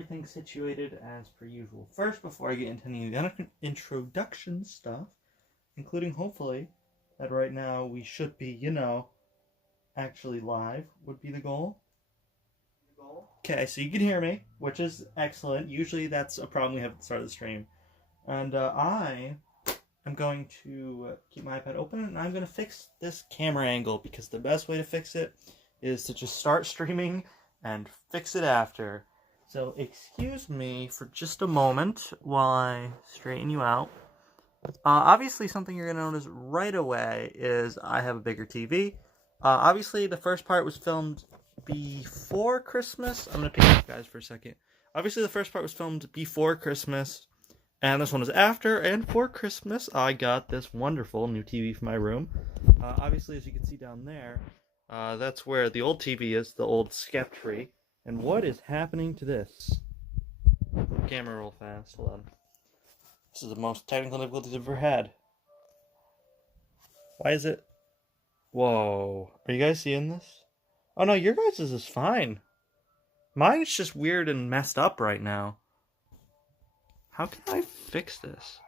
Everything situated as per usual. First, before I get into any of the introduction stuff, including hopefully that right now we should be, actually live would be the goal. Okay, so you can hear me, which is excellent. Usually that's a problem we have at the start of the stream. And I am going to keep my iPad open and I'm going to fix this camera angle because the best way to fix it is to just start streaming and fix it after. So excuse me for just a moment while I straighten you out. Obviously, something you're going to notice right away is I have a bigger TV. Obviously, the first part was filmed before Christmas. I'm going to pick you guys for a second. Obviously, the first part was filmed before Christmas, and this one was after. And for Christmas, I got this wonderful new TV for my room. Obviously, as you can see down there, that's where the old TV is, the old Skeptree. And what is happening to this? Camera roll fast. Hold on. This is the most technical difficulties I've ever had. Why is it? Whoa. Are you guys seeing this? Oh no, your guys' is fine. Mine's just weird and messed up right now. How can I fix this?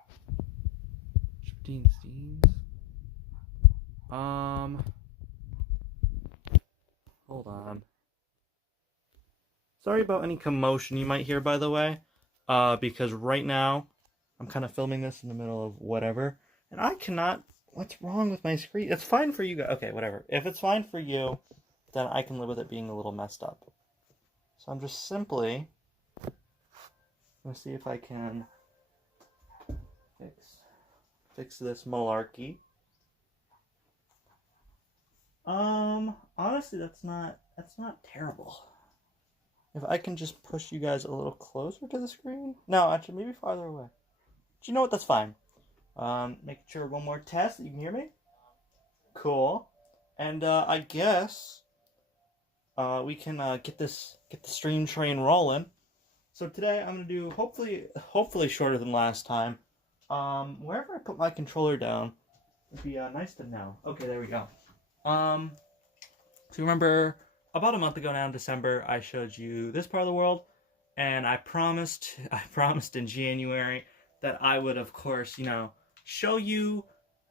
Hold on. Sorry about any commotion you might hear, by the way. Because right now, I'm kind of filming this in the middle of whatever. And I cannot... What's wrong with my screen? It's fine for you guys. Okay, whatever. If it's fine for you, then I can live with it being a little messed up. So I'm just simply... Let's see if I can fix this malarkey. Honestly, that's not terrible. If I can just push you guys a little closer to the screen? No, actually, maybe farther away. But you know what? That's fine. Making sure one more test that you can hear me. Cool. And I guess we can get the stream train rolling. So today I'm gonna do hopefully shorter than last time. Wherever I put my controller down would be nice to know. Okay, there we go. So you remember about a month ago now in December, I showed you this part of the world, and I promised in January that I would, of course, show you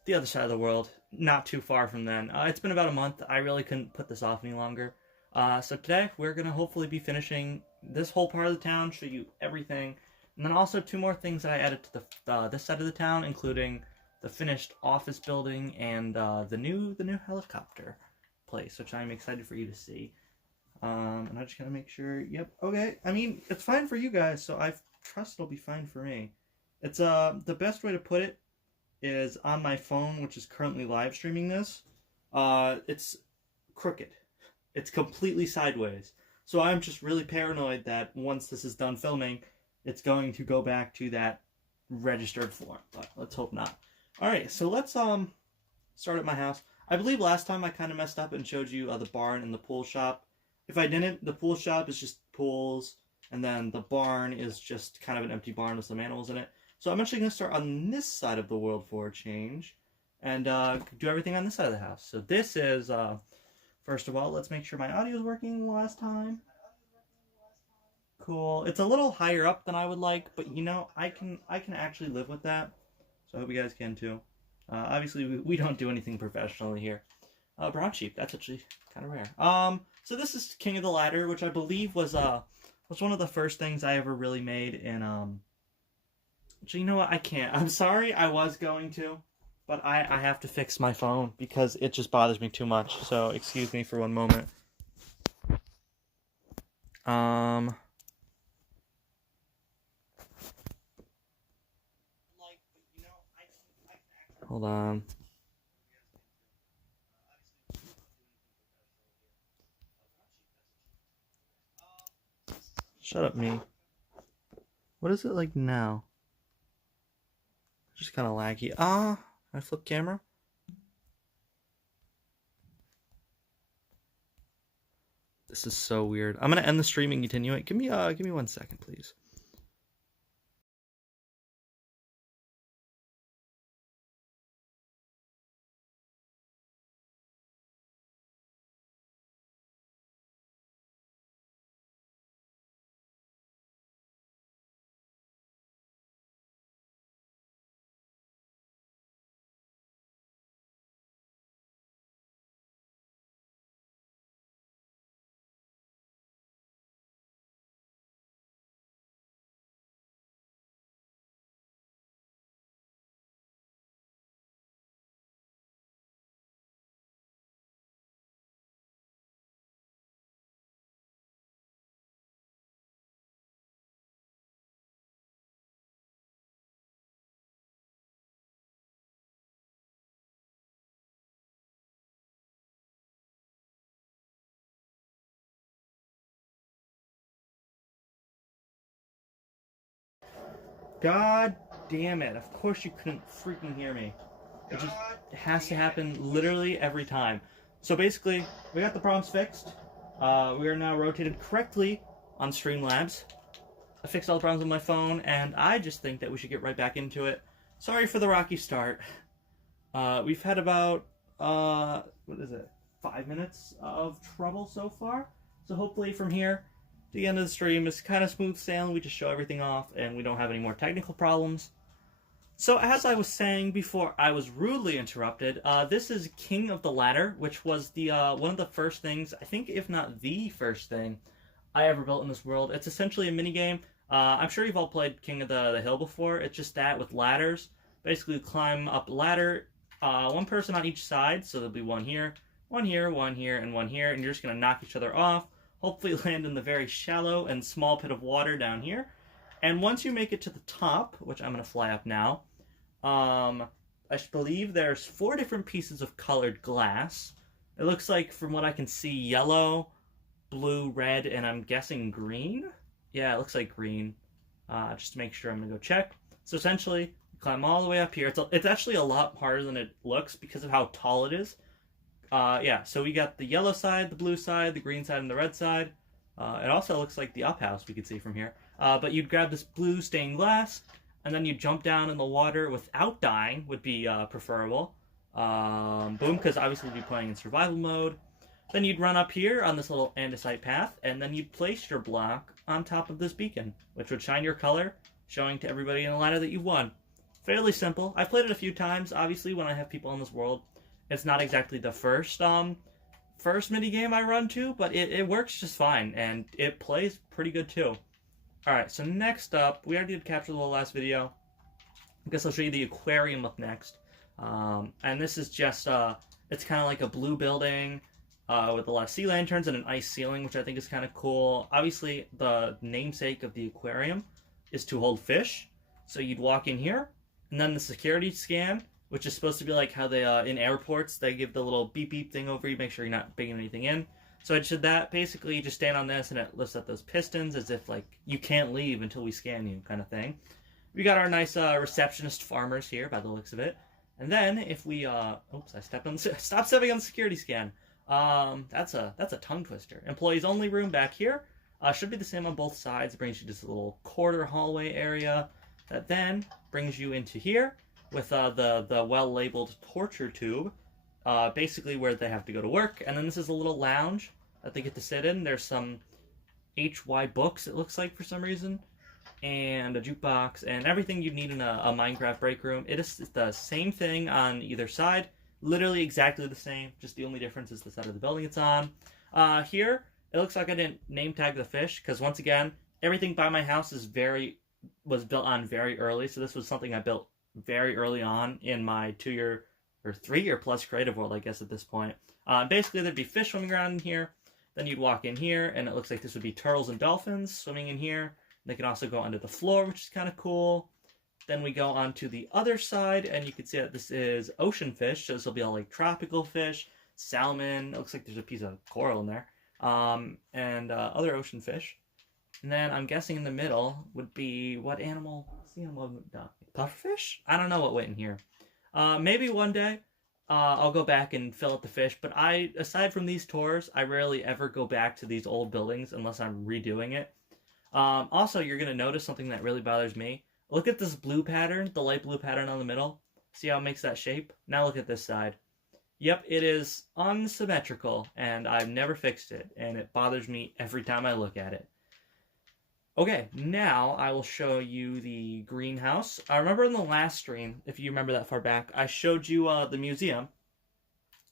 the other side of the world, not too far from then. It's been about a month. I really couldn't put this off any longer. So today, we're going to hopefully be finishing this whole part of the town, show you everything, and then also two more things that I added to this side of the town, including the finished office building and the new helicopter place, which I'm excited for you to see. And I just gotta make sure. Yep. Okay. I mean, it's fine for you guys, so I trust it'll be fine for me. It's the best way to put it is on my phone, which is currently live streaming this. It's crooked. It's completely sideways. So I'm just really paranoid that once this is done filming, it's going to go back to that registered form. But let's hope not. All right. So let's start at my house. I believe last time I kind of messed up and showed you the barn and the pool shop. If I didn't, the pool shop is just pools, and then the barn is just kind of an empty barn with some animals in it. So I'm actually going to start on this side of the world for a change, and do everything on this side of the house. So this is, first of all, let's make sure my audio is working last time. Cool. It's a little higher up than I would like, but I can actually live with that. So I hope you guys can too. Obviously, we don't do anything professionally here. Brown sheep, that's actually kind of rare. So this is King of the Ladder, which I believe was one of the first things I ever really made in, so you know what, I can't. I'm sorry, I was going to, but I have to fix my phone because it just bothers me too much, so excuse me for one moment. Hold on. Shut up, me. What is it like now? Just kind of laggy. Can I flip camera? This is so weird. I'm gonna end the stream and continue it. Give me 1 second, please. God damn it. Of course you couldn't freaking hear me. It just has to happen literally every time. So basically, we got the problems fixed. We are now rotated correctly on Streamlabs. I fixed all the problems on my phone, and I just think that we should get right back into it. Sorry for the rocky start. We've had about, 5 minutes of trouble so far. So hopefully from here, the end of the stream is kind of smooth sailing. We just show everything off, and we don't have any more technical problems. So as I was saying before I was rudely interrupted, this is King of the Ladder, which was the one of the first things, I think if not the first thing, I ever built in this world. It's essentially a minigame. I'm sure you've all played King of the Hill before. It's just that with ladders. Basically, climb up a ladder, one person on each side, so there'll be one here, one here, one here, and one here, and you're just going to knock each other off, hopefully land in the very shallow and small pit of water down here. And once you make it to the top, which I'm going to fly up now, I believe there's 4 different pieces of colored glass. It looks like, from what I can see, yellow, blue, red, and I'm guessing green? Yeah, it looks like green. Just to make sure, I'm going to go check. So essentially, you climb all the way up here. It's actually a lot harder than it looks because of how tall it is. Yeah, so we got the yellow side, the blue side, the green side, and the red side. It also looks like the up house we can see from here. But you'd grab this blue stained glass, and then you jump down in the water without dying, would be preferable. Boom, because obviously we'd be playing in survival mode. Then you'd run up here on this little andesite path, and then you'd place your block on top of this beacon, which would shine your color, showing to everybody in the ladder that you won. Fairly simple. I've played it a few times, obviously, when I have people in this world. It's not exactly the first minigame I run to, but it works just fine, and it plays pretty good too. Alright, so next up, we already did capture the last video. I guess I'll show you the aquarium up next. And this is just, it's kind of like a blue building with a lot of sea lanterns and an ice ceiling, which I think is kind of cool. Obviously, the namesake of the aquarium is to hold fish. So you'd walk in here, and then the security scan, which is supposed to be like how they, in airports, they give the little beep beep thing over you, make sure you're not bringing anything in. So I just did that. Basically, you just stand on this and it lifts up those pistons as if, like, you can't leave until we scan you kind of thing. We got our nice receptionist farmers here, by the looks of it. And then, if we, oops, I stepped on the, stop stepping on the security scan. That's a tongue twister. Employees only room back here. Should be the same on both sides. It brings you to this little quarter hallway area. That then brings you into here with the well-labeled torture tube. Basically where they have to go to work, and then this is a little lounge that they get to sit in. There's some HY books, it looks like, for some reason, and a jukebox, and everything you'd need in a Minecraft break room. It is the same thing on either side, literally exactly the same, just the only difference is the side of the building it's on. Here, it looks like I didn't name tag the fish, because once again, everything by my house was built on very early, so this was something I built very early on in my 2-year or 3-year plus creative world, I guess, at this point. Basically, there'd be fish swimming around in here. Then you'd walk in here, and it looks like this would be turtles and dolphins swimming in here. They can also go under the floor, which is kind of cool. Then we go on to the other side, and you can see that this is ocean fish. So this will be all like tropical fish, salmon. It looks like there's a piece of coral in there. And other ocean fish. And then I'm guessing in the middle would be what animal? What's the animal? Pufferfish? I don't know what went in here. Maybe one day I'll go back and fill out the fish, but aside from these tours, I rarely ever go back to these old buildings unless I'm redoing it. Also, you're going to notice something that really bothers me. Look at this blue pattern, the light blue pattern on the middle. See how it makes that shape? Now look at this side. Yep, it is unsymmetrical, and I've never fixed it, and it bothers me every time I look at it. Okay, now I will show you the greenhouse. I remember in the last stream, if you remember that far back, I showed you the museum.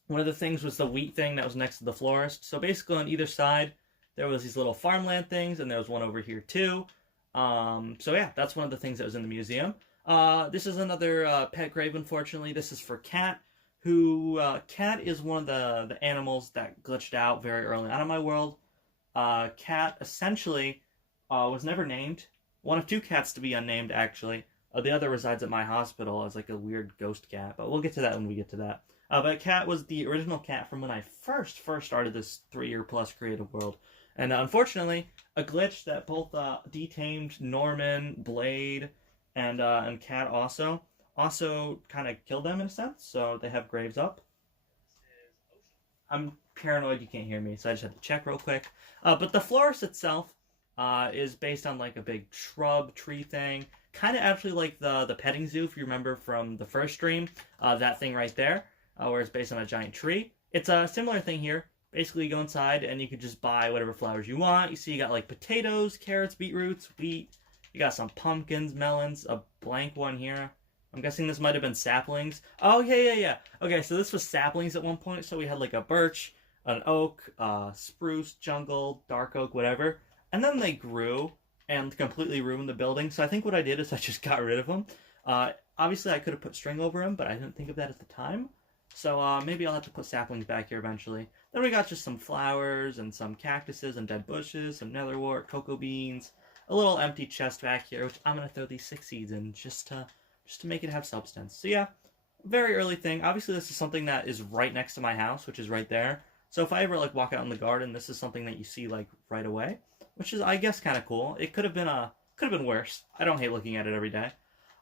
One of the things was the wheat thing that was next to the florist. So basically on either side, there was these little farmland things, and there was one over here too. So yeah, that's one of the things that was in the museum. This is another pet grave, unfortunately. This is for Cat, who, Cat is one of the animals that glitched out very early on in my world. Cat essentially was never named. One of 2 cats to be unnamed, actually. The other resides at my hospital as like a weird ghost cat, but we'll get to that when we get to that. But Cat was the original cat from when I first started this 3-year plus creative world. And unfortunately, a glitch that both detamed Norman, Blade, and cat also kind of killed them in a sense, so they have graves up. I'm paranoid you can't hear me, so I just had to check real quick. But the florist itself is based on like a big shrub tree thing, kind of actually like the petting zoo, if you remember from the first stream, that thing right there, where it's based on a giant tree. It's a similar thing here. Basically, you go inside and you can just buy whatever flowers you want. You see, you got like potatoes, carrots, beetroots, wheat. You got some pumpkins, melons, a blank one here. I'm guessing this might have been saplings. Oh, yeah. Okay, so this was saplings at one point. So we had like a birch, an oak, spruce, jungle, dark oak, whatever. And then they grew and completely ruined the building. So I think what I did is I just got rid of them. Obviously, I could have put string over them, but I didn't think of that at the time. So maybe I'll have to put saplings back here eventually. Then we got just some flowers and some cactuses and dead bushes, some netherwort, cocoa beans, a little empty chest back here, which I'm going to throw these 6 seeds in just to make it have substance. So yeah, very early thing. Obviously, this is something that is right next to my house, which is right there. So if I ever like walk out in the garden, this is something that you see like right away, which is, I guess, kind of cool. It could have been worse. I don't hate looking at it every day.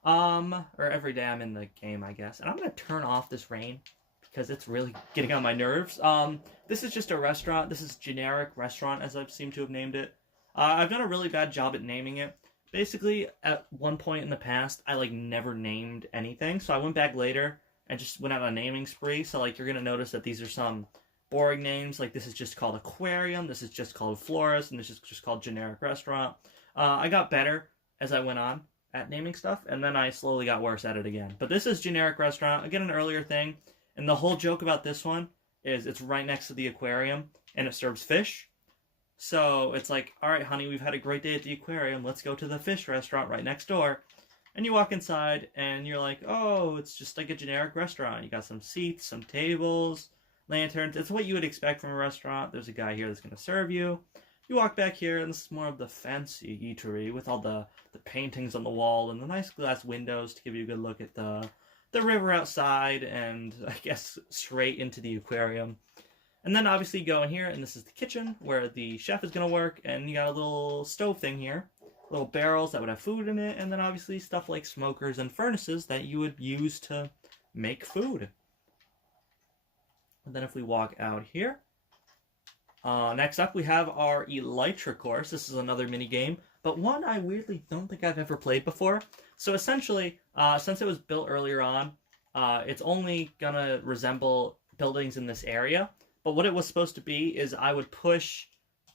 Or every day I'm in the game, I guess. And I'm going to turn off this rain because it's really getting on my nerves. This is just a restaurant. This is generic restaurant, as I've seemed to have named it. I've done a really bad job at naming it. Basically, at one point in the past, I like never named anything. So I went back later and just went on a naming spree. So like you're going to notice that these are some boring names. Like this is just called aquarium. This is just called florist. And this is just called generic restaurant. I got better as I went on at naming stuff. And then I slowly got worse at it again. But this is generic restaurant. Again, an earlier thing. And the whole joke about this one is it's right next to the aquarium and it serves fish. So it's like, all right, honey, we've had a great day at the aquarium. Let's go to the fish restaurant right next door. And you walk inside and you're like, oh, it's just like a generic restaurant. You got some seats, some tables, lanterns. It's what you would expect from a restaurant. There's a guy here that's going to serve you. You walk back here and this is more of the fancy eatery with all the paintings on the wall and the nice glass windows to give you a good look at the river outside and I guess straight into the aquarium. And then obviously you go in here and this is the kitchen where the chef is going to work and you got a little stove thing here. Little barrels that would have food in it and then obviously stuff like smokers and furnaces that you would use to make food. And then if we walk out here, next up we have our Elytra course. This is another mini game, but one I weirdly don't think I've ever played before. So essentially, since it was built earlier on, it's only gonna resemble buildings in this area. But what it was supposed to be is I would push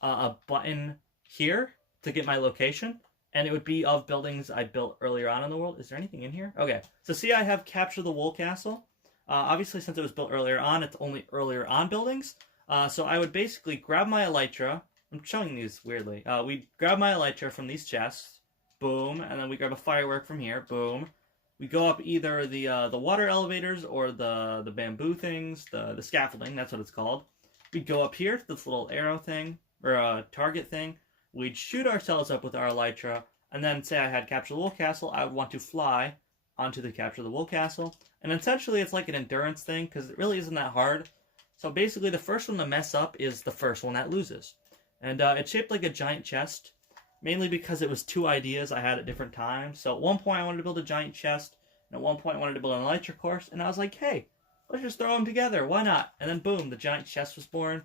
a button here to get my location, and it would be of buildings I built earlier on in the world. Is there anything in here? Okay, so see I have Capture the Wool Castle. Obviously, since it was built earlier on, it's only earlier on buildings. So I would basically grab my Elytra. I'm showing these weirdly. We grab my Elytra from these chests. Boom. And then we grab a firework from here. Boom. We go up either the water elevators or the bamboo things, the scaffolding, that's what it's called. We'd go up here to this little arrow thing, or target thing. We'd shoot ourselves up with our Elytra, and then say I had Capture the Wool Castle, I would want to fly onto the Capture the Wool Castle. And essentially it's like an endurance thing, because it really isn't that hard. So basically the first one to mess up is the first one that loses. And it's shaped like a giant chest, mainly because it was 2 ideas I had at different times. So at one point I wanted to build a giant chest, and at one point I wanted to build an Elytra course, and I was like, hey, let's just throw them together, why not? And then boom, the giant chest was born.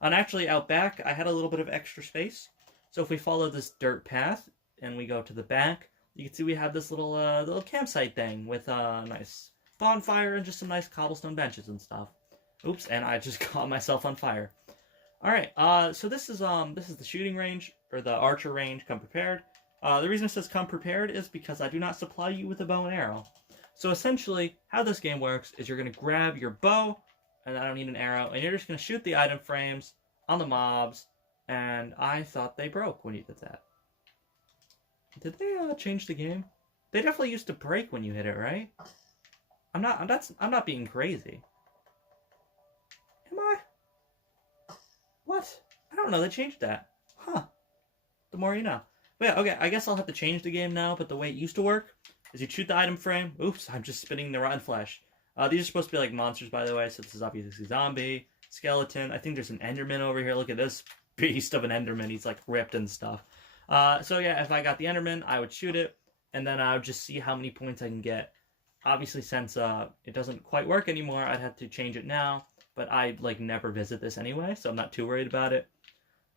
And actually out back, I had a little bit of extra space. So if we follow this dirt path, and we go to the back, you can see we have this little campsite thing with a nice bonfire and just some nice cobblestone benches and stuff. Oops, and I just caught myself on fire. Alright, so this is the shooting range, or the archer range, come prepared. The reason it says come prepared is because I do not supply you with a bow and arrow. So essentially, how this game works is you're going to grab your bow, and I don't need an arrow, and you're just going to shoot the item frames on the mobs, and I thought they broke when you did that. Did they change the game? They definitely used to break when you hit it, right? I'm not being crazy. Am I? What? I don't know, they changed that. Huh. The more you know. But yeah, okay, I guess I'll have to change the game now, but the way it used to work is you shoot the item frame. Oops, I'm just spinning the rotten flesh. These are supposed to be like monsters, by the way, so this is obviously zombie, skeleton. I think there's an Enderman over here. Look at this beast of an Enderman. He's like ripped and stuff. So yeah, if I got the Enderman, I would shoot it. and then I'll just see how many points I can get. Obviously, since it doesn't quite work anymore, I'd have to change it now, but I like never visit this anyway, so I'm not too worried about it.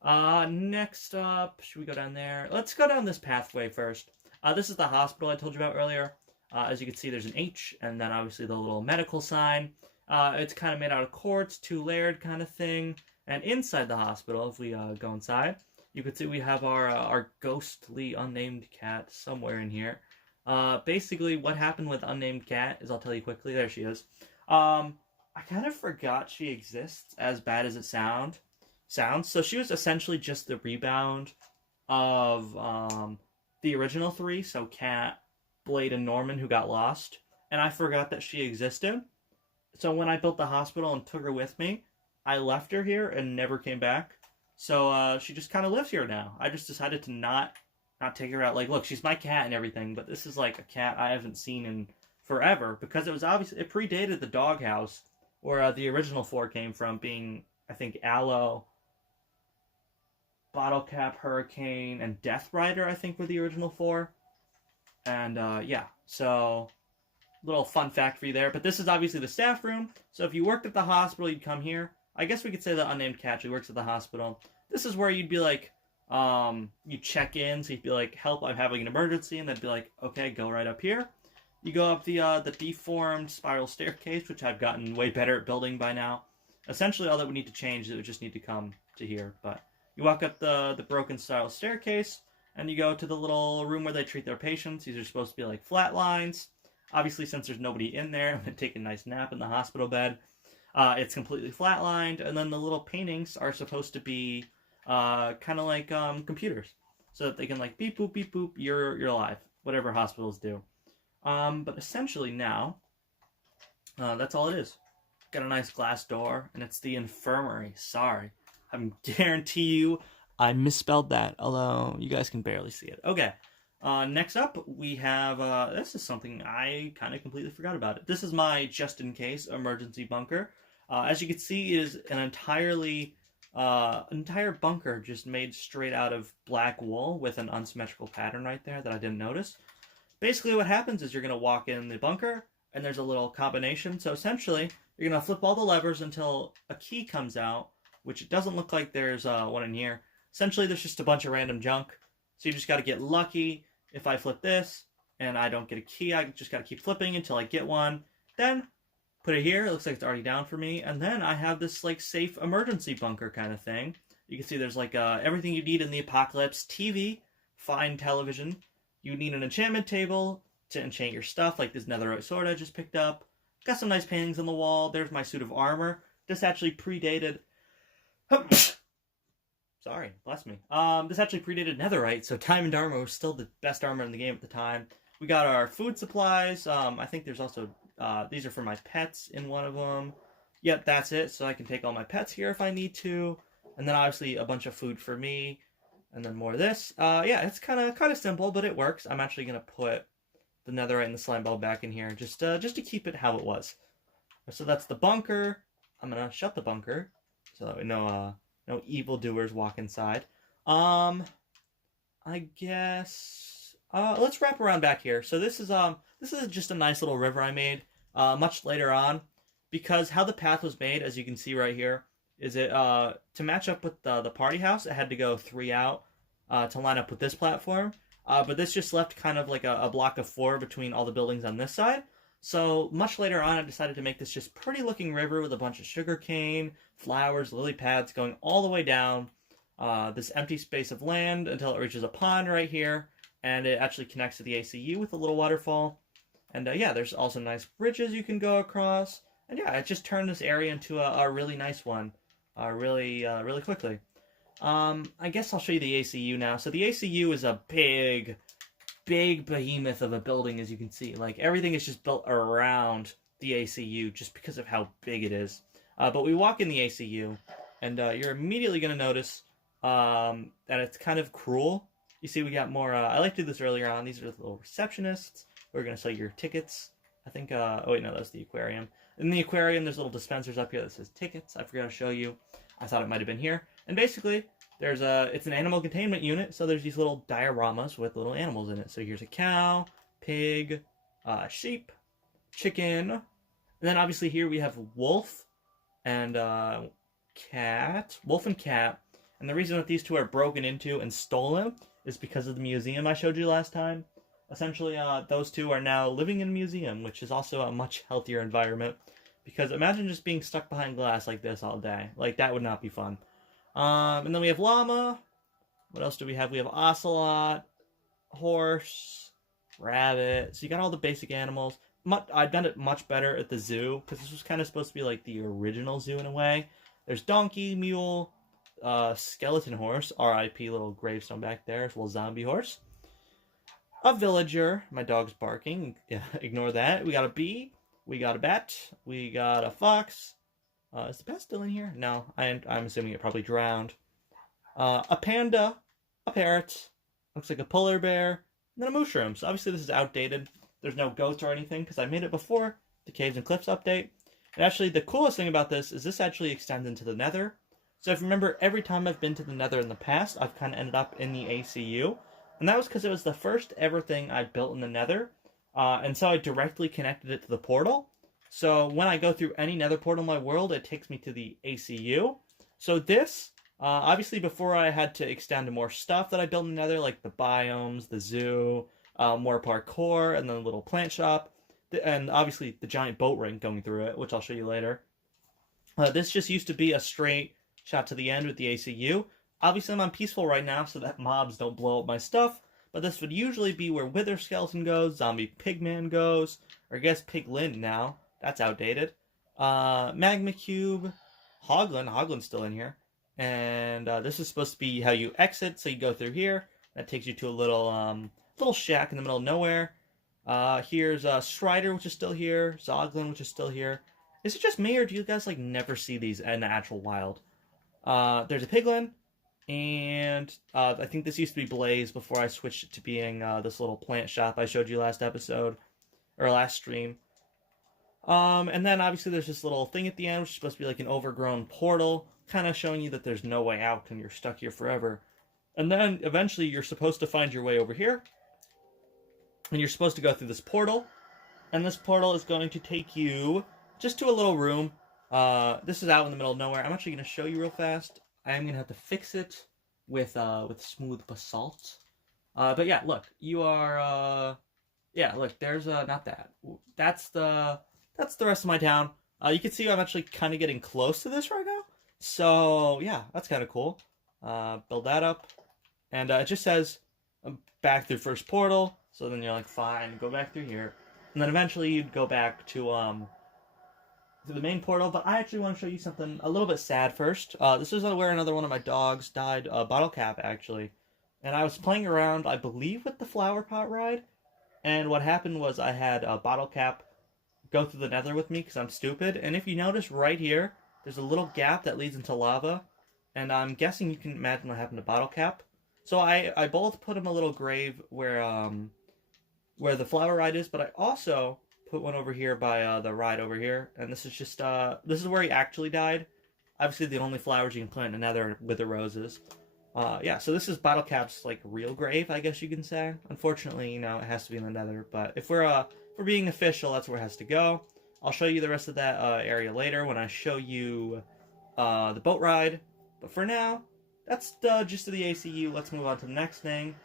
Next up, should we go down there? Let's go down this pathway first. This is the hospital I told you about earlier. As you can see, there's an H, and then obviously the little medical sign. It's kind of made out of quartz, two-layered kind of thing. And inside the hospital, if we go inside, you can see we have our ghostly unnamed cat somewhere in here. Basically, what happened with unnamed cat is, I'll tell you quickly. There she is. I kind of forgot she exists, as bad as it sounds. So she was essentially just the rebound of the original three. So Cat, Blade, and Norman, who got lost. And I forgot that she existed. So when I built the hospital and took her with me, I left her here and never came back. So she just kind of lives here now. I just decided to not take her out. Like, look, she's my cat and everything, but this is like a cat I haven't seen in forever, because it was obviously, it predated the doghouse, where the original 4 came from, being, I think, Aloe, Bottle Cap, Hurricane, and Death Rider, I think, were the original 4. And yeah, so little fun fact for you there. But this is obviously the staff room, so if you worked at the hospital, you'd come here. I guess we could say the unnamed cat actually works at the hospital. This is where you'd be like, you check in, so you'd be like, help, I'm having an emergency, and they'd be like, okay, go right up here. You go up the deformed spiral staircase, which I've gotten way better at building by now. Essentially, all that we need to change is it would just need to come to here. But you walk up the broken spiral staircase, and you go to the little room where they treat their patients. These are supposed to be like flat lines. Obviously, since there's nobody in there, I'm going to take a nice nap in the hospital bed. It's completely flatlined, and then the little paintings are supposed to be kind of like computers, so that they can like beep boop, you're alive, whatever hospitals do. But essentially now, that's all it is. Got a nice glass door, and it's the infirmary. Sorry, I guarantee you I misspelled that, although you guys can barely see it. Okay. Next up, we have, this is something I kind of completely forgot about it. This is my just-in-case emergency bunker. As you can see, it is an entire bunker just made straight out of black wool with an unsymmetrical pattern right there that I didn't notice. Basically, what happens is you're going to walk in the bunker, and there's a little combination. So essentially, you're going to flip all the levers until a key comes out, which it doesn't look like there's one in here. Essentially, there's just a bunch of random junk. So you just got to get lucky. If I flip this and I don't get a key, I just got to keep flipping until I get one. Then put it here. It looks like it's already down for me. And then I have this like safe emergency bunker kind of thing. You can see there's like everything you need in the apocalypse. TV, fine television. You need an enchantment table to enchant your stuff, like this netherite sword I just picked up. Got some nice paintings on the wall. There's my suit of armor. This actually predated... Sorry, bless me. This actually predated netherite, so diamond armor was still the best armor in the game at the time. We got our food supplies. I think there's also, these are for my pets in one of them. Yep, that's it, so I can take all my pets here if I need to. And then obviously a bunch of food for me. And then more of this. Yeah, it's kind of simple, but it works. I'm actually going to put the netherite and the slime ball back in here just to keep it how it was. So that's the bunker. I'm going to shut the bunker so that we know... no evildoers walk inside. I guess let's wrap around back here. So this is just a nice little river I made much later on, because how the path was made, as you can see right here, is it to match up with the party house, it had to go 3 out to line up with this platform. But this just left kind of like a block of 4 between all the buildings on this side. So much later on, I decided to make this just pretty looking river with a bunch of sugarcane, flowers, lily pads going all the way down this empty space of land until it reaches a pond right here, and it actually connects to the ACU with a little waterfall. And yeah, there's also nice bridges you can go across. And yeah, it just turned this area into a really nice one, really quickly. I guess I'll show you the ACU now. So the ACU is a big behemoth of a building, as you can see. Like, everything is just built around the ACU just because of how big it is. But we walk in the ACU, and you're immediately going to notice that it's kind of cruel. You see, we got more... I like to do this earlier on. These are the little receptionists. We're going to sell your tickets. I think... oh, wait, no, that's the aquarium. In the aquarium, there's little dispensers up here that says tickets. I forgot to show you. I thought it might have been here. And basically, It's an animal containment unit, so there's these little dioramas with little animals in it. So here's a cow, pig, sheep, chicken, and then obviously here we have wolf and cat, wolf and cat. And the reason that these two are broken into and stolen is because of the museum I showed you last time. Essentially, those two are now living in a museum, which is also a much healthier environment. Because imagine just being stuck behind glass like this all day. Like, that would not be fun. And then we have llama. What else do we have? We have ocelot, horse, rabbit. So you got all the basic animals. I've done it much better at the zoo, because this was kind of supposed to be like the original zoo in a way. There's donkey, mule, skeleton horse, R.I.P. little gravestone back there, as well as zombie horse. A villager. My dog's barking. Yeah, ignore that. We got a bee. We got a bat. We got a fox. Is the bat still in here? No, I'm assuming it probably drowned. A panda. A parrot. Looks like a polar bear. And then a mushroom. So obviously this is outdated. There's no goats or anything, because I made it before the Caves and Cliffs update. And actually, the coolest thing about this actually extends into the Nether. So if you remember, every time I've been to the Nether in the past, I've kind of ended up in the ACU. And that was because it was the first ever thing I built in the Nether. And so I directly connected it to the portal. So when I go through any Nether portal in my world, it takes me to the ACU. So this, obviously before I had to extend to more stuff that I built in the Nether, like the biomes, the zoo, more parkour, and then a little plant shop. And obviously the giant boat ring going through it, which I'll show you later. This just used to be a straight shot to the end with the ACU. Obviously I'm on peaceful right now so that mobs don't blow up my stuff, but this would usually be where Wither Skeleton goes, Zombie Pigman goes, or I guess Piglin now. That's outdated. Magma Cube, Hoglin's still in here. And this is supposed to be how you exit, so you go through here. That takes you to a little shack in the middle of nowhere. Here's Strider, which is still here. Zoglin, which is still here. Is it just me, or do you guys, like, never see these in the actual wild? There's a Piglin, and I think this used to be Blaze before I switched it to being this little plant shop I showed you last episode, or last stream. And then obviously there's this little thing at the end, which is supposed to be like an overgrown portal, kind of showing you that there's no way out and you're stuck here forever. And then eventually you're supposed to find your way over here, and you're supposed to go through this portal, and this portal is going to take you just to a little room. This is out in the middle of nowhere. I'm actually going to show you real fast. I am going to have to fix it with smooth basalt. But yeah, look, you are, yeah, look, there's, not that. That's the rest of my town. You can see I'm actually kind of getting close to this right now. So, yeah, that's kind of cool. Build that up. And it just says, back through first portal. So then you're like, fine, go back through here. And then eventually you'd go back to the main portal. But I actually want to show you something a little bit sad first. This is where another one of my dogs died, Bottle Cap, actually. And I was playing around, I believe, with the flower pot ride. And what happened was I had Bottle Cap go through the Nether with me because I'm stupid. And if you notice right here, there's a little gap that leads into lava. And I'm guessing you can imagine what happened to Bottle Cap. So I both put him a little grave where the flower ride is, but I also put one over here by the ride over here. And this is just, this is where he actually died. Obviously the only flowers you can plant in the Nether are wither roses. Yeah, so this is Bottle Cap's, like, real grave, I guess you can say. Unfortunately, you know, it has to be in the Nether, but if we're being official, that's where it has to go. I'll show you the rest of that area later when I show you the boat ride. But for now, that's the gist of the ACU. Let's move on to the next thing.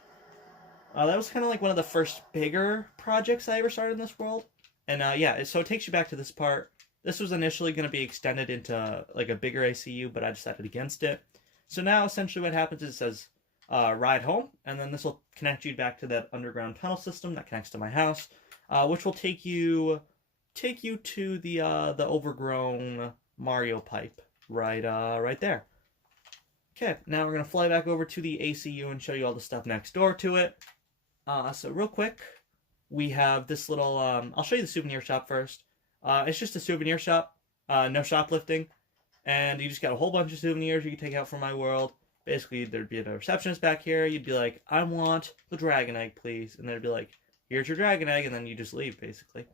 That was kind of like one of the first bigger projects I ever started in this world. And yeah, so it takes you back to this part. This was initially going to be extended into like a bigger ACU, but I decided against it. So now essentially what happens is it says ride home, and then this will connect you back to that underground tunnel system that connects to my house, which will take you to the overgrown Mario pipe right there. Okay, now we're gonna fly back over to the ACU and show you all the stuff next door to it. So real quick, we have this little. I'll show you the souvenir shop first. It's just a souvenir shop, no shoplifting. And you just got a whole bunch of souvenirs you can take out from my world. Basically, there'd be a receptionist back here. You'd be like, I want the dragon egg, please. And they'd be like, here's your dragon egg. And then you just leave, basically.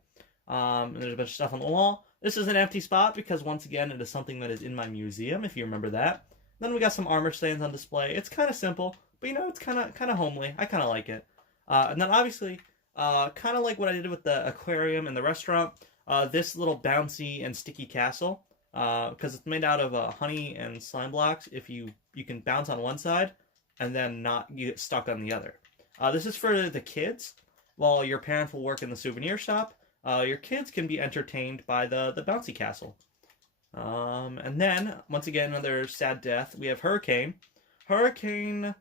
And there's a bunch of stuff on the wall. This is an empty spot because, once again, it is something that is in my museum, if you remember that. Then we got some armor stands on display. It's kind of simple, but it's kind of homely. I kind of like it. And then obviously, kind of like what I did with the aquarium and the restaurant, this little bouncy and sticky castle, because it's made out of honey and slime blocks. If you can bounce on one side, and then not you get stuck on the other. This is for the kids. While your parents will work in the souvenir shop, your kids can be entertained by the bouncy castle. And then, once again, another sad death. We have Hurricane. Hurricane...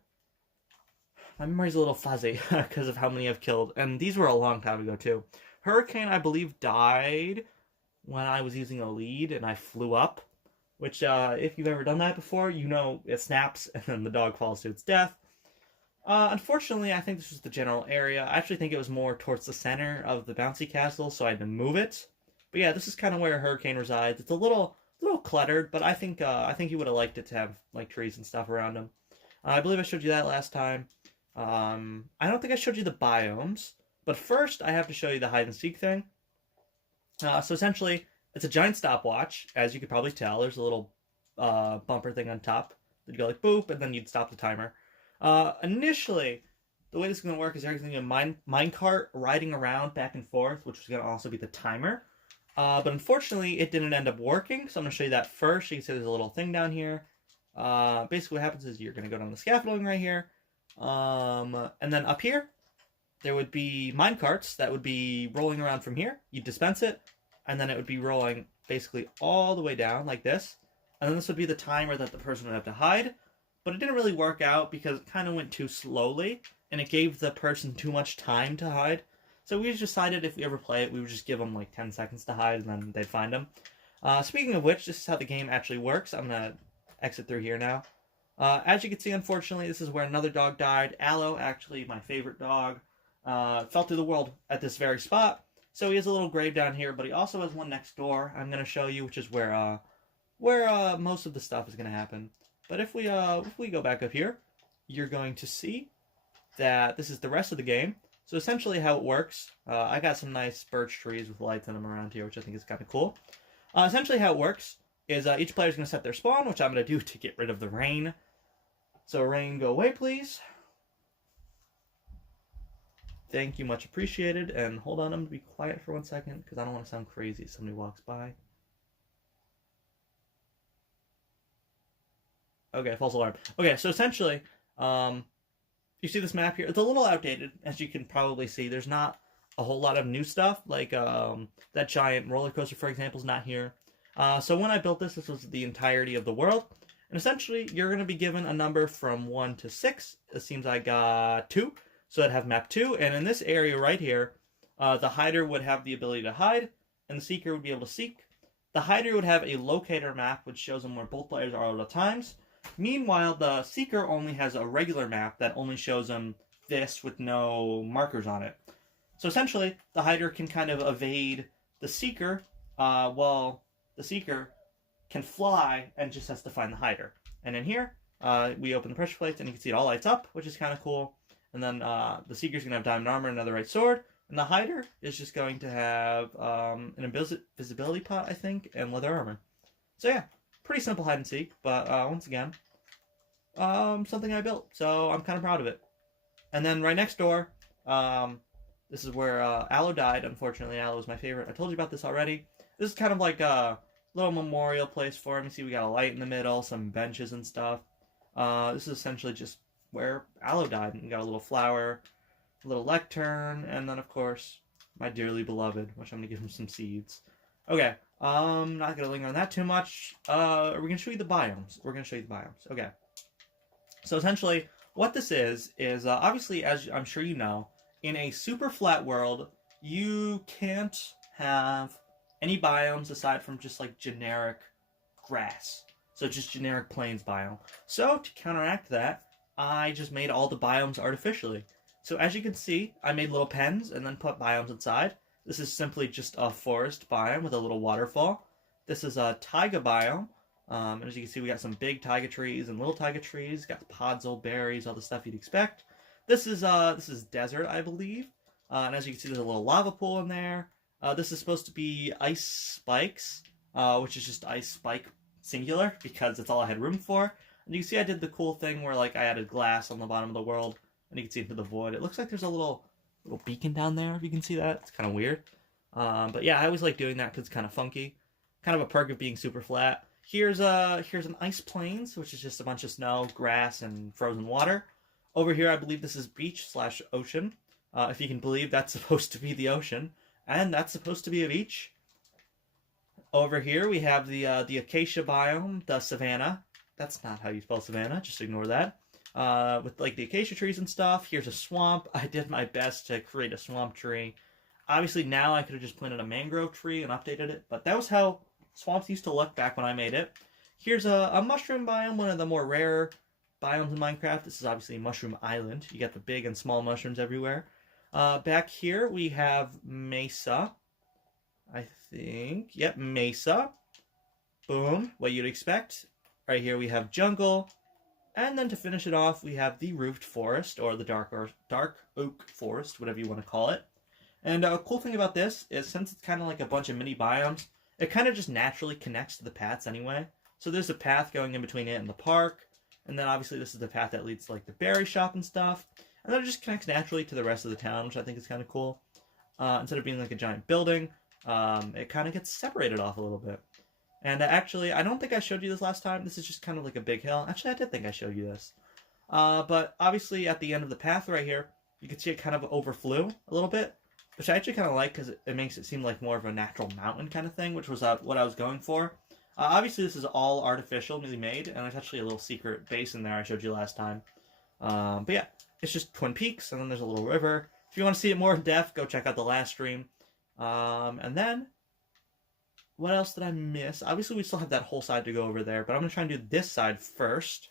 My memory's a little fuzzy because of how many I've killed. And these were a long time ago, too. Hurricane, I believe, died when I was using a lead and I flew up. Which, if you've ever done that before, it snaps and then the dog falls to its death. Unfortunately, I think this was the general area. I actually think it was more towards the center of the bouncy castle, so I had to move it. But yeah, this is kind of where Hurricane resides. It's a little cluttered, but I think you would have liked it to have like trees and stuff around him. I believe I showed you that last time. I don't think I showed you the biomes, but first I have to show you the hide and seek thing. So essentially, it's a giant stopwatch, as you could probably tell. There's a little bumper thing on top. You'd go like boop, and then you'd stop the timer. Initially, the way this is going to work is there's going to be a minecart riding around back and forth, which is going to also be the timer. But unfortunately, it didn't end up working, so I'm going to show you that first. You can see there's a little thing down here. Basically, what happens is you're going to go down the scaffolding right here. And then up here, there would be minecarts that would be rolling around from here. You'd dispense it, and then it would be rolling basically all the way down like this. And then this would be the timer that the person would have to hide. But it didn't really work out because it kind of went too slowly, and it gave the person too much time to hide. So we just decided if we ever play it, we would just give them like 10 seconds to hide, and then they'd find them. Speaking of which, this is how the game actually works. I'm going to exit through here now. As you can see, unfortunately, this is where another dog died. Aloe, actually my favorite dog, fell through the world at this very spot. So he has a little grave down here, but he also has one next door I'm going to show you, which is where most of the stuff is going to happen. But if we go back up here, you're going to see that this is the rest of the game. So essentially how it works, I got some nice birch trees with lights in them around here, which I think is kind of cool. Essentially how it works is each player is going to set their spawn, which I'm going to do to get rid of the rain. So rain, go away, please. Thank you, much appreciated. And hold on, I'm going to be quiet for 1 second because I don't want to sound crazy if somebody walks by. Okay, false alarm. Okay, so essentially, you see this map here? It's a little outdated, as you can probably see. There's not a whole lot of new stuff, like that giant roller coaster, for example, is not here. So when I built this was the entirety of the world. And essentially, you're going to be given a number from 1 to 6. It seems I got 2, so I'd have map 2. And in this area right here, the hider would have the ability to hide, and the seeker would be able to seek. The hider would have a locator map, which shows them where both players are at all times. Meanwhile, the seeker only has a regular map that only shows them this with no markers on it. So essentially, the hider can kind of evade the seeker, while the seeker can fly and just has to find the hider. And in here, we open the pressure plates, and you can see it all lights up, which is kind of cool. And then the seeker's going to have diamond armor and another right sword. And the hider is just going to have an invisibility pot, I think, and leather armor. So yeah. Pretty simple hide and seek, but once again, something I built, so I'm kind of proud of it. And then right next door, this is where Aloe died. Unfortunately, Aloe was my favorite. I told you about this already. This is kind of like a little memorial place for him. You see, we got a light in the middle, some benches and stuff. This is essentially just where Aloe died. And we got a little flower, a little lectern, and then, of course, my dearly beloved, which I'm going to give him some seeds. Okay. Not gonna linger on that too much. We're gonna show you the biomes. Okay. So essentially, what this is obviously, as I'm sure you know, in a super flat world, you can't have any biomes aside from just like generic grass. So just generic plains biome. So to counteract that, I just made all the biomes artificially. So as you can see, I made little pens and then put biomes inside. This is simply just a forest biome with a little waterfall. This is a taiga biome. And as you can see, we got some big taiga trees and little taiga trees. Got podzol, berries, all the stuff you'd expect. This is desert, I believe. And as you can see, there's a little lava pool in there. This is supposed to be ice spikes, which is just ice spike singular because that's all I had room for. And you can see I did the cool thing where like I added glass on the bottom of the world, and you can see into the void. It looks like there's a little beacon down there, if you can see that. It's kind of weird. But yeah, I always like doing that because it's kind of funky. Kind of a perk of being super flat. Here's an ice plains, which is just a bunch of snow, grass, and frozen water. Over here, I believe this is beach/ocean. If you can believe that's supposed to be the ocean, and that's supposed to be a beach. Over here, we have the acacia biome, the savanna. That's not how you spell savanna. Just ignore that. With like the acacia trees and stuff. Here's a swamp. I did my best to create a swamp tree. Obviously, now I could have just planted a mangrove tree and updated it, but that was how swamps used to look back when I made it. Here's a mushroom biome, one of the more rare biomes in Minecraft. This is obviously Mushroom Island. You got the big and small mushrooms everywhere. Back here we have Mesa. I think. Yep, Mesa. Boom. What you'd expect. Right here we have jungle. And then to finish it off, we have the roofed forest, or the dark oak forest, whatever you want to call it. And a cool thing about this is since it's kind of like a bunch of mini biomes, it kind of just naturally connects to the paths anyway. So there's a path going in between it and the park. And then obviously this is the path that leads to like the berry shop and stuff. And then it just connects naturally to the rest of the town, which I think is kind of cool. Instead of being like a giant building, it kind of gets separated off a little bit. And actually, I don't think I showed you this last time. This is just kind of like a big hill. Actually, I did think I showed you this. But obviously at the end of the path right here, you can see it kind of overflew a little bit. Which I actually kind of like because it makes it seem like more of a natural mountain kind of thing, which was what I was going for. Obviously, this is all artificial, newly made, and there's actually a little secret base in there I showed you last time. But yeah, it's just Twin Peaks, and then there's a little river. If you want to see it more in depth, go check out the last stream. And then, what else did I miss? Obviously, we still have that whole side to go over there, but I'm going to try and do this side first.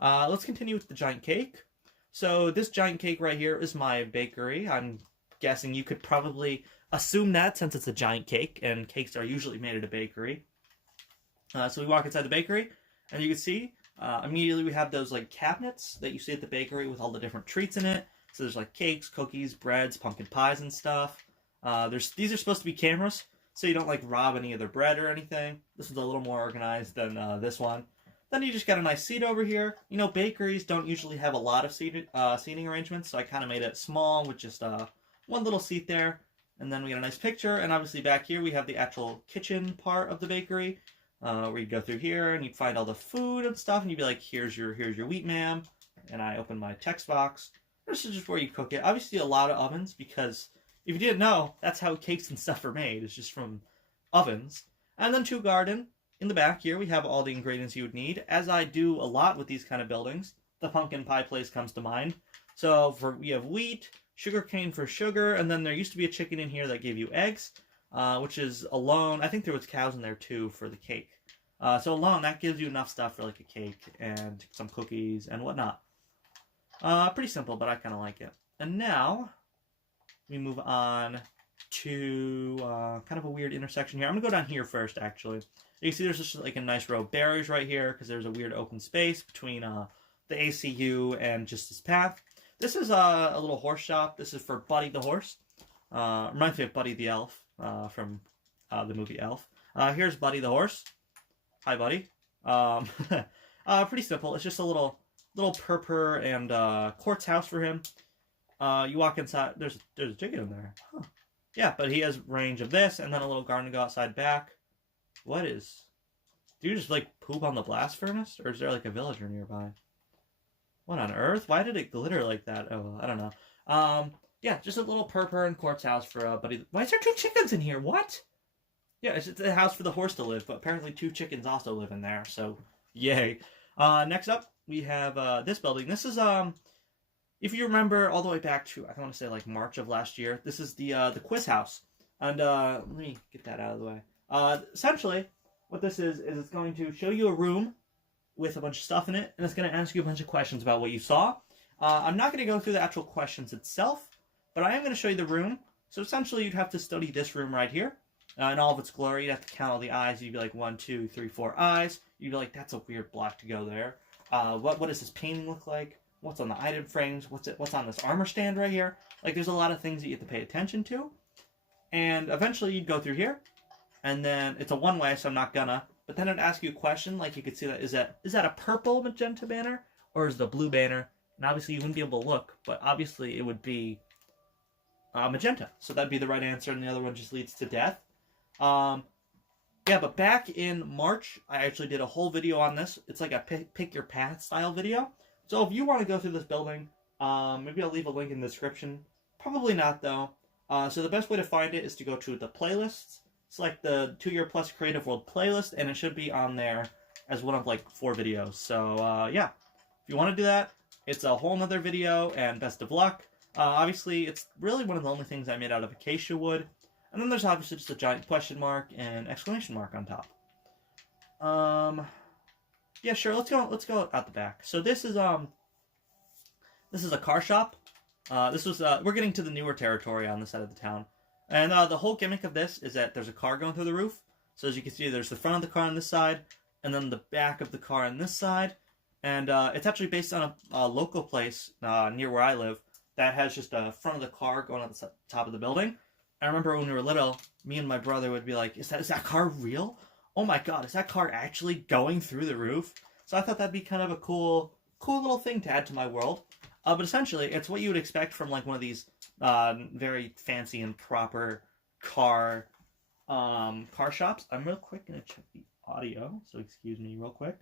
Let's continue with the giant cake. So this giant cake right here is my bakery. I'm guessing you could probably assume that since it's a giant cake, and cakes are usually made at a bakery. So we walk inside the bakery, and you can see immediately we have those like cabinets that you see at the bakery with all the different treats in it. So there's like cakes, cookies, breads, pumpkin pies, and stuff. These are supposed to be cameras, so you don't like rob any of their bread or anything. This is a little more organized than this one. Then you just got a nice seat over here. You know, bakeries don't usually have a lot of seating arrangements, so I kind of made it small with just one little seat there, and then we got a nice picture, and obviously back here we have the actual kitchen part of the bakery, where you'd go through here, and you'd find all the food and stuff, and you'd be like, here's your wheat, ma'am, and I open my text box. This is just where you cook it. Obviously a lot of ovens, because if you didn't know, that's how cakes and stuff are made, it's just from ovens. And then to garden. In the back here, we have all the ingredients you would need, as I do a lot with these kind of buildings. The pumpkin pie place comes to mind. So we have wheat, sugarcane for sugar, and then there used to be a chicken in here that gave you eggs, which is alone. I think there was cows in there too for the cake. So alone, that gives you enough stuff for like a cake and some cookies and whatnot. Pretty simple, but I kind of like it. And now we move on to kind of a weird intersection here. I'm gonna go down here first, actually. You can see there's just like a nice row of barriers right here because there's a weird open space between the ACU and just this path. This is a little horse shop. This is for Buddy the horse. Reminds me of Buddy the elf from the movie Elf. Here's Buddy the horse. Hi, Buddy. Pretty simple. It's just a little purr and quartz house for him. You walk inside. There's a chicken in there. Huh. Yeah, but he has range of this, and then a little garden to go outside back. What is... Do you just, like, poop on the blast furnace? Or is there, like, a villager nearby? What on earth? Why did it glitter like that? Oh, well, I don't know. Yeah, just a little purr and quartz house for Buddy. Why is there 2 chickens in here? What? Yeah, it's just a house for the horse to live, but apparently 2 chickens also live in there, so yay. Next up, we have this building. This is, if you remember all the way back to, I want to say, like, March of last year, this is the quiz house. And, let me get that out of the way. Essentially, what this is it's going to show you a room with a bunch of stuff in it, and it's going to ask you a bunch of questions about what you saw. I'm not going to go through the actual questions itself, but I am going to show you the room. So essentially, you'd have to study this room right here, in all of its glory. You'd have to count all the eyes. You'd be like, 1, 2, 3, 4 eyes. You'd be like, that's a weird block to go there. What does this painting look like? What's on the item frames? What's on this armor stand right here? Like, there's a lot of things that you have to pay attention to. And eventually, you'd go through here. And then it's a one-way, so I'm not gonna. but then it'd ask you a question, like you could see that is that a purple magenta banner or is it a blue banner? And obviously you wouldn't be able to look, but obviously it would be magenta. So that'd be the right answer, and the other one just leads to death. Yeah, but back in March, I actually did a whole video on this. It's like a pick your path style video. So if you want to go through this building, maybe I'll leave a link in the description. Probably not, though. So the best way to find it is to go to the playlists. Select the 2 Year Plus Creative World playlist, and it should be on there as one of like 4 videos. So yeah, if you want to do that, it's a whole nother video, and best of luck. Obviously, it's really one of the only things I made out of acacia wood. And then there's obviously just a giant question mark and exclamation mark on top. Yeah, sure. Let's go out the back. So this is a car shop. We're getting to the newer territory on this side of the town, and the whole gimmick of this is that there's a car going through the roof. So as you can see, there's the front of the car on this side, and then the back of the car on this side, and it's actually based on a local place near where I live that has just a front of the car going on the top of the building. I remember when we were little, me and my brother would be like, is that car real? Oh my god, is that car actually going through the roof? So I thought that'd be kind of a cool little thing to add to my world. But essentially, it's what you would expect from like one of these very fancy and proper car shops. I'm real quick going to check the audio, so excuse me real quick.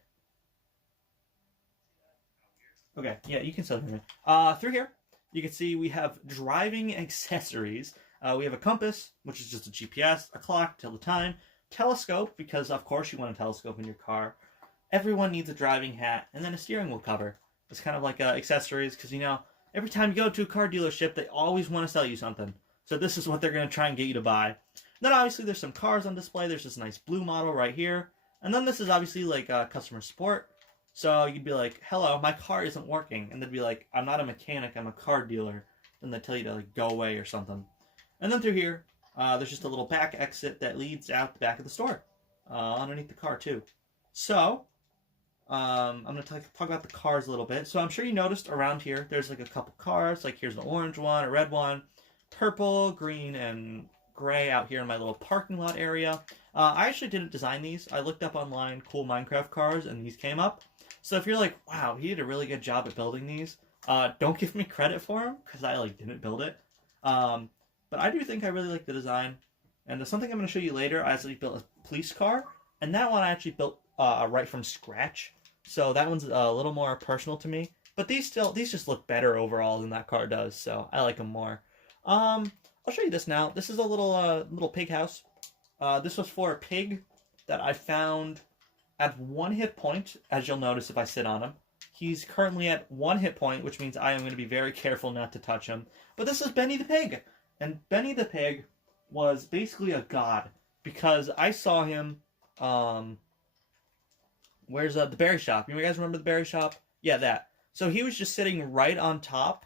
Okay, yeah, you can still hear me. Through here, you can see we have driving accessories. We have a compass, which is just a GPS, a clock, tell the time, telescope, because of course you want a telescope in your car. Everyone needs a driving hat, and then a steering wheel cover. It's kind of like accessories, because, you know, every time you go to a car dealership, they always want to sell you something. So this is what they're going to try and get you to buy. And then obviously there's some cars on display. There's this nice blue model right here. And then this is obviously like customer support. So you'd be like, hello, my car isn't working. And they'd be like, I'm not a mechanic, I'm a car dealer. And they tell you to like go away or something. And then through here, there's just a little back exit that leads out the back of the store, underneath the car too. So, I'm going to talk about the cars a little bit. So I'm sure you noticed around here, there's like a couple cars. Like here's an orange one, a red one, purple, green, and gray out here in my little parking lot area. I actually didn't design these. I looked up online cool Minecraft cars, and these came up. So if you're like, wow, he did a really good job at building these, don't give me credit for them, because I like didn't build it. But I do think I really like the design. And there's something I'm going to show you later. I actually built a police car. And that one I actually built right from scratch. So that one's a little more personal to me. But these just look better overall than that car does. So I like them more. I'll show you this now. This is a little pig house. This was for a pig that I found at 1 hit point, as you'll notice if I sit on him. He's currently at 1 hit point, which means I am going to be very careful not to touch him. But this is Benny the pig. And Benny the pig was basically a god, because I saw him, where's the berry shop? You guys remember the berry shop? Yeah, that. So he was just sitting right on top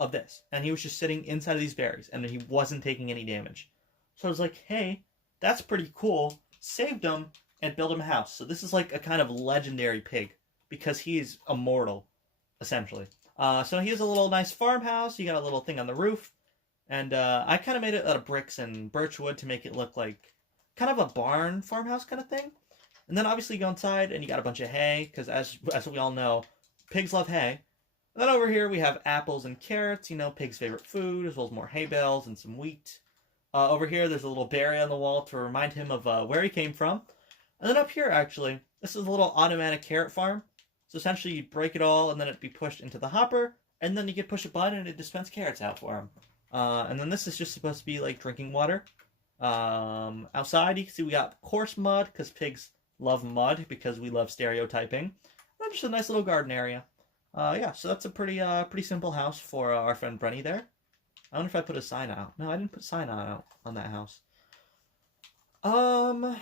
of this, and he was just sitting inside of these berries, and he wasn't taking any damage. So I was like, hey, that's pretty cool. Saved him and built him a house. So this is like a kind of legendary pig, because he's immortal, essentially. So he has a little nice farmhouse. You got a little thing on the roof. And I kind of made it out of bricks and birch wood to make it look like kind of a barn farmhouse kind of thing. And then obviously you go inside and you got a bunch of hay, because as we all know, pigs love hay. And then over here we have apples and carrots, you know, pig's favorite food, as well as more hay bales and some wheat. Over here there's a little berry on the wall to remind him of where he came from. And then up here, actually, this is a little automatic carrot farm. So essentially you break it all and then it'd be pushed into the hopper, and then you could push a button and it dispense carrots out for him. And then this is just supposed to be like drinking water. Outside you can see we got coarse mud, because pigs love mud, because we love stereotyping. And just a nice little garden area. Yeah, so that's a pretty simple house for our friend Brenny there. I wonder if I put a sign out. No, I didn't put a sign out on that house. Oh,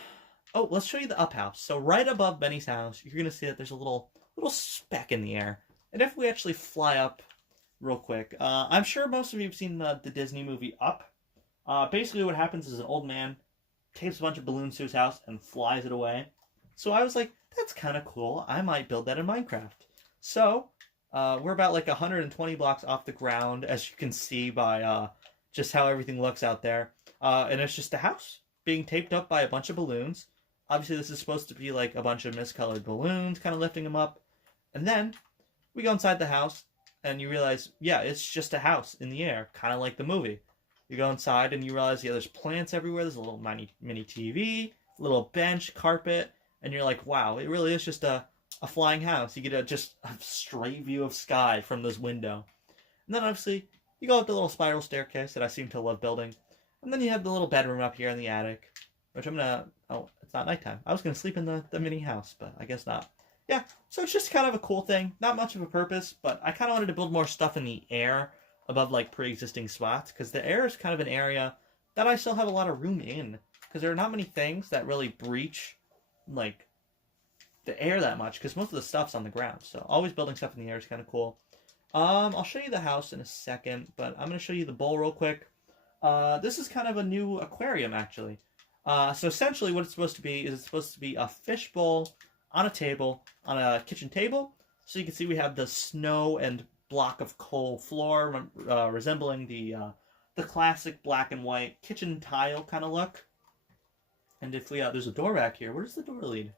let's show you the up house. So right above Benny's house, you're gonna see that there's a little speck in the air. And if we actually fly up real quick, I'm sure most of you have seen the Disney movie Up. Basically what happens is an old man tapes a bunch of balloons to his house and flies it away. So I was like, that's kind of cool. I might build that in Minecraft. So we're about like 120 blocks off the ground, as you can see by just how everything looks out there. And it's just a house being taped up by a bunch of balloons. Obviously, this is supposed to be like a bunch of miscolored balloons kind of lifting them up. And then we go inside the house, and you realize, yeah, it's just a house in the air, kind of like the movie. You go inside, and you realize, yeah, there's plants everywhere. There's a little mini TV, little bench, carpet, and you're like, wow, it really is just a flying house. You get just a straight view of sky from this window. And then obviously, you go up the little spiral staircase that I seem to love building. And then you have the little bedroom up here in the attic, which I'm gonna, oh, it's not nighttime. I was gonna sleep in the mini house, but I guess not. Yeah, so it's just kind of a cool thing. Not much of a purpose, but I kind of wanted to build more stuff in the air above like pre-existing spots, because the air is kind of an area that I still have a lot of room in, because there are not many things that really breach like the air that much, because most of the stuff's on the ground. So always building stuff in the air is kind of cool. I'll show you the house in a second, but I'm going to show you the bowl real quick. This is kind of a new aquarium, actually. So essentially what it's supposed to be is it's supposed to be a fish bowl on a table, on a kitchen table. So you can see we have the snow and block of coal floor, resembling the classic black and white kitchen tile kind of look. And if we, there's a door back here. Where does the door lead?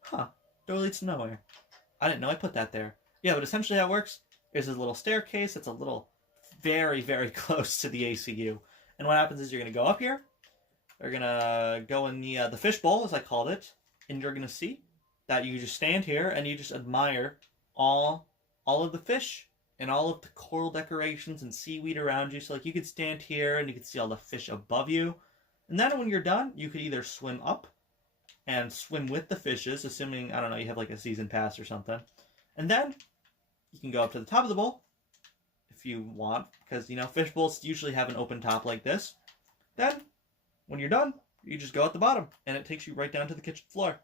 Huh, door leads to nowhere. I didn't know I put that there. Yeah, but essentially how it works is there's a little staircase that's a little very, very close to the ACU. And what happens is you're going to go up here. You're going to go in the fish bowl, as I called it. And you're going to see that you just stand here and you just admire all of the fish and all of the coral decorations and seaweed around you. So like you could stand here and you could see all the fish above you. And then when you're done, you could either swim up and swim with the fishes, assuming, I don't know, you have like a season pass or something. And then you can go up to the top of the bowl if you want, because, you know, fish bowls usually have an open top like this. Then, when you're done, you just go at the bottom, and it takes you right down to the kitchen floor.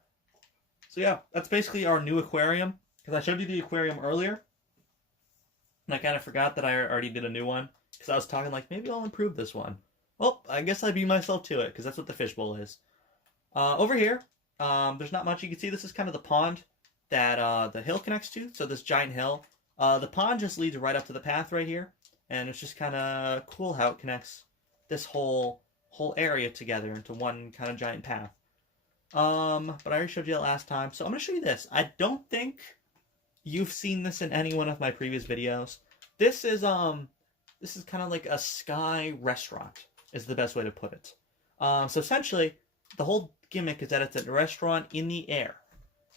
So yeah, that's basically our new aquarium, because I showed you the aquarium earlier, and I kind of forgot that I already did a new one, because I was talking like, maybe I'll improve this one. Well, I guess I beat myself to it, because that's what the fish bowl is. Over here, there's not much. You can see this is kind of the pond that the hill connects to, so this giant hill. The pond just leads right up to the path right here, and it's just kind of cool how it connects this whole area together into one kind of giant path. But I already showed you that last time, so I'm going to show you this. I don't think you've seen this in any one of my previous videos. This is kind of like a sky restaurant, is the best way to put it. So essentially, the whole gimmick is that it's a restaurant in the air.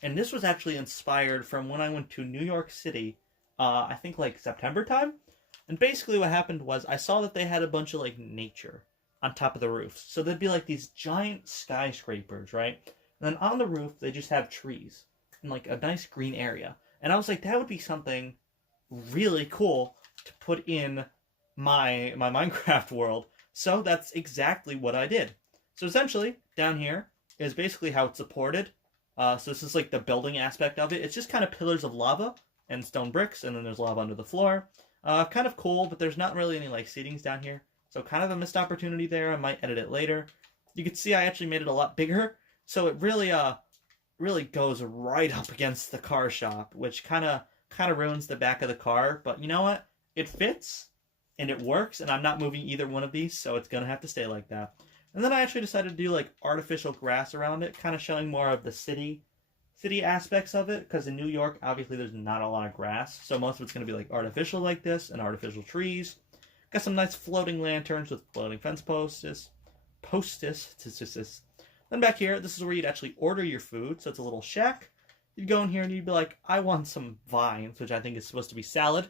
And this was actually inspired from when I went to New York City, I think like September time. And basically what happened was I saw that they had a bunch of like nature on top of the roofs. So there'd be like these giant skyscrapers, right? And then on the roof, they just have trees and like a nice green area. And I was like, that would be something really cool to put in my Minecraft world. So that's exactly what I did. So essentially, down here is basically how it's supported. So this is like the building aspect of it. It's just kind of pillars of lava and stone bricks, and then there's lava under the floor. Kind of cool, but there's not really any like seatings down here. So kind of a missed opportunity there. I might edit it later. You can see I actually made it a lot bigger. So it really goes right up against the car shop, which kind of ruins the back of the car. But you know what? It fits, and it works, and I'm not moving either one of these, so it's going to have to stay like that. And then I actually decided to do like artificial grass around it, kind of showing more of the city aspects of it, because in New York, obviously there's not a lot of grass, so most of it's going to be like artificial like this, and artificial trees. Got some nice floating lanterns with floating fence posts. Then back here, this is where you'd actually order your food, so it's a little shack. You'd go in here and you'd be like, I want some vines, which I think is supposed to be salad.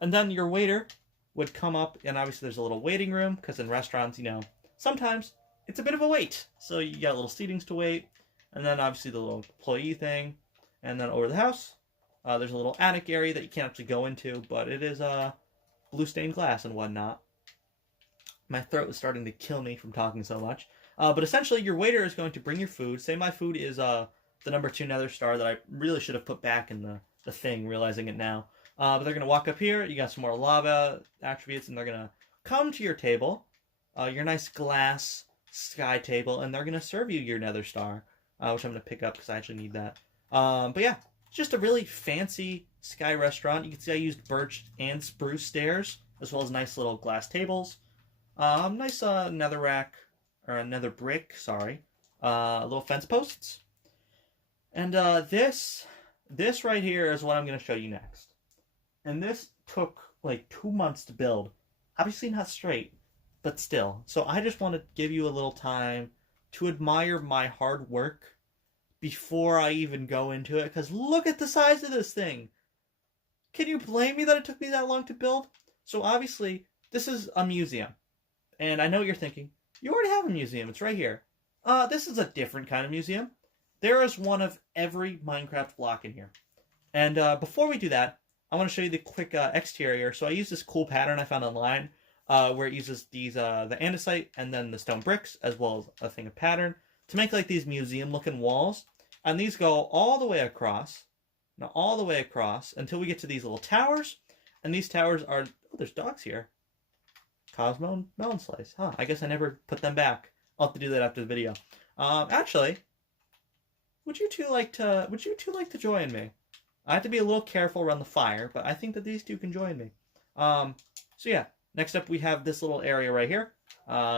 And then your waiter would come up, and obviously there's a little waiting room, because in restaurants, you know, sometimes it's a bit of a wait. So you got little seatings to wait, and then obviously the little employee thing. And then over the house, there's a little attic area that you can't actually go into, but it is blue stained glass and whatnot. My throat is starting to kill me from talking so much. But essentially, your waiter is going to bring your food. Say my food is the number 2 Nether Star that I really should have put back in the thing, realizing it now. But they're going to walk up here. You got some more lava attributes, and they're going to come to your table, your nice glass sky table, and they're going to serve you your Nether Star, which I'm going to pick up because I actually need that. But yeah, it's just a really fancy sky restaurant. You can see I used birch and spruce stairs, as well as nice little glass tables. Nice nether rack, or a nether brick, sorry. little fence posts. And this right here is what I'm going to show you next. And this took like 2 months to build. Obviously not straight, but still. So I just want to give you a little time to admire my hard work before I even go into it, because look at the size of this thing. Can you blame me that it took me that long to build? So obviously, this is a museum. And I know what you're thinking. You already have a museum. It's right here. This is a different kind of museum. There is one of every Minecraft block in here. And before we do that, I want to show you the quick exterior. So I use this cool pattern I found online where it uses these the andesite and then the stone bricks as well as a thing of pattern to make like these museum-looking walls. And these go all the way across. Now all the way across until we get to these little towers. And these towers are... Oh, there's dogs here. Cosmo and Melon Slice. Huh, I guess I never put them back. I'll have to do that after the video. Actually, would you two like to join me? I have to be a little careful around the fire, but I think that these two can join me. So yeah, next up we have this little area right here,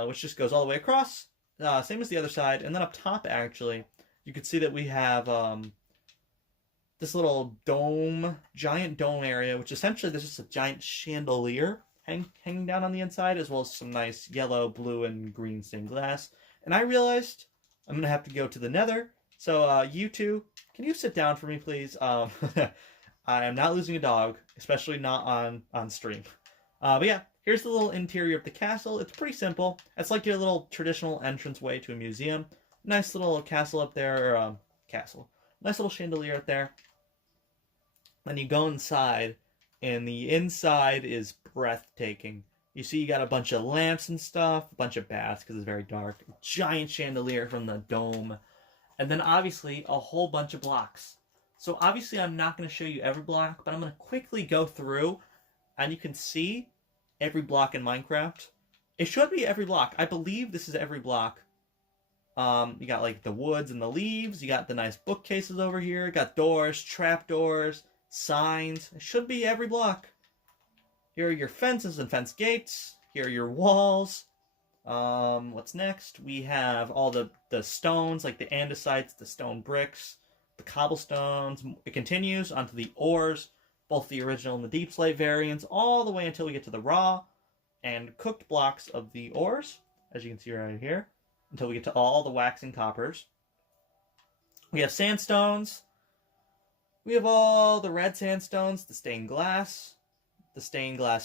which just goes all the way across. Same as the other side. And then up top, actually, you can see that we have this little dome, giant dome area, which essentially there's just a giant chandelier hanging down on the inside, as well as some nice yellow, blue, and green stained glass. And I realized I'm going to have to go to the nether. So you two, can you sit down for me, please? I am not losing a dog, especially not on stream. But yeah, here's the little interior of the castle. It's pretty simple. It's like your little traditional entranceway to a museum. Nice little castle up there, or castle. Nice little chandelier up there. Then you go inside, and the inside is breathtaking. You see you got a bunch of lamps and stuff, a bunch of bats because it's very dark, a giant chandelier from the dome, and then obviously a whole bunch of blocks. So obviously I'm not going to show you every block, but I'm going to quickly go through, and you can see every block in Minecraft. It should be every block. I believe this is every block. You got like the woods and the leaves, you got the nice bookcases over here, you got doors, trap doors, signs. It should be every block. Here are your fences and fence gates. Here are your walls. What's next? We have all the stones, like the andesites, the stone bricks, the cobblestones. It continues onto the ores, both the original and the deep slate variants, all the way until we get to the raw and cooked blocks of the ores, as you can see right here, until we get to all the wax and coppers. We have sandstones. We have all the red sandstones, the stained glass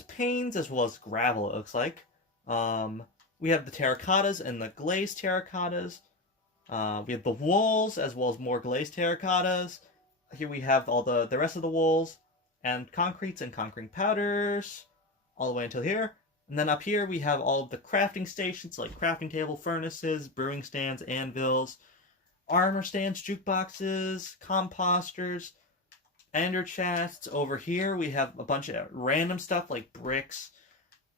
panes, as well as gravel, it looks like. We have the terracottas and the glazed terracottas. We have the wools, as well as more glazed terracottas. Here we have all the rest of the wools, and concretes and concrete powders, all the way until here. And then up here we have all of the crafting stations, like crafting table, furnaces, brewing stands, anvils, armor stands, jukeboxes, composters, ender chests. Over here we have a bunch of random stuff like bricks,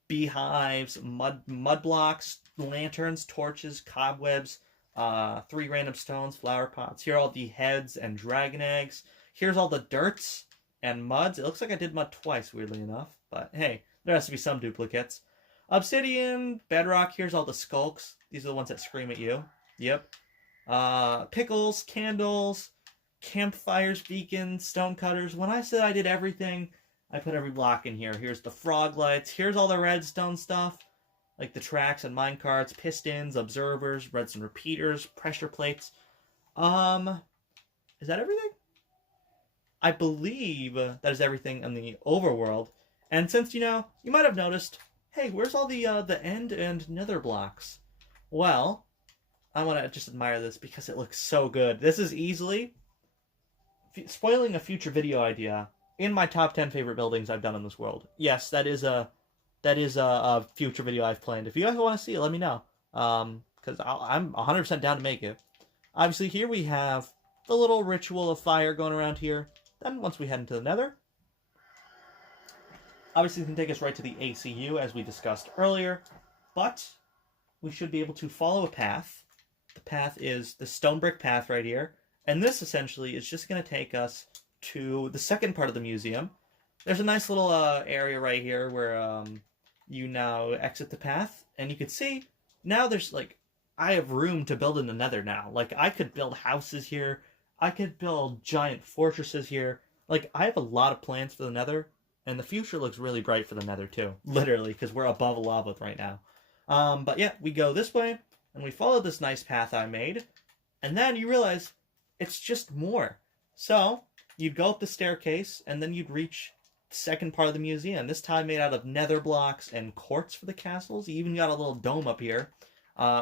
beehives, mud blocks, lanterns, torches, cobwebs, 3 random stones, flower pots. Here are all the heads and dragon eggs. Here's all the dirts and muds. It looks like I did mud twice, weirdly enough, but hey, there has to be some duplicates. Obsidian, bedrock. Here's all the skulks. These are the ones that scream at you. Yep. Pickles, candles, campfires, beacons, stone cutters. When I said I did everything, I put every block in here. Here's the frog lights. Here's all the redstone stuff, like the tracks and minecarts, pistons, observers, redstone repeaters, pressure plates. Is that everything? I believe that is everything in the overworld. And since, you might have noticed, hey, where's all the end and nether blocks? Well, I want to just admire this because it looks so good. This is easily spoiling a future video idea in my top 10 favorite buildings I've done in this world. Yes, that is a future video I've planned. If you guys want to see it, let me know. Because I'm 100% down to make it. Obviously, here we have the little ritual of fire going around here. Then, once we head into the nether, obviously, it can take us right to the ACU, as we discussed earlier. But we should be able to follow a path. The path is the stone brick path right here. And this, essentially, is just going to take us to the second part of the museum. There's a nice little area right here where you now exit the path. And you can see, now there's, like, I have room to build in the Nether now. Like, I could build houses here. I could build giant fortresses here. Like, I have a lot of plans for the Nether, and the future looks really bright for the Nether too. Literally, because we're above lava right now. But yeah, we go this way, and we follow this nice path I made, and then you realize it's just more. So, you'd go up the staircase, and then you'd reach the second part of the museum. This time made out of nether blocks and quartz for the castles. You even got a little dome up here,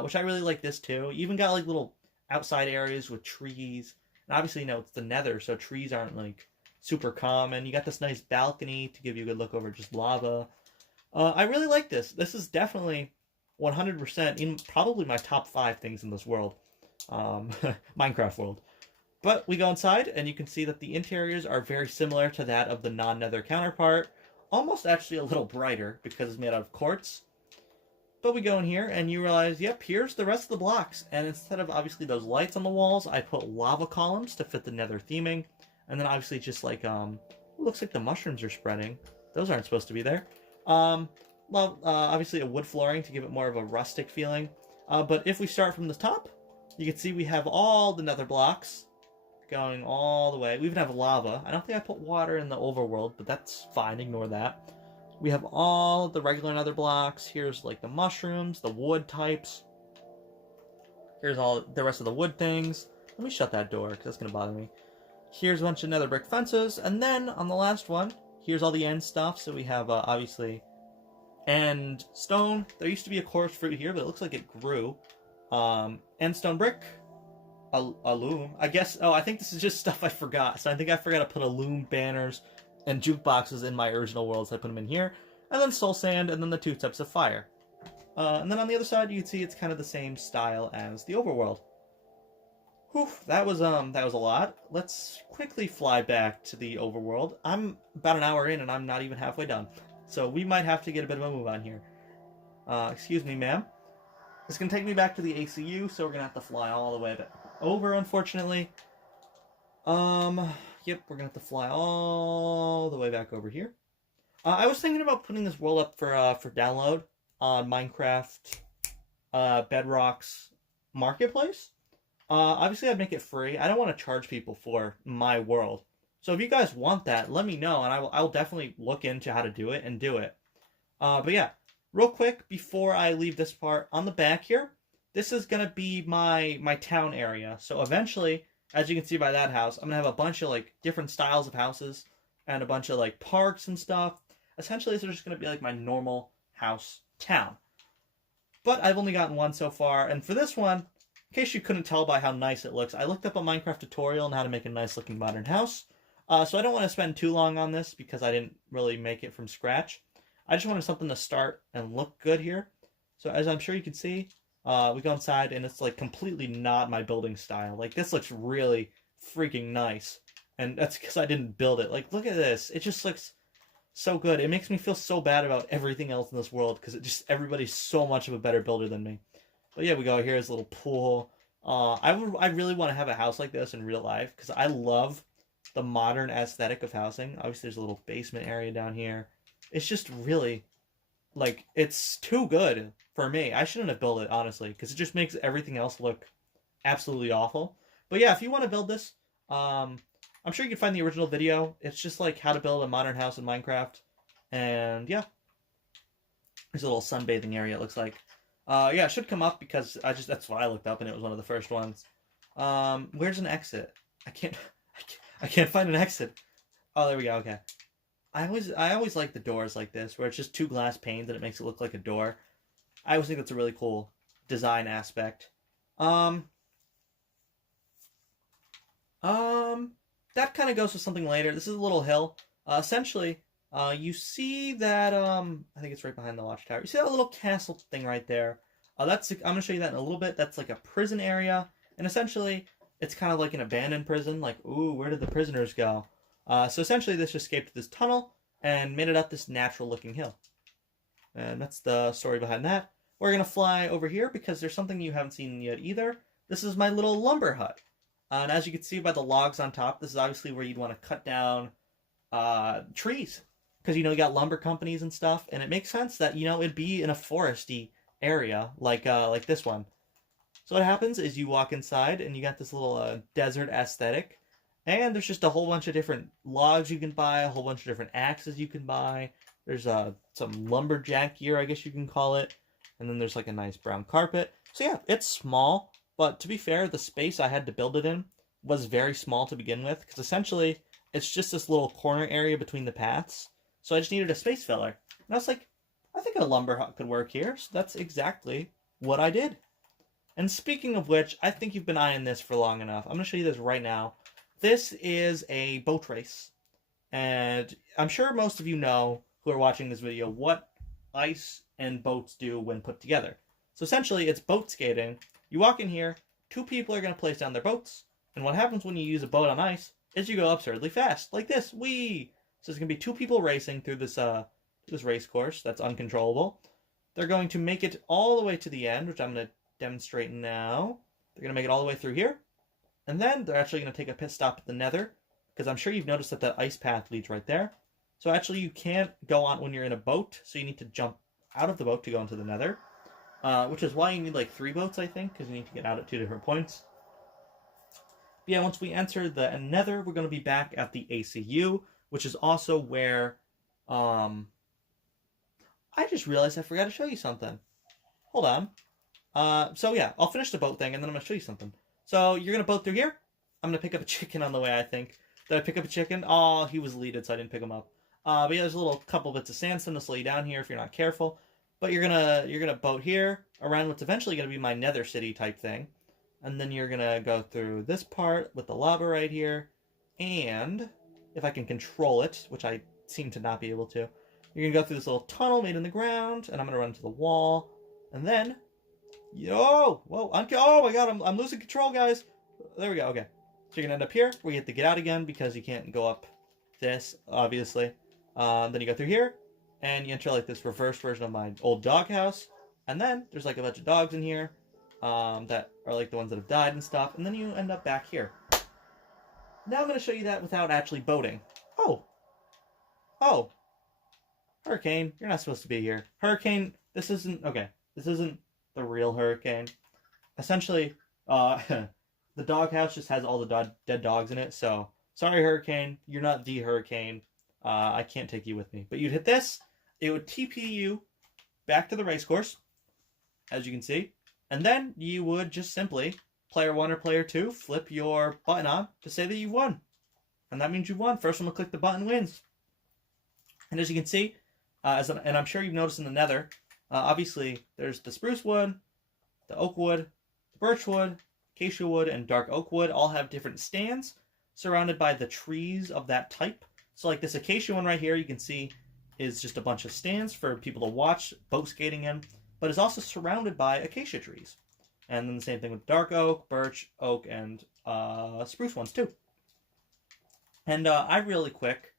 which I really like this too. You even got like little outside areas with trees. And obviously, it's the Nether, so trees aren't like super common. You got this nice balcony to give you a good look over just lava. I really like this. This is definitely 100% in probably my top 5 things in this world. Minecraft world. But we go inside, and you can see that the interiors are very similar to that of the non-nether counterpart. Almost actually a little brighter, because it's made out of quartz. But we go in here, and you realize, yep, here's the rest of the blocks. And instead of, obviously, those lights on the walls, I put lava columns to fit the nether theming. And then, obviously, just like, looks like the mushrooms are spreading. Those aren't supposed to be there. Obviously, a wood flooring to give it more of a rustic feeling. But if we start from the top, you can see we have all the nether blocks going all the way. We even have lava. I don't think I put water in the overworld, but that's fine. Ignore that. We have all the regular nether blocks. Here's like the mushrooms, the wood types. Here's all the rest of the wood things. Let me shut that door because that's going to bother me. Here's a bunch of nether brick fences. And then on the last one, here's all the end stuff. So we have, obviously, end stone. There used to be a chorus fruit here, but it looks like it grew. End stone brick. A loom. I guess, I think this is just stuff I forgot. So I think I forgot to put a loom, banners, and jukeboxes in my original world, so I put them in here. And then soul sand, and then the 2 types of fire. And then on the other side, you can see it's kind of the same style as the overworld. Whew, that was a lot. Let's quickly fly back to the overworld. I'm about an hour in, and I'm not even halfway done. So we might have to get a bit of a move on here. Excuse me, ma'am. It's going to take me back to the ACU, so we're going to have to fly all the way back over, unfortunately. Yep, we're going to have to fly all the way back over here. I was thinking about putting this world up for download on Minecraft Bedrock's Marketplace. Obviously, I'd make it free. I don't want to charge people for my world. So if you guys want that, let me know, and I'll definitely look into how to do it and do it. But yeah, real quick, before I leave this part, on the back here, this is going to be my town area. So eventually, as you can see by that house, I'm going to have a bunch of like different styles of houses and a bunch of like parks and stuff. Essentially, it's just going to be like my normal house town. But I've only gotten one so far. And for this one, in case you couldn't tell by how nice it looks, I looked up a Minecraft tutorial on how to make a nice looking modern house. So I don't want to spend too long on this because I didn't really make it from scratch. I just wanted something to start and look good here. So as I'm sure you can see, we go inside, and it's like completely not my building style. Like, this looks really freaking nice, and that's because I didn't build it. Like, look at this. It just looks so good. It makes me feel so bad about everything else in this world because everybody's so much of a better builder than me. But yeah, we go here's a little pool. I really want to have a house like this in real life because I love the modern aesthetic of housing. Obviously, there's a little basement area down here. It's just really, like, it's too good for me. I shouldn't have built it, honestly, because it just makes everything else look absolutely awful. But yeah, if you want to build this, I'm sure you can find the original video. It's just like how to build a modern house in Minecraft. And yeah, there's a little sunbathing area, it looks like. Yeah, it should come up because that's what I looked up, and it was one of the first ones. Where's an exit? I can't find an exit. Oh, there we go. Okay. I always like the doors like this, where it's just 2 glass panes and it makes it look like a door. I always think that's a really cool design aspect. That kind of goes to something later. This is a little hill. Essentially, you see that, I think it's right behind the watchtower. You see that little castle thing right there? I'm going to show you that in a little bit. That's like a prison area. And essentially, it's kind of like an abandoned prison. Like, ooh, where did the prisoners go? So essentially, this just escaped this tunnel and made it up this natural-looking hill. And that's the story behind that. We're going to fly over here because there's something you haven't seen yet either. This is my little lumber hut. And as you can see by the logs on top, this is obviously where you'd want to cut down trees. Because, you got lumber companies and stuff. And it makes sense that, it'd be in a foresty area like this one. So what happens is you walk inside and you got this little desert aesthetic, and there's just a whole bunch of different logs you can buy, a whole bunch of different axes you can buy. There's some lumberjack gear, I guess you can call it, and then there's like a nice brown carpet. So yeah, it's small, but to be fair, the space I had to build it in was very small to begin with, because essentially it's just this little corner area between the paths. So I just needed a space filler. And I was like, I think a lumber hut could work here. So that's exactly what I did. And speaking of which, I think you've been eyeing this for long enough. I'm going to show you this right now. This is a boat race. And I'm sure most of you know, who are watching this video, what ice and boats do when put together. So essentially, it's boat skating. You walk in here, two people are going to place down their boats. And what happens when you use a boat on ice is you go absurdly fast, like this. Whee! So there's going to be two people racing through this race course that's uncontrollable. They're going to make it all the way to the end, which I'm going to demonstrate now. They're going to make it all the way through here. And then they're actually going to take a pit stop at the Nether, because I'm sure you've noticed that ice path leads right there. So actually you can't go on when you're in a boat, so you need to jump out of the boat to go into the Nether. Which is why you need like 3 boats, I think, because you need to get out at 2 different points. But yeah, once we enter the Nether, we're going to be back at the ACU, which is also where... I just realized I forgot to show you something. Hold on. So yeah, I'll finish the boat thing, and then I'm going to show you something. So you're going to boat through here. I'm going to pick up a chicken on the way, I think. Did I pick up a chicken? Oh, he was leaded, so I didn't pick him up. But yeah, there's a little couple bits of sandstone to slow you down here if you're not careful. But you're gonna boat here around what's eventually gonna be my Nether City type thing, and then you're gonna go through this part with the lava right here, and if I can control it, which I seem to not be able to, you're gonna go through this little tunnel made in the ground, and I'm gonna run into the wall, and then, oh my god, I'm losing control, guys. There we go. Okay, so you're gonna end up here where you have to get out again because you can't go up this, obviously. Then you go through here, and you enter like this reversed version of my old doghouse, and then there's like a bunch of dogs in here that are like the ones that have died and stuff, and then you end up back here. Now I'm going to show you that without actually boating. Oh, Hurricane, you're not supposed to be here. Hurricane, this isn't the real Hurricane. Essentially, the doghouse just has all the dead dogs in it, so sorry Hurricane, you're not the Hurricane. I can't take you with me. But you'd hit this, it would TP you back to the race course, as you can see, and then you would just simply, player 1 or player 2, flip your button on to say that you won. And that means you won. First one to click the button wins. And as you can see, and I'm sure you've noticed in the Nether, obviously there's the spruce wood, the oak wood, the birch wood, acacia wood, and dark oak wood all have different stands surrounded by the trees of that type. So like this acacia one right here, you can see is just a bunch of stands for people to watch boat skating in, but is also surrounded by acacia trees. And then the same thing with dark oak, birch, oak, and spruce ones too. And really quick,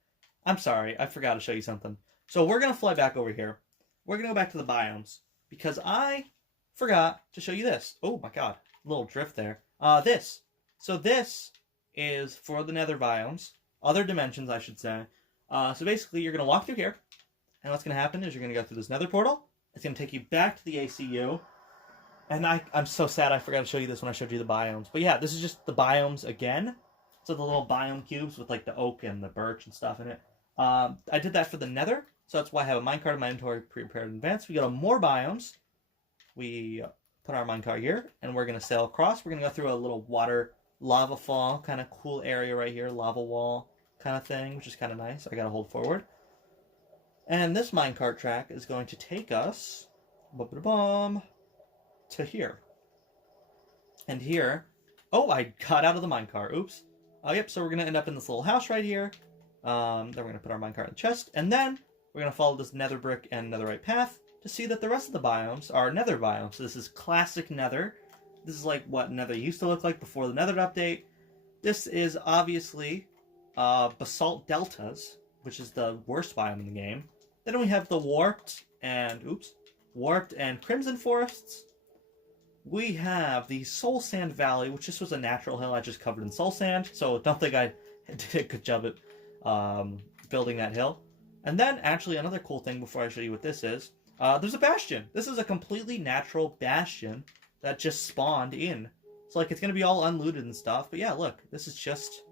I'm sorry, I forgot to show you something. So we're going to fly back over here. We're going to go back to the biomes, because I forgot to show you this. Oh my god, a little drift there. This. So this is for the Nether biomes. Other dimensions, I should say. So basically, you're going to walk through here, and what's going to happen is you're going to go through this Nether portal. It's going to take you back to the ACU, and I'm so sad I forgot to show you this when I showed you the biomes. But yeah, this is just the biomes again. So the little biome cubes with like the oak and the birch and stuff in it. I did that for the Nether, so that's why I have a minecart in my inventory prepared in advance. We go to more biomes. We put our minecart here, and we're going to sail across. We're going to go through a little water lava fall kind of cool area right here, lava wall kind of thing, which is kind of nice. I got to hold forward. And this minecart track is going to take us to here. And here, oh, I got out of the minecart. Oops. Yep, so we're going to end up in this little house right here. Then we're going to put our minecart in the chest, and then we're going to follow this nether brick and netherite path to see that the rest of the biomes are nether biomes. So this is classic nether. This is like what nether used to look like before the nether update. This is obviously basalt deltas, which is the worst biome in the game. Then we have the warped and crimson forests. We have the soul sand valley, which just was a natural hill I just covered in soul sand, so don't think I did a good job at building that hill. And then actually another cool thing before I show you what this is, there's a bastion. This is a completely natural bastion that just spawned in. So like it's gonna be all unlooted and stuff. But yeah, look, this is just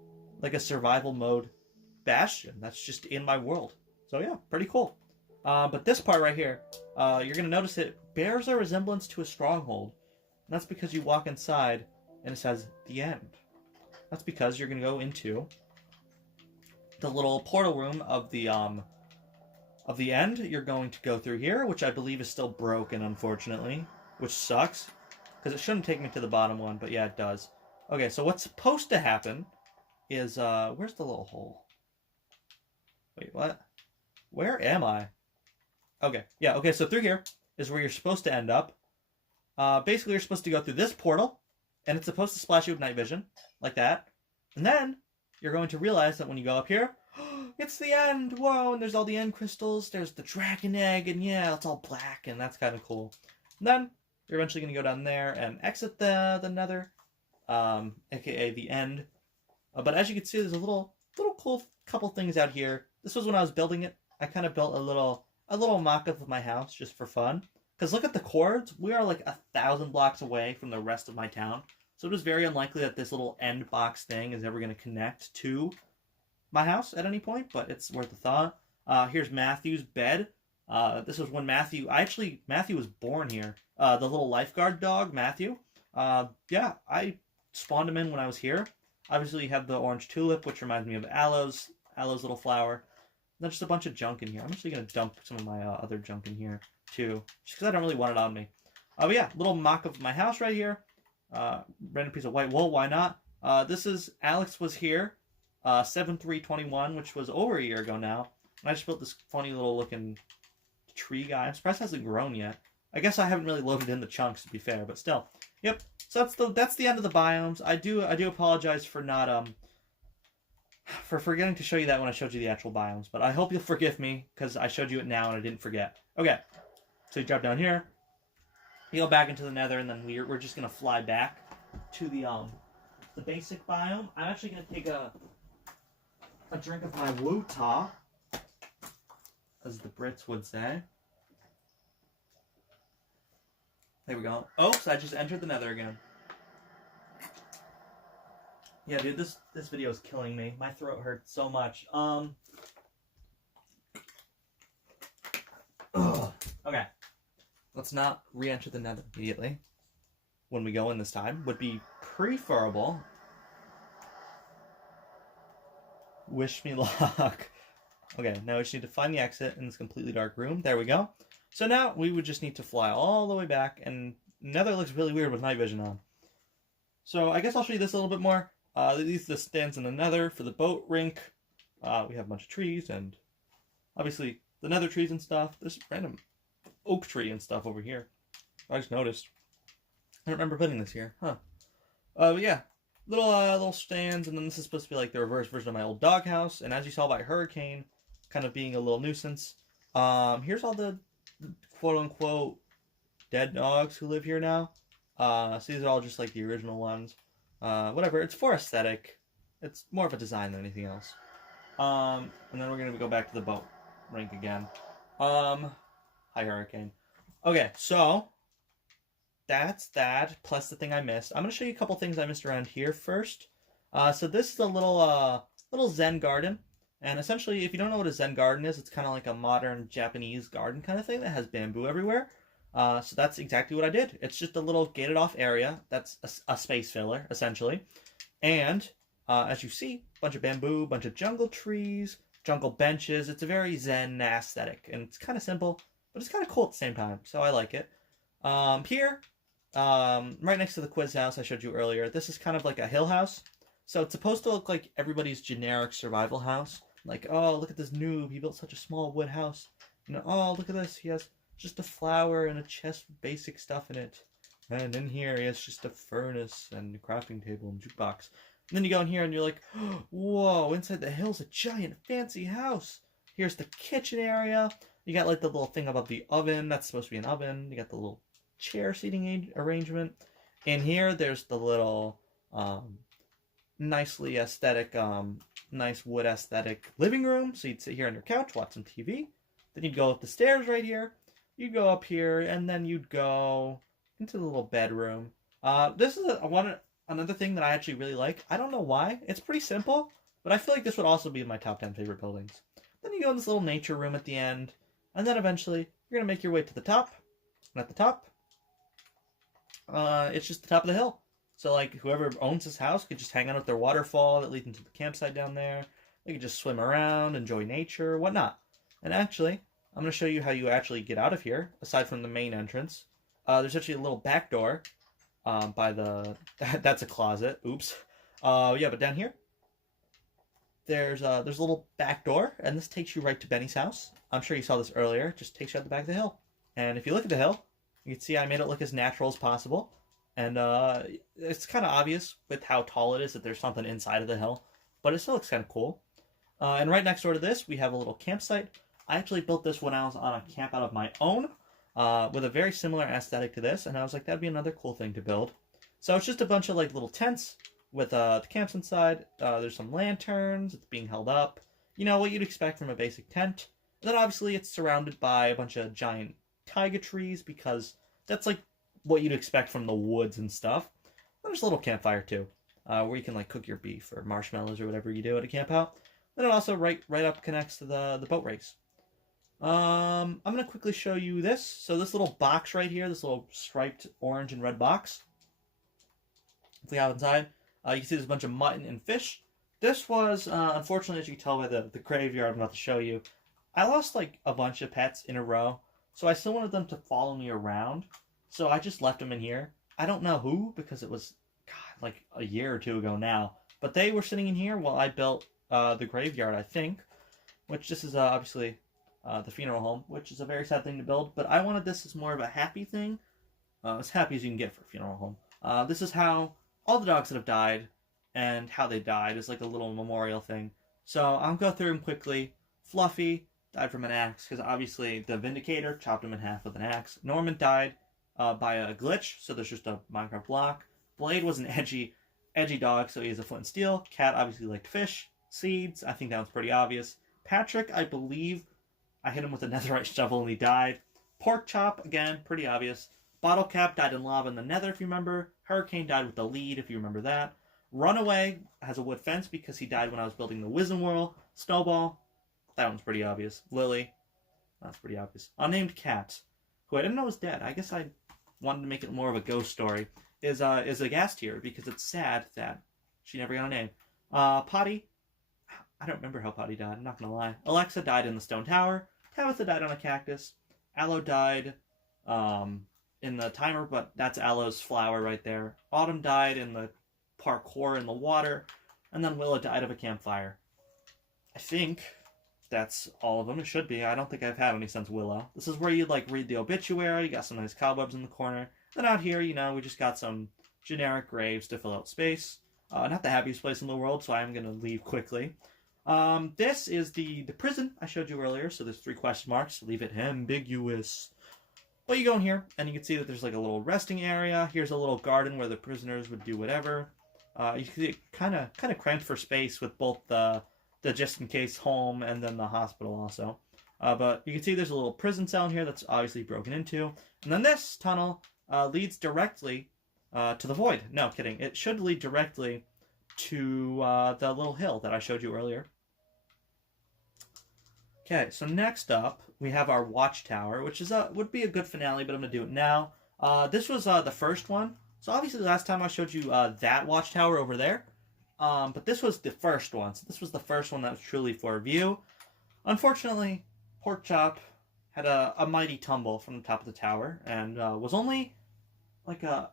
like a survival mode bastion that's just in my world. So yeah, pretty cool. But this part right here, you're gonna notice it bears a resemblance to a stronghold. And that's because you walk inside and it says the end. That's because you're gonna go into the little portal room of the end. You're going to go through here, which I believe is still broken, unfortunately, which sucks because it shouldn't take me to the bottom one, but yeah, it does. Okay, so what's supposed to happen is where's the little hole? Wait, what? Where am I? Okay, yeah, okay, so through here is where you're supposed to end up. Basically, you're supposed to go through this portal, and it's supposed to splash you with night vision, like that. And then you're going to realize that when you go up here, it's the end! Whoa, and there's all the end crystals, there's the dragon egg, and yeah, it's all black, and that's kind of cool. And then you're eventually going to go down there and exit the nether, aka the end. But as you can see, there's a little cool couple things out here. This was when I was building it. I kind of built a little mock-up of my house just for fun. Because look at the cords. We are like 1,000 blocks away from the rest of my town. So it is very unlikely that this little end box thing is ever going to connect to my house at any point, but it's worth a thought. Here's Matthew's bed. This was when Matthew was born here. The little lifeguard dog, Matthew. Yeah, I spawned him in when I was here. Obviously, you have the orange tulip, which reminds me of Aloe's little flower. There's just a bunch of junk in here. I'm actually going to dump some of my other junk in here, too. Just because I don't really want it on me. But yeah, little mock of my house right here. Random piece of white wool, why not? This is, Alex was here, 7/3/21, which was over a year ago now. And I just built this funny little looking tree guy. I'm surprised it hasn't grown yet. I guess I haven't really loaded in the chunks, to be fair, but still. Yep, so that's the end of the biomes. I do apologize for not, for forgetting to show you that when I showed you the actual biomes, but I hope you'll forgive me, because I showed you it now and I didn't forget. Okay, so you drop down here, you go back into the nether, and then we're just going to fly back to the basic biome. I'm actually going to take a drink of my Woo-Ta, as the Brits would say. There we go. Oops, I just entered the nether again. Yeah, dude, this video is killing me. My throat hurts so much. Okay. Let's not re-enter the nether immediately. When we go in this time. Would be preferable. Wish me luck. Okay, now we just need to find the exit in this completely dark room. There we go. So now we would just need to fly all the way back, and nether looks really weird with night vision on. So I guess I'll show you this a little bit more. These are the stands in the nether for the boat rink. We have a bunch of trees and obviously the nether trees and stuff. There's a random oak tree and stuff over here. I just noticed. I don't remember putting this here. Huh. But yeah. Little stands, and then this is supposed to be like the reverse version of my old doghouse. And as you saw by Hurricane, kind of being a little nuisance. Here's all the quote-unquote dead dogs who live here now. So these are all just like the original ones. Whatever, it's for aesthetic. It's more of a design than anything else. And then we're going to go back to the boat rink again. Hi, Hurricane. Okay, so that's that, plus the thing I missed. I'm going to show you a couple things I missed around here first. So this is a little Zen garden. And essentially, if you don't know what a Zen garden is, it's kind of like a modern Japanese garden kind of thing that has bamboo everywhere. So that's exactly what I did. It's just a little gated off area that's a space filler, essentially. And as you see, a bunch of bamboo, bunch of jungle trees, jungle benches. It's a very Zen aesthetic, and it's kind of simple, but it's kind of cool at the same time, so I like it. Here, right next to the quiz house I showed you earlier, this is kind of like a hill house. So it's supposed to look like everybody's generic survival house. Like, oh, look at this noob, he built such a small wood house. You know, oh, look at this, he has just a flower and a chest with basic stuff in it. And in here, he has just a furnace and a crafting table and jukebox. And then you go in here and you're like, whoa, inside the hill's a giant fancy house. Here's the kitchen area. You got like the little thing above the oven. That's supposed to be an oven. You got the little chair seating arrangement. In here, there's the little nicely aesthetic, nice wood aesthetic living room. So you'd sit here on your couch, watch some TV. Then you'd go up the stairs right here. You'd go up here, and then you'd go into the little bedroom. This is another thing that I actually really like. I don't know why. It's pretty simple, but I feel like this would also be in my top 10 favorite buildings. Then you go in this little nature room at the end, and then eventually you're gonna make your way to the top. And at the top, it's just the top of the hill. So like whoever owns this house could just hang out at their waterfall that leads into the campsite down there. They could just swim around, enjoy nature, whatnot. And actually, I'm going to show you how you actually get out of here, aside from the main entrance. There's actually a little back door by the... That's a closet. Oops. Yeah, but down here, there's a little back door, and this takes you right to Benny's house. I'm sure you saw this earlier. It just takes you out the back of the hill. And if you look at the hill, you can see I made it look as natural as possible. And it's kind of obvious with how tall it is that there's something inside of the hill. But it still looks kind of cool. And right next door to this, we have a little campsite. I actually built this when I was on a camp out of my own, with a very similar aesthetic to this, and I was like, that'd be another cool thing to build. So it's just a bunch of like little tents with the camps inside. There's some lanterns. It's being held up. You know, what you'd expect from a basic tent. And then obviously it's surrounded by a bunch of giant taiga trees, because that's like what you'd expect from the woods and stuff. And there's a little campfire too, where you can like cook your beef or marshmallows or whatever you do at a camp out. Then it also right up connects to the boat race. I'm going to quickly show you this. So this little box right here, this little striped orange and red box. If we have inside, you can see there's a bunch of mutton and fish. This was, unfortunately, as you can tell by the graveyard I'm about to show you, I lost like a bunch of pets in a row. So I still wanted them to follow me around. So I just left them in here. I don't know who, because it was, God, like a year or two ago now. But they were sitting in here while I built the graveyard, I think. Which this is obviously the funeral home, which is a very sad thing to build. But I wanted this as more of a happy thing. As happy as you can get for a funeral home. This is how all the dogs that have died and how they died is like a little memorial thing. So I'll go through them quickly. Fluffy died from an axe, because obviously the Vindicator chopped him in half with an axe. Norman died by a glitch, so there's just a Minecraft block. Blade was an edgy dog, so he has a flint and steel. Cat obviously liked fish. Seeds, I think that was pretty obvious. Patrick, I believe I hit him with a netherite shovel and he died. Pork chop, again, pretty obvious. Bottle cap died in lava in the nether, if you remember. Hurricane died with the lead, if you remember that. Runaway has a wood fence because he died when I was building the Wizen Whirl. Snowball, that one's pretty obvious. Lily, that's pretty obvious. Unnamed cat, who I didn't know was dead. I guess I wanted to make it more of a ghost story. Is a gas tier, because it's sad that she never got a name. Potty, I don't remember how Potty died, I'm not gonna lie. Alexa died in the stone tower. Tabitha died on a cactus. Aloe died in the timer, but that's Aloe's flower right there. Autumn died in the parkour in the water. And then Willow died of a campfire. I think that's all of them. It should be. I don't think I've had any since Willow. This is where you like read the obituary. You got some nice cobwebs in the corner. Then out here, you know, we just got some generic graves to fill out space. Not the happiest place in the world, so I'm going to leave quickly. This is the prison I showed you earlier, so there's 3 question marks. Leave it ambiguous. But you go in here, and you can see that there's like a little resting area. Here's a little garden where the prisoners would do whatever. You can see it kind of cramped for space with both the just in case home and then the hospital also. But you can see there's a little prison cell in here that's obviously broken into. And then this tunnel leads directly to the void. No, kidding. It should lead directly to the little hill that I showed you earlier. Okay, so next up, we have our watchtower, which is would be a good finale, but I'm going to do it now. This was the first one. So obviously last time I showed you that watchtower over there. But this was the first one. So this was the first one that was truly for view. Unfortunately, Pork Chop had a mighty tumble from the top of the tower, and was only like I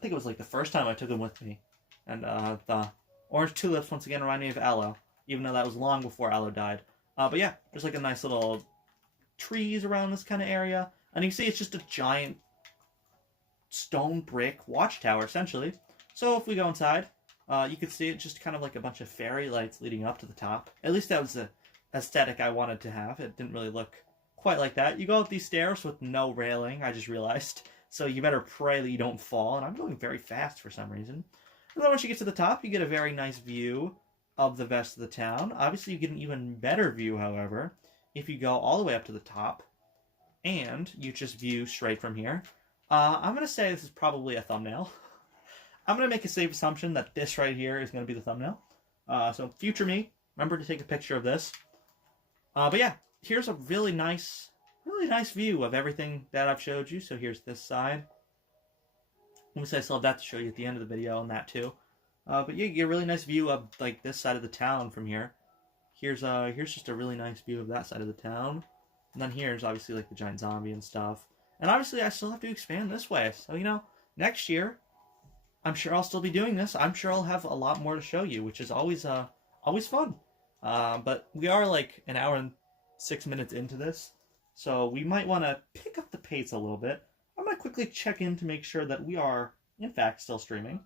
think it was like the first time I took him with me. And the orange tulips once again remind me of Aloe, even though that was long before Aloe died. But yeah, there's like a nice little trees around this kind of area, and you can see it's just a giant stone brick watchtower essentially. So if we go inside, you can see it just kind of like a bunch of fairy lights leading up to the top. At least that was the aesthetic I wanted to have. It didn't really look quite like that. You go up these stairs with no railing, I just realized. So you better pray that you don't fall, and I'm going very fast for some reason. And then once you get to the top, you get a very nice view of the rest of the town. Obviously, you get an even better view, however, if you go all the way up to the top, and you just view straight from here. I'm gonna say this is probably a thumbnail. I'm gonna make a safe assumption that this right here is gonna be the thumbnail. So future me, remember to take a picture of this. But yeah, here's a really nice view of everything that I've showed you. So here's this side. Obviously, I still have that to show you at the end of the video and that too. But yeah, you get a really nice view of like this side of the town from here. Here's just a really nice view of that side of the town. And then here's obviously like the giant zombie and stuff. And obviously I still have to expand this way. So, you know, next year, I'm sure I'll still be doing this. I'm sure I'll have a lot more to show you, which is always fun. But we are like an hour and 6 minutes into this. So we might want to pick up the pace a little bit. I'm going to quickly check in to make sure that we are, in fact, still streaming.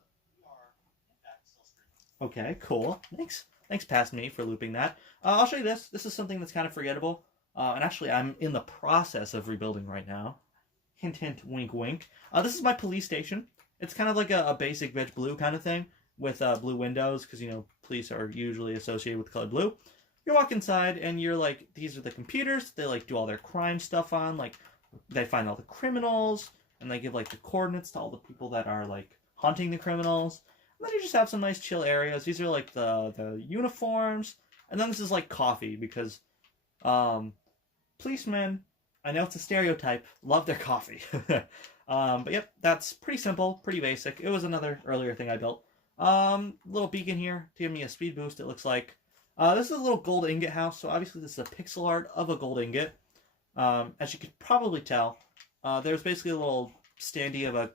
Okay, cool. Thanks, past me, for looping that. I'll show you this. This is something that's kind of forgettable. And actually, I'm in the process of rebuilding right now. Hint, hint, wink, wink. This is my police station. It's kind of like a basic Veg Blue kind of thing with blue windows because, you know, police are usually associated with color blue. You walk inside and you're like, these are the computers they like do all their crime stuff on. Like, they find all the criminals and they give like the coordinates to all the people that are like hunting the criminals. And then you just have some nice chill areas. These are like the uniforms. And then this is like coffee because policemen, I know it's a stereotype, love their coffee. But yep, that's pretty simple, pretty basic. It was another earlier thing I built. Little beacon here to give me a speed boost, it looks like. This is a little gold ingot house, so obviously this is a pixel art of a gold ingot. As you could probably tell, there's basically a little standee of a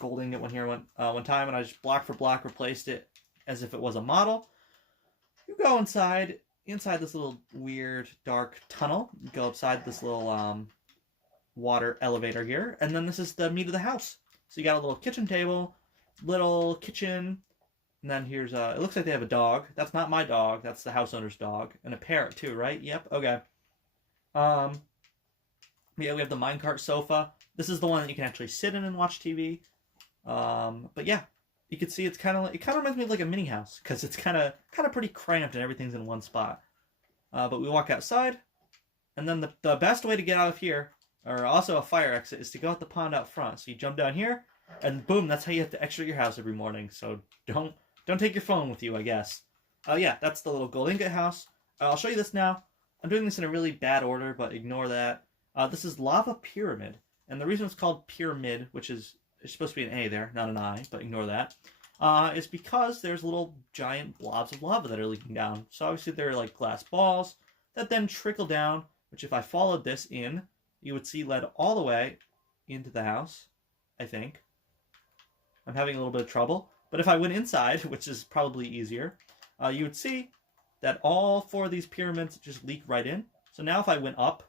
gold ingot one time, and I just block for block replaced it as if it was a model. You go inside this little weird dark tunnel. You go upside this little water elevator here, and then this is the meat of the house. So you got a little kitchen table, little kitchen, and then here's it looks like they have a dog. That's not my dog, that's the house owner's dog. And a parrot too, right? Yep, okay. Yeah, we have the minecart sofa. This is the one that you can actually sit in and watch TV. But yeah, you can see it kind of reminds me of like a mini house because it's kind of pretty cramped and everything's in one spot. But we walk outside, and then the best way to get out of here, or also a fire exit, is to go out the pond out front. So you jump down here, and boom, that's how you have to exit your house every morning. So don't take your phone with you, I guess. Yeah, that's the little gold ingot house. I'll show you this now. I'm doing this in a really bad order, but ignore that. This is Lava Pyramid, and the reason it's called Pyramid, which is it's supposed to be an A there, not an I, but ignore that, is because there's little giant blobs of lava that are leaking down. So obviously they're like glass balls that then trickle down, which if I followed this in, you would see led all the way into the house, I think. I'm having a little bit of trouble. But if I went inside, which is probably easier, you would see that all four of these pyramids just leak right in. So now if I went up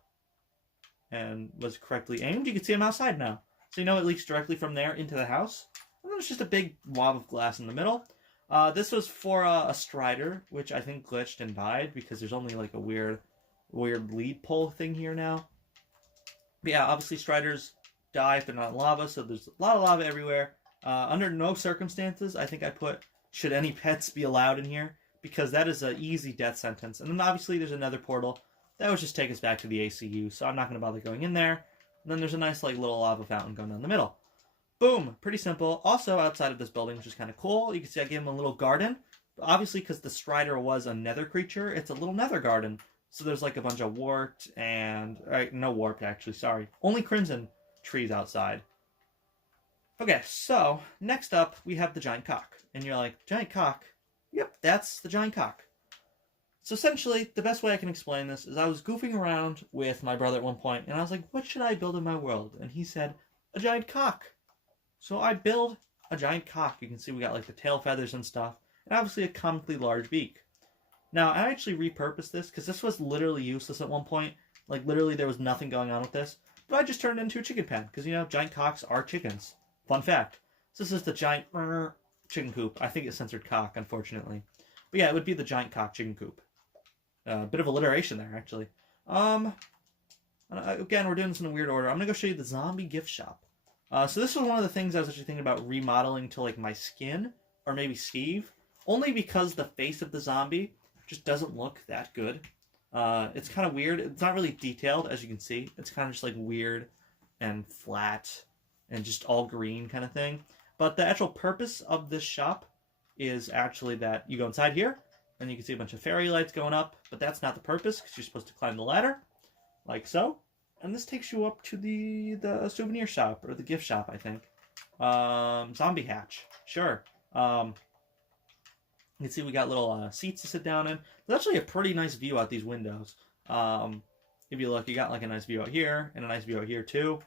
and was correctly aimed, you can see I'm outside now. So you know it leaks directly from there into the house. And then there's just a big blob of glass in the middle. This was for a Strider, which I think glitched and died because there's only like a weird lead pole thing here now. But yeah, obviously Striders die if they're not in lava, so there's a lot of lava everywhere. Under no circumstances, I think I put, should any pets be allowed in here, because that is an easy death sentence. And then obviously there's another portal that would just take us back to the ACU, so I'm not going to bother going in there. And then there's a nice like little lava fountain going down the middle. Boom, pretty simple. Also outside of this building, which is kind of cool, you can see I gave him a little garden. But obviously, because the Strider was a nether creature, it's a little nether garden. So there's like a bunch of warped and... no warped, actually, sorry. Only crimson trees outside. Okay, so next up, we have the giant cock. And you're like, giant cock? Yep, that's the giant cock. So essentially, the best way I can explain this is I was goofing around with my brother at one point, and I was like, what should I build in my world? And he said, a giant cock. So I build a giant cock. You can see we got like the tail feathers and stuff, and obviously a comically large beak. Now, I actually repurposed this, because this was literally useless at one point. Like, literally there was nothing going on with this. But I just turned it into a chicken pen, because, you know, giant cocks are chickens. Fun fact. So this is the giant chicken coop. I think it censored cock, unfortunately. But yeah, it would be the giant cock chicken coop. Bit of alliteration there, actually. Again, we're doing this in a weird order. I'm going to go show you the zombie gift shop. So this was one of the things I was actually thinking about remodeling to, like, my skin, or maybe Steve. Only because the face of the zombie just doesn't look that good. It's kind of weird. It's not really detailed, as you can see. It's kind of just, like, weird and flat and just all green kind of thing. But the actual purpose of this shop is actually that you go inside here, and you can see a bunch of fairy lights going up, but that's not the purpose, because you're supposed to climb the ladder, like so. And this takes you up to the souvenir shop, or the gift shop, I think. Zombie hatch, sure. You can see we got little seats to sit down in. There's actually a pretty nice view out these windows. If you look, you got like a nice view out here, and a nice view out here too.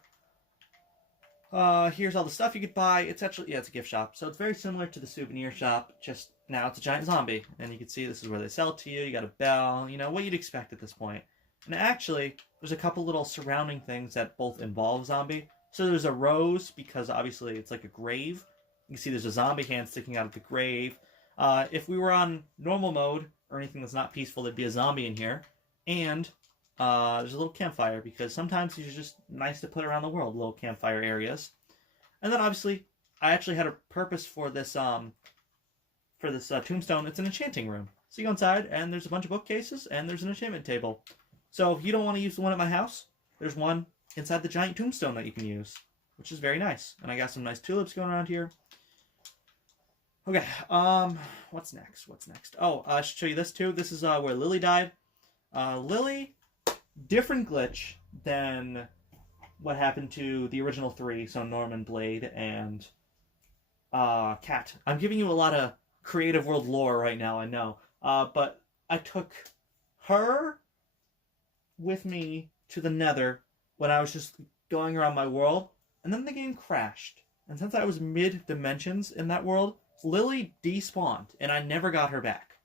Here's all the stuff you could buy. It's actually, yeah, it's a gift shop. So it's very similar to the souvenir shop, just now it's a giant zombie. And you can see this is where they sell it to you. You got a bell, you know, what you'd expect at this point. And actually, there's a couple little surrounding things that both involve zombie. So there's a rose, because obviously it's like a grave. You can see there's a zombie hand sticking out of the grave. If we were on normal mode, or anything that's not peaceful, there'd be a zombie in here. And there's a little campfire, because sometimes these are just nice to put around the world, little campfire areas. And then obviously, I actually had a purpose for this tombstone. It's an enchanting room. So you go inside, and there's a bunch of bookcases, and there's an enchantment table. So if you don't want to use the one at my house, there's one inside the giant tombstone that you can use, which is very nice. And I got some nice tulips going around here. Okay, what's next? Oh, I should show you this too. This is where Lily died. Lily, different glitch than what happened to the original three, so Norman, Blade, and Cat. I'm giving you a lot of creative world lore right now, I know. But I took her with me to the Nether when I was just going around my world, and then the game crashed. And since I was mid-dimensions in that world, Lily despawned, and I never got her back.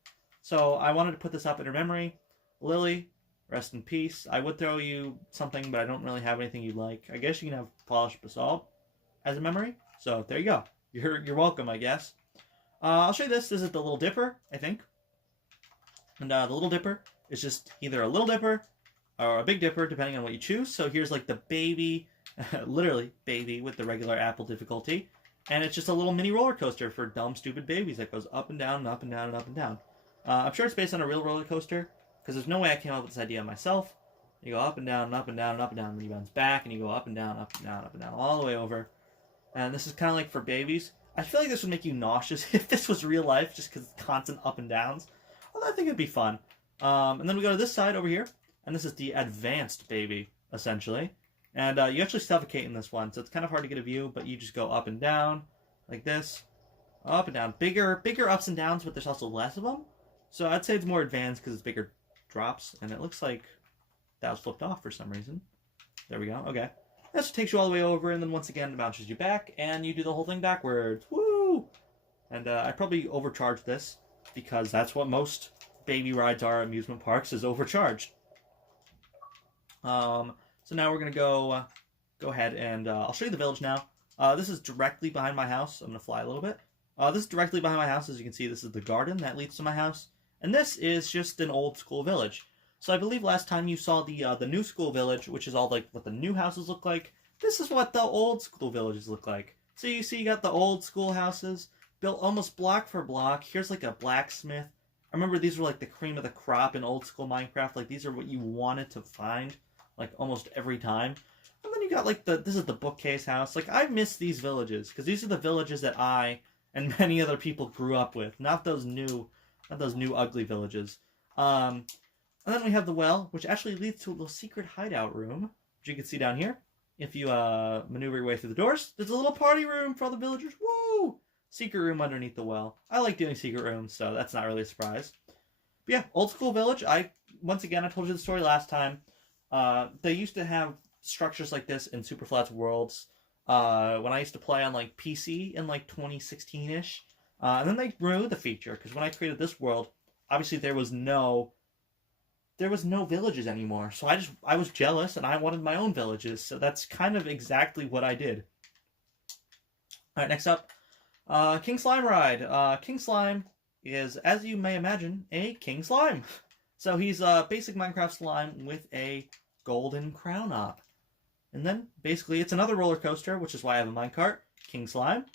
So I wanted to put this up in her memory. Lily, rest in peace. I would throw you something, but I don't really have anything you'd like. I guess you can have polished basalt as a memory. So there you go. You're welcome, I guess. I'll show you this. This is the Little Dipper, I think. And the Little Dipper is just either a Little Dipper or a Big Dipper, depending on what you choose. So here's like the baby, literally baby with the regular Apple difficulty. And it's just a little mini roller coaster for dumb, stupid babies that goes up and down and up and down and up and down. I'm sure it's based on a real roller coaster, because there's no way I came up with this idea myself. You go up and down and up and down and up and down, and then you bounce back, and you go up and down, up and down, up and down, all the way over. And this is kind of like for babies. I feel like this would make you nauseous if this was real life, just because it's constant up and downs. Although I think it'd be fun. And then we go to this side over here, and this is the advanced baby, essentially. And you actually suffocate in this one, so it's kind of hard to get a view, but you just go up and down, like this. Up and down. Bigger ups and downs, but there's also less of them. So I'd say it's more advanced because it's bigger drops, and it looks like that was flipped off for some reason. There we go, okay. This takes you all the way over, and then once again it bounces you back, and you do the whole thing backwards. Woo! And I probably overcharged this, because that's what most baby rides are at amusement parks, is overcharged. So now we're going to go ahead and I'll show you the village now. This is directly behind my house. I'm going to fly a little bit. This is directly behind my house. As you can see, this is the garden that leads to my house. And this is just an old school village. So I believe last time you saw the new school village, which is all like what the new houses look like. This is what the old school villages look like. So you see you got the old school houses built almost block for block. Here's like a blacksmith. I remember these were like the cream of the crop in old school Minecraft. Like these are what you wanted to find like almost every time. And then you got like this is the bookcase house. Like I miss these villages because these are the villages that I and many other people grew up with. Not those new ugly villages. And then we have the well, which actually leads to a little secret hideout room, which you can see down here. If you maneuver your way through the doors, there's a little party room for all the villagers. Woo! Secret room underneath the well. I like doing secret rooms, so that's not really a surprise. But yeah, old school village. Once again, I told you the story last time. They used to have structures like this in Superflat's worlds when I used to play on like PC in like 2016-ish. And then they removed the feature because when I created this world, obviously there was no villages anymore. So I was jealous and I wanted my own villages. So that's kind of exactly what I did. All right, next up, King Slime Ride. King Slime is, as you may imagine, a King Slime. So he's a basic Minecraft slime with a golden crown up. And then, basically, it's another roller coaster, which is why I have a minecart, King Slime.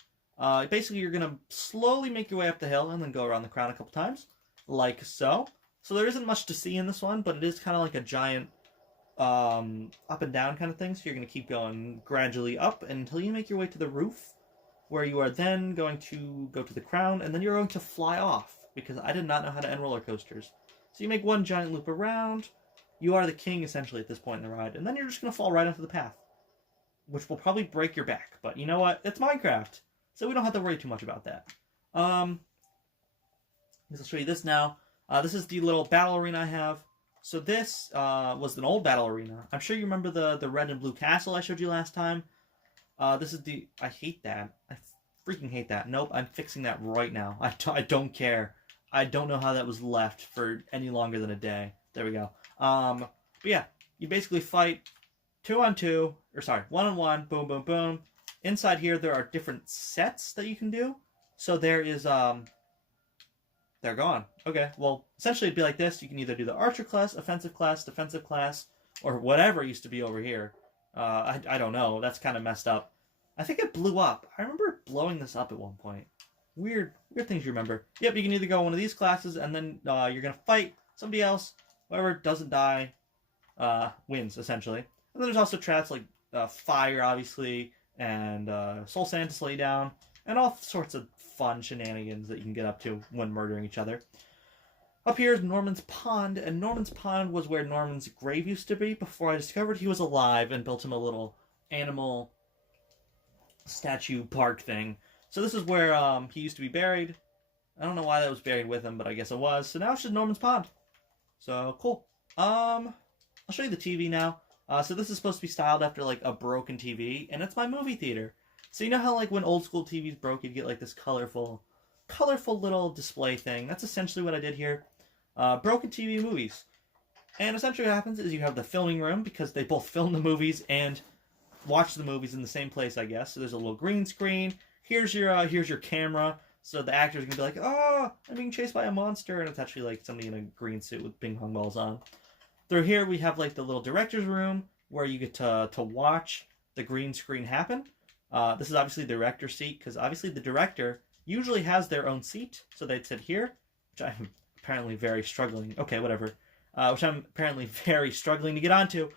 Basically, you're going to slowly make your way up the hill and then go around the crown a couple times, like so. So there isn't much to see in this one, but it is kind of like a giant up and down kind of thing. So you're going to keep going gradually up until you make your way to the roof, where you are then going to go to the crown, and then you're going to fly off, because I did not know how to end roller coasters. So you make one giant loop around. You are the king, essentially, at this point in the ride, and then you're just going to fall right onto the path, which will probably break your back. But you know what? It's Minecraft, so we don't have to worry too much about that. I'll show you this now. This is the little battle arena I have. So this was an old battle arena. I'm sure you remember the red and blue castle I showed you last time. This is the... I hate that. I freaking hate that. Nope, I'm fixing that right now. I don't care. I don't know how that was left for any longer than a day. There we go. But yeah, you basically fight 2-on-2, or sorry, 1-on-1, boom, boom, boom. Inside here, there are different sets that you can do. So there is, they're gone. Okay, well, essentially it'd be like this. You can either do the archer class, offensive class, defensive class, or whatever used to be over here. I don't know. That's kind of messed up. I think it blew up. I remember blowing this up at one point. Weird things you remember. Yep, you can either go one of these classes, and then you're going to fight somebody else. Whoever doesn't die wins, essentially. And then there's also traps like fire, obviously, and soul sand to slow you down, and all sorts of fun shenanigans that you can get up to when murdering each other. Up here is Norman's Pond, and Norman's Pond was where Norman's grave used to be before I discovered he was alive and built him a little animal statue park thing. So this is where he used to be buried. I don't know why that was buried with him, but I guess it was. So now it's just Norman's Pond. So, cool. I'll show you the TV now. So this is supposed to be styled after, like, a broken TV, and it's my movie theater. So you know how, like, when old school TVs broke, you'd get, like, this colorful little display thing? That's essentially what I did here. Broken TV movies. And essentially what happens is you have the filming room, because they both film the movies and watch the movies in the same place, I guess. So there's a little green screen. Here's your camera. So the actor's gonna be like, oh, I'm being chased by a monster, and it's actually like somebody in a green suit with ping pong balls on. Through here we have like the little director's room where you get to watch the green screen happen. This is obviously the director's seat, because obviously the director usually has their own seat, so they'd sit here, which I'm apparently very struggling. Okay, whatever. Which I'm apparently very struggling to get onto.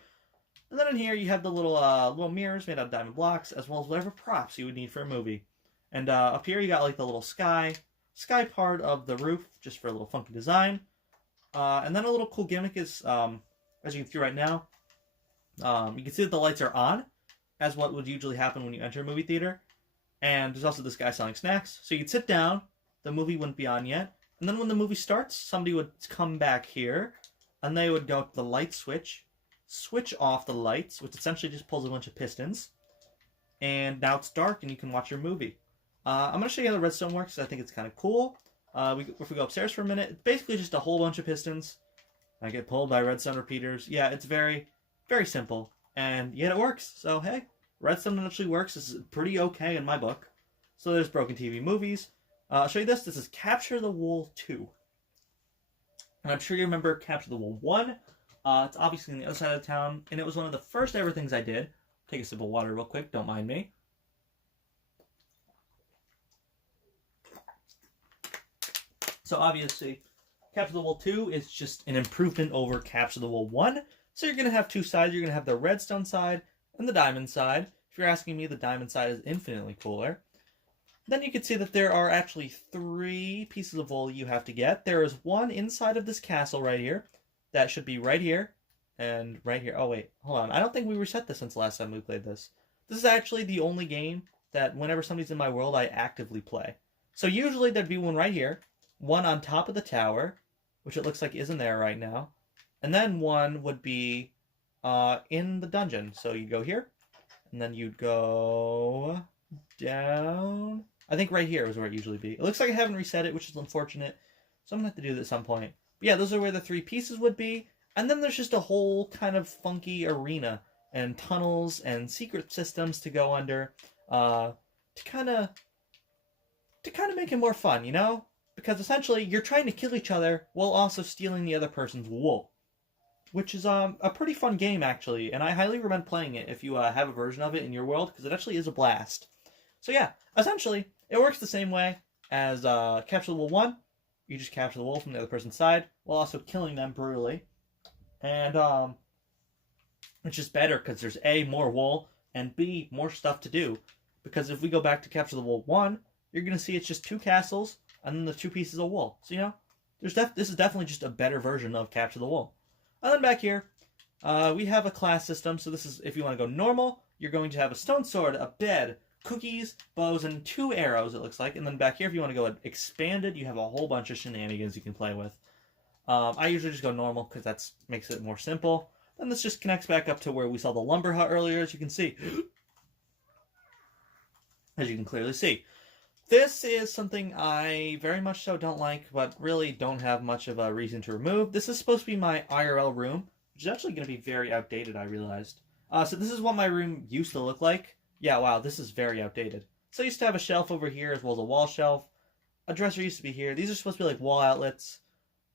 And then in here you have the little mirrors made out of diamond blocks, as well as whatever props you would need for a movie. And up here you got like the little sky part of the roof, just for a little funky design. And then a little cool gimmick is, as you can see right now, you can see that the lights are on, as what would usually happen when you enter a movie theater. And there's also this guy selling snacks. So you'd sit down, the movie wouldn't be on yet, and then when the movie starts, somebody would come back here, and they would go to the light switch off the lights, which essentially just pulls a bunch of pistons, and now it's dark and you can watch your movie. I'm going to show you how the redstone works. I think it's kind of cool. If we go upstairs for a minute, it's basically just a whole bunch of pistons. I get pulled by redstone repeaters. Yeah, it's very, very simple. And yet it works. So, hey, redstone actually works. This is pretty okay in my book. So there's Broken TV movies. I'll show you this. This is Capture the Wool 2. And I'm sure you remember Capture the Wool 1. It's obviously on the other side of town. And it was one of the first ever things I did. Take a sip of water real quick. Don't mind me. So obviously, Capture the Wool 2 is just an improvement over Capture the Wool 1. So you're going to have two sides. You're going to have the redstone side and the diamond side. If you're asking me, the diamond side is infinitely cooler. Then you can see that there are actually 3 pieces of wool you have to get. There is one inside of this castle right here. That should be right here and right here. Oh, wait. Hold on. I don't think we reset this since the last time we played this. This is actually the only game that whenever somebody's in my world, I actively play. So usually there'd be one right here. One on top of the tower, which it looks like isn't there right now. And then one would be in the dungeon. So you go here, and then you'd go down. I think right here is where it usually be. It looks like I haven't reset it, which is unfortunate. So I'm going to have to do that at some point. But yeah, those are where the 3 pieces would be. And then there's just a whole kind of funky arena and tunnels and secret systems to go under to kind of make it more fun, you know? Because essentially, you're trying to kill each other while also stealing the other person's wool. Which is a pretty fun game, actually. And I highly recommend playing it if you have a version of it in your world, because it actually is a blast. So yeah, essentially, it works the same way as Capture the Wool 1. You just capture the wool from the other person's side, while also killing them brutally. And which is better because there's A, more wool, and B, more stuff to do. Because if we go back to Capture the Wool 1, you're going to see it's just 2 castles and then the 2 pieces of wool. So, you know, this is definitely just a better version of Capture the Wool. And then back here, we have a class system. So this is, if you want to go normal, you're going to have a stone sword, a bed, cookies, bows, and 2 arrows, it looks like. And then back here, if you want to go expanded, you have a whole bunch of shenanigans you can play with. I usually just go normal because that makes it more simple. Then this just connects back up to where we saw the lumber hut earlier, as you can see. As you can clearly see. This is something I very much so don't like, but really don't have much of a reason to remove. This is supposed to be my IRL room, which is actually going to be very outdated, I realized. So this is what my room used to look like. Yeah, wow, this is very outdated. So I used to have a shelf over here as well as a wall shelf. A dresser used to be here. These are supposed to be like wall outlets.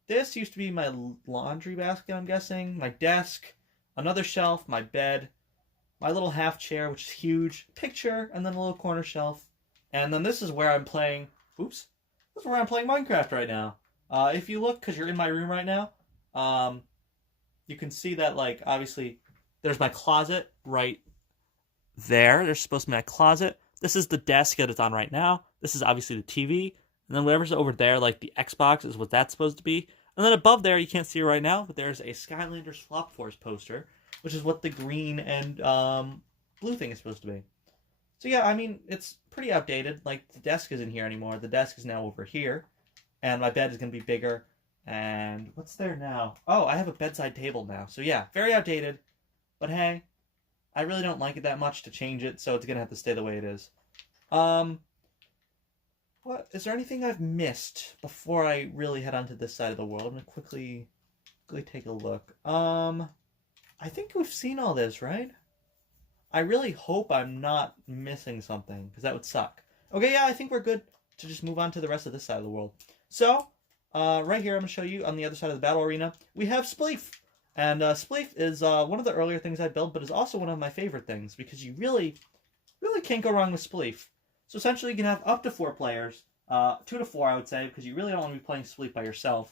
This used to be my laundry basket, I'm guessing. My desk, another shelf, my bed, my little half chair, which is huge, picture, and then a little corner shelf. And then this is where I'm playing, oops, this is where I'm playing Minecraft right now. If you look, because you're in my room right now, you can see that, like, obviously, there's my closet right there. There's supposed to be my closet. This is the desk that it's on right now. This is obviously the TV. And then whatever's over there, like the Xbox, is what that's supposed to be. And then above there, you can't see it right now, but there's a Skylanders Flop Force poster, which is what the green and blue thing is supposed to be. So yeah, I mean, it's pretty outdated. Like, the desk isn't here anymore. The desk is now over here. And my bed is going to be bigger. And what's there now? Oh, I have a bedside table now. So yeah, very outdated. But hey, I really don't like it that much to change it, so it's going to have to stay the way it is. What is there anything I've missed before I really head onto this side of the world? I'm going to quickly take a look. I think we've seen all this, right? I really hope I'm not missing something, because that would suck. Okay, yeah, I think we're good to just move on to the rest of this side of the world. So, right here, I'm going to show you on the other side of the battle arena, we have Spleef. And Spleef is one of the earlier things I built, but is also one of my favorite things, because you really can't go wrong with Spleef. So essentially, you can have up to 4 players, 2 to 4, I would say, because you really don't want to be playing Spleef by yourself.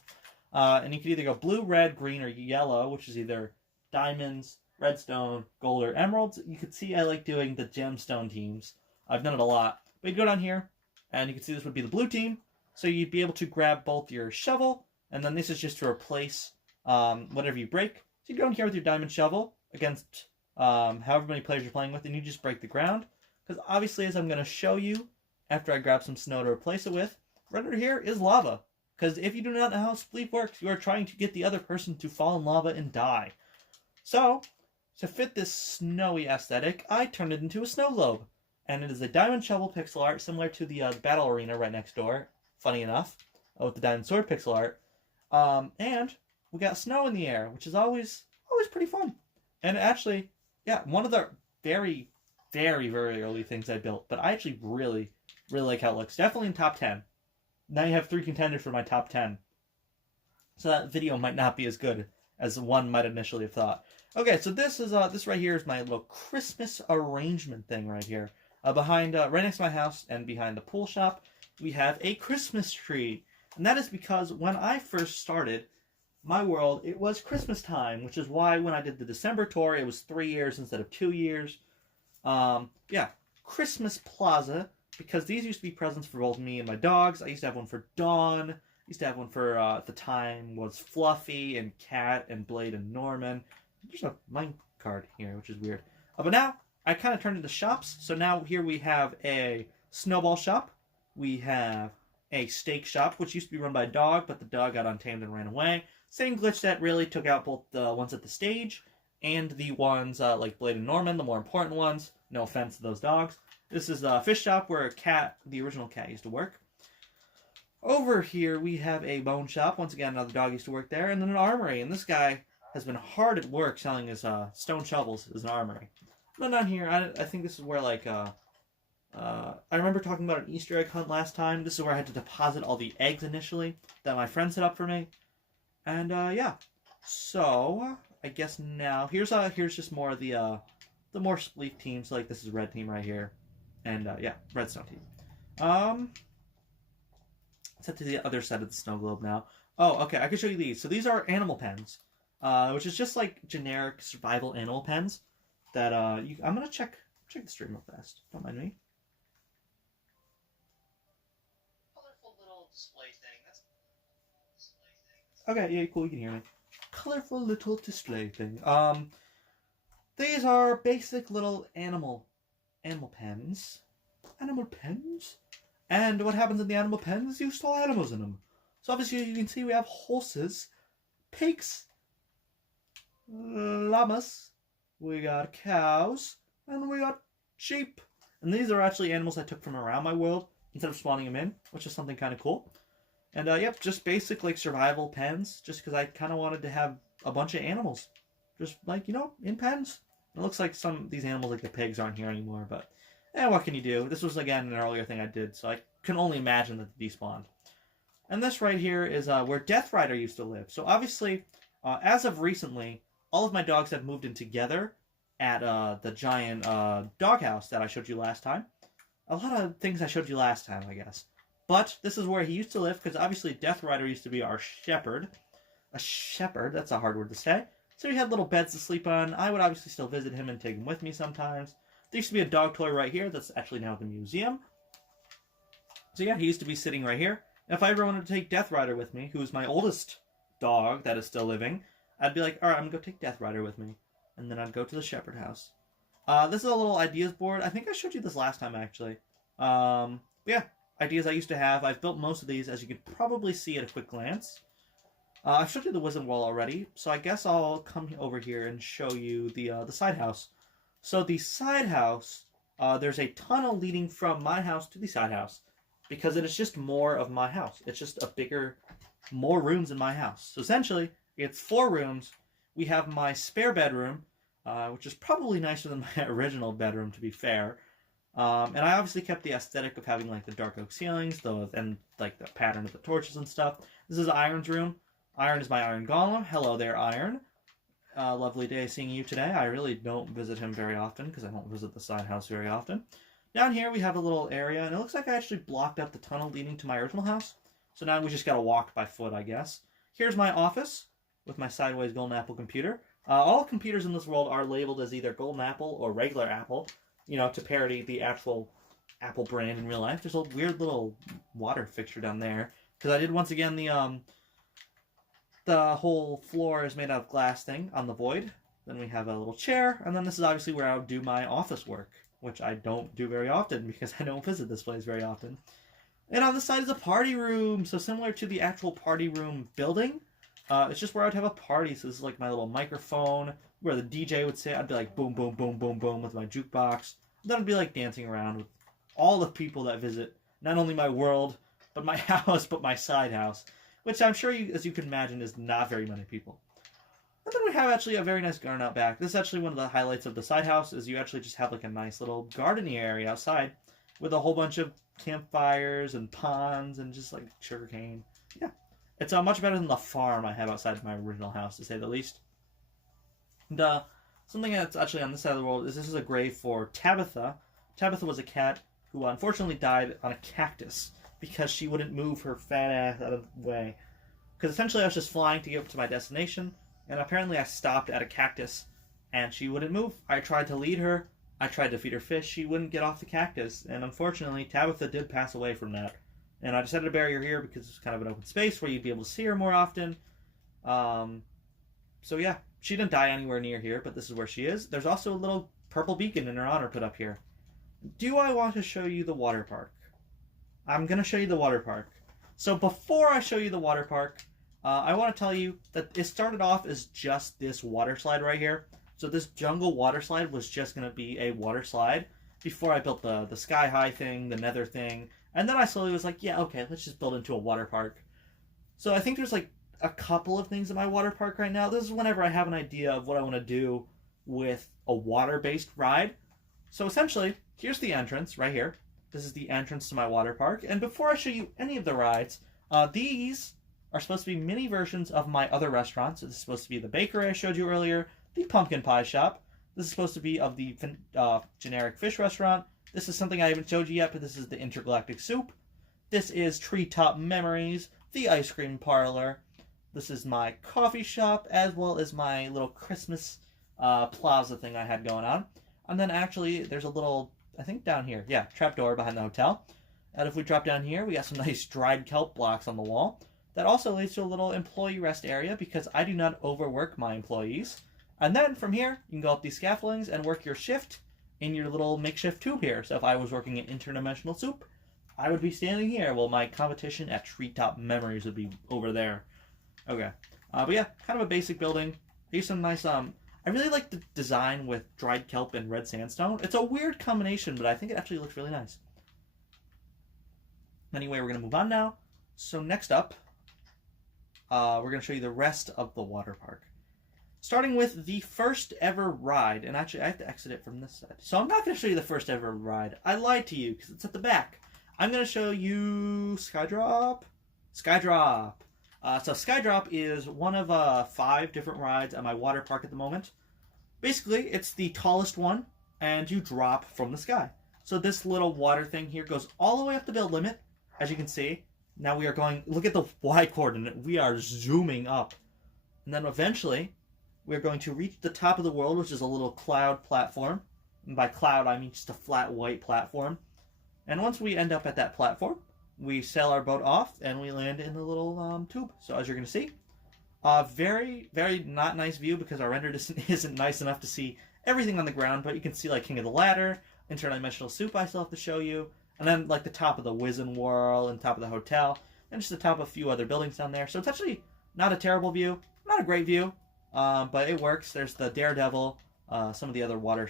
And you can either go blue, red, green, or yellow, which is either diamonds, redstone, gold, or emeralds. You can see I like doing the gemstone teams. I've done it a lot. But you go down here, and you can see this would be the blue team. So you'd be able to grab both your shovel, and then this is just to replace whatever you break. So you go in here with your diamond shovel against however many players you're playing with, and you just break the ground. Because obviously, as I'm going to show you, after I grab some snow to replace it with, right under here is lava. Because if you do not know how Spleef works, you are trying to get the other person to fall in lava and die. So, to fit this snowy aesthetic, I turned it into a snow globe. And it is a diamond shovel pixel art, similar to the battle arena right next door, funny enough, with the diamond sword pixel art. And we got snow in the air, which is always pretty fun. And actually, yeah, one of the very, very, very early things I built, but I actually really like how it looks. Definitely in top 10. Now you have 3 contenders for my top 10. So that video might not be as good as one might initially have thought. Okay, so this is this right here is my little Christmas arrangement thing right here. Behind, right next to my house and behind the pool shop, we have a Christmas tree. And that is because when I first started my world, it was Christmas time, which is why when I did the December tour, it was 3 years instead of 2 years. Yeah, Christmas Plaza, because these used to be presents for both me and my dogs. I used to have one for Dawn. I used to have one for, at the time, was Fluffy and Cat and Blade and Norman. There's a mine card here, which is weird. But now, I kind of turned into shops. So now here we have a snowball shop. We have a steak shop, which used to be run by a dog, but the dog got untamed and ran away. Same glitch that really took out both the ones at the stage and the ones like Blade and Norman, the more important ones. No offense to those dogs. This is a fish shop where Cat, the original Cat, used to work. Over here we have a bone shop. Once again, another dog used to work there. And then an armory. And this guy has been hard at work selling his stone shovels as an armory. But down here, I think this is where, like, I remember talking about an Easter egg hunt last time. This is where I had to deposit all the eggs initially that my friend set up for me. And, yeah. So, I guess now, here's just more of the more Spleef teams. Like, this is red team right here. And, yeah, redstone team. Let's head to the other side of the snow globe now. Oh, okay, I can show you these. So these are animal pens. which is just like generic survival animal pens. That I'm gonna check the stream real fast. Don't mind me. Colorful little display thing. That's display thing. Okay, yeah, cool. You can hear me. Colorful little display thing. These are basic little animal pens. Animal pens? And what happens in the animal pens? You store animals in them. So obviously you can see we have horses, pigs, llamas, we got cows, and we got sheep. And these are actually animals I took from around my world instead of spawning them in, which is something kind of cool. And yep, just basic like survival pens, just because I kind of wanted to have a bunch of animals. Just like, in pens. It looks like some of these animals, like the pigs, aren't here anymore, but what can you do? This was, again, an earlier thing I did, so I can only imagine that they despawned. And this right here is where Death Rider used to live. So obviously, as of recently, all of my dogs have moved in together at the giant doghouse that I showed you last time. A lot of things I showed you last time, I guess. But this is where he used to live, because obviously Death Rider used to be our shepherd. A shepherd, that's a hard word to say. So he had little beds to sleep on. I would obviously still visit him and take him with me sometimes. There used to be a dog toy right here that's actually now at the museum. So yeah, he used to be sitting right here. And if I ever wanted to take Death Rider with me, who's my oldest dog that is still living, I'd be like, alright, I'm going to go take Death Rider with me. And then I'd go to the shepherd house. This is a little ideas board. I think I showed you this last time, actually. Yeah, ideas I used to have. I've built most of these, as you can probably see at a quick glance. I've showed you the Wizard Wall already, so I guess I'll come over here and show you the side house. So the side house, there's a tunnel leading from my house to the side house, because it is just more of my house. It's just a bigger, more rooms in my house. So essentially, it's 4 rooms. We have my spare bedroom, which is probably nicer than my original bedroom, to be fair. And I obviously kept the aesthetic of having like the dark oak ceilings, and like the pattern of the torches and stuff. This is Iron's room. Iron is my Iron Golem. Hello there, Iron. Lovely day seeing you today. I really don't visit him very often because I don't visit the side house very often. Down here we have a little area, and it looks like I actually blocked up the tunnel leading to my original house. So now we just gotta walk by foot, I guess. Here's my office with my sideways Golden Apple computer. All computers in this world are labeled as either Golden Apple or regular Apple, to parody the actual Apple brand in real life. There's a weird little water fixture down there because I did once again the whole floor is made out of glass thing on the void. Then we have a little chair, and then this is obviously where I would do my office work, which I don't do very often because I don't visit this place very often. And on the side is a party room, so similar to the actual party room building. It's just where I'd have a party, so this is like my little microphone, where the DJ would sit. I'd be like boom, boom, boom, boom, boom with my jukebox. And then I'd be like dancing around with all the people that visit, not only my world, but my house, but my side house. Which I'm sure, as you can imagine, is not very many people. And then we have actually a very nice garden out back. This is actually one of the highlights of the side house, is you actually just have like a nice little gardening area outside with a whole bunch of campfires and ponds and just like sugarcane. Yeah. It's much better than the farm I have outside my original house, to say the least. And something that's actually on this side of the world is this is a grave for Tabitha. Tabitha was a cat who unfortunately died on a cactus, because she wouldn't move her fat ass out of the way. Because essentially I was just flying to get up to my destination, and apparently I stopped at a cactus, and she wouldn't move. I tried to lead her, I tried to feed her fish, she wouldn't get off the cactus, and unfortunately Tabitha did pass away from that. And I decided to bury her here because it's kind of an open space where you'd be able to see her more often. So yeah, she didn't die anywhere near here, but this is where she is. There's also a little purple beacon in her honor put up here. Do I want to show you the water park? I'm going to show you the water park. So before I show you the water park, I want to tell you that it started off as just this water slide right here. So this jungle water slide was just going to be a water slide before I built the sky high thing, the nether thing. And then I slowly was like, yeah, okay, let's just build into a water park. So I think there's like a couple of things in my water park right now. This is whenever I have an idea of what I want to do with a water-based ride. So essentially, here's the entrance right here. This is the entrance to my water park. And before I show you any of the rides, these are supposed to be mini versions of my other restaurants. So this is supposed to be the bakery I showed you earlier, the pumpkin pie shop. This is supposed to be of the generic fish restaurant. This is something I haven't showed you yet, but this is the intergalactic soup. This is Treetop Memories, the ice cream parlor. This is my coffee shop, as well as my little Christmas plaza thing I had going on. And then actually, there's a little, I think down here, yeah, trapdoor behind the hotel. And if we drop down here, we got some nice dried kelp blocks on the wall. That also leads to a little employee rest area because I do not overwork my employees. And then from here, you can go up these scaffoldings and work your shift in your little makeshift tube here. So if I was working in interdimensional soup, I would be standing here while my competition at Treetop Memories would be over there. Okay. But yeah, kind of a basic building. Here's some nice, I really like the design with dried kelp and red sandstone. It's a weird combination, but I think it actually looks really nice. Anyway, we're going to move on now. So next up, we're going to show you the rest of the water park. Starting with the first ever ride, and actually I have to exit it from this side. So I'm not going to show you the first ever ride. I lied to you because it's at the back. I'm going to show you Skydrop. Skydrop. So Skydrop is one of 5 different rides at my water park at the moment. Basically, it's the tallest one, and you drop from the sky. So this little water thing here goes all the way up the build limit, as you can see. Now we are going, look at the Y coordinate, we are zooming up. And then eventually, we're going to reach the top of the world, which is a little cloud platform. And by cloud, I mean just a flat white platform. And once we end up at that platform, we sail our boat off and we land in the little tube. So as you're going to see, very, very not nice view because our render isn't nice enough to see everything on the ground, but you can see like King of the Ladder, Interdimensional Soup I still have to show you, and then like the top of the Wizen Whirl and top of the hotel, and just the top of a few other buildings down there. So it's actually not a terrible view, not a great view, but it works. There's the Daredevil, some of the other water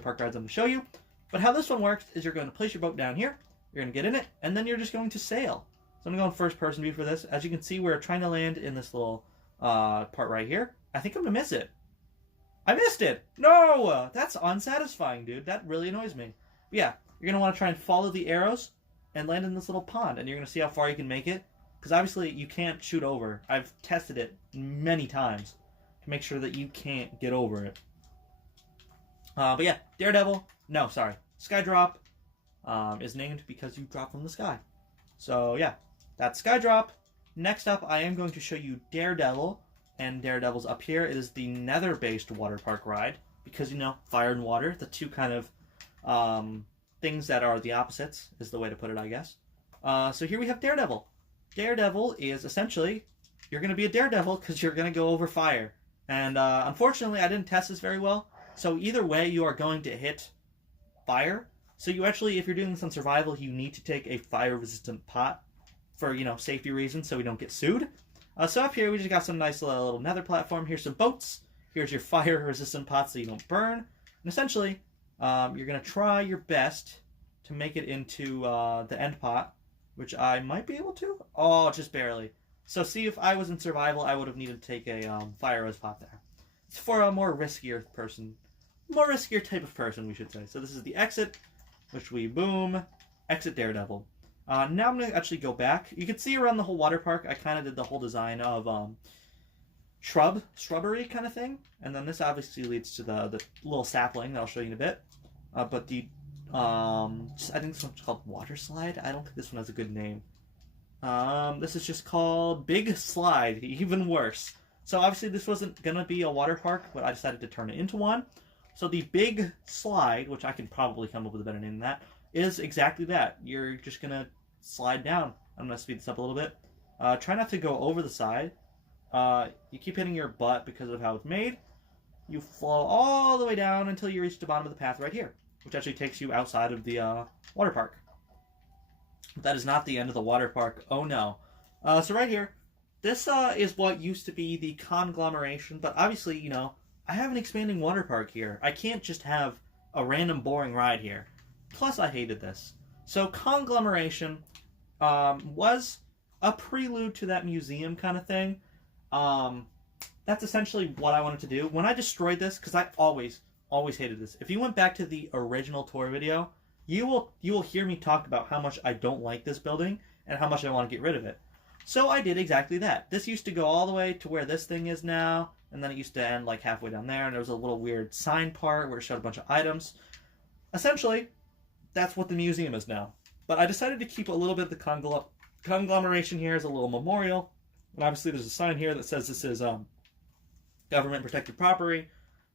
park rides I'm going to show you. But how this one works is you're going to place your boat down here, you're going to get in it, and then you're just going to sail. So I'm going to go in first person view for this. As you can see, we're trying to land in this little part right here. I think I'm going to miss it. I missed it! No! That's unsatisfying, dude. That really annoys me. But yeah, you're going to want to try and follow the arrows and land in this little pond, and you're going to see how far you can make it. Because obviously you can't shoot over. I've tested it many times to make sure that you can't get over it. But yeah, Daredevil, no, sorry, Skydrop is named because you drop from the sky. So yeah, that's Skydrop. Next up, I am going to show you Daredevil, and Daredevil's up here. It is the nether-based water park ride because, you know, fire and water, the two kind of things that are the opposites is the way to put it, I guess. So here we have Daredevil. Daredevil is essentially, you're going to be a daredevil because you're going to go over fire. And unfortunately, I didn't test this very well. So either way, you are going to hit fire. So you actually, if you're doing this on survival, you need to take a fire-resistant pot for, you know, safety reasons so we don't get sued. So up here, we just got some nice little nether platform. Here's some boats. Here's your fire-resistant pot so you don't burn. And essentially, you're going to try your best to make it into the end pot, which I might be able to. Oh, just barely. So see, if I was in survival, I would have needed to take a fire res pot there. It's for a more riskier person. More riskier type of person, we should say. So this is the exit, which we boom, exit Daredevil. Now I'm going to actually go back. You can see around the whole water park, I kind of did the whole design of shrubbery kind of thing. And then this obviously leads to the little sapling that I'll show you in a bit. But the, I think this one's called Water Slide. I don't think this one has a good name. This is just called Big Slide, even worse. So obviously this wasn't going to be a water park, but I decided to turn it into one. So the Big Slide, which I can probably come up with a better name than that, is exactly that. You're just going to slide down. I'm going to speed this up a little bit. Try not to go over the side. You keep hitting your butt because of how it's made. You flow all the way down until you reach the bottom of the path right here, which actually takes you outside of the water park. That is not the end of the water park. Oh no. So right here, this is what used to be the conglomeration, but obviously, you know, I have an expanding water park here. I can't just have a random boring ride here. Plus, I hated this. So conglomeration was a prelude to that museum kind of thing. That's essentially what I wanted to do. When I destroyed this, because I always hated this. If you went back to the original tour video, you will hear me talk about how much I don't like this building and how much I want to get rid of it. So I did exactly that. This used to go all the way to where this thing is now, and then it used to end like halfway down there, and there was a little weird sign part where it showed a bunch of items. Essentially, that's what the museum is now. But I decided to keep a little bit of the conglomeration here as a little memorial, And obviously there's a sign here that says this is government protected property,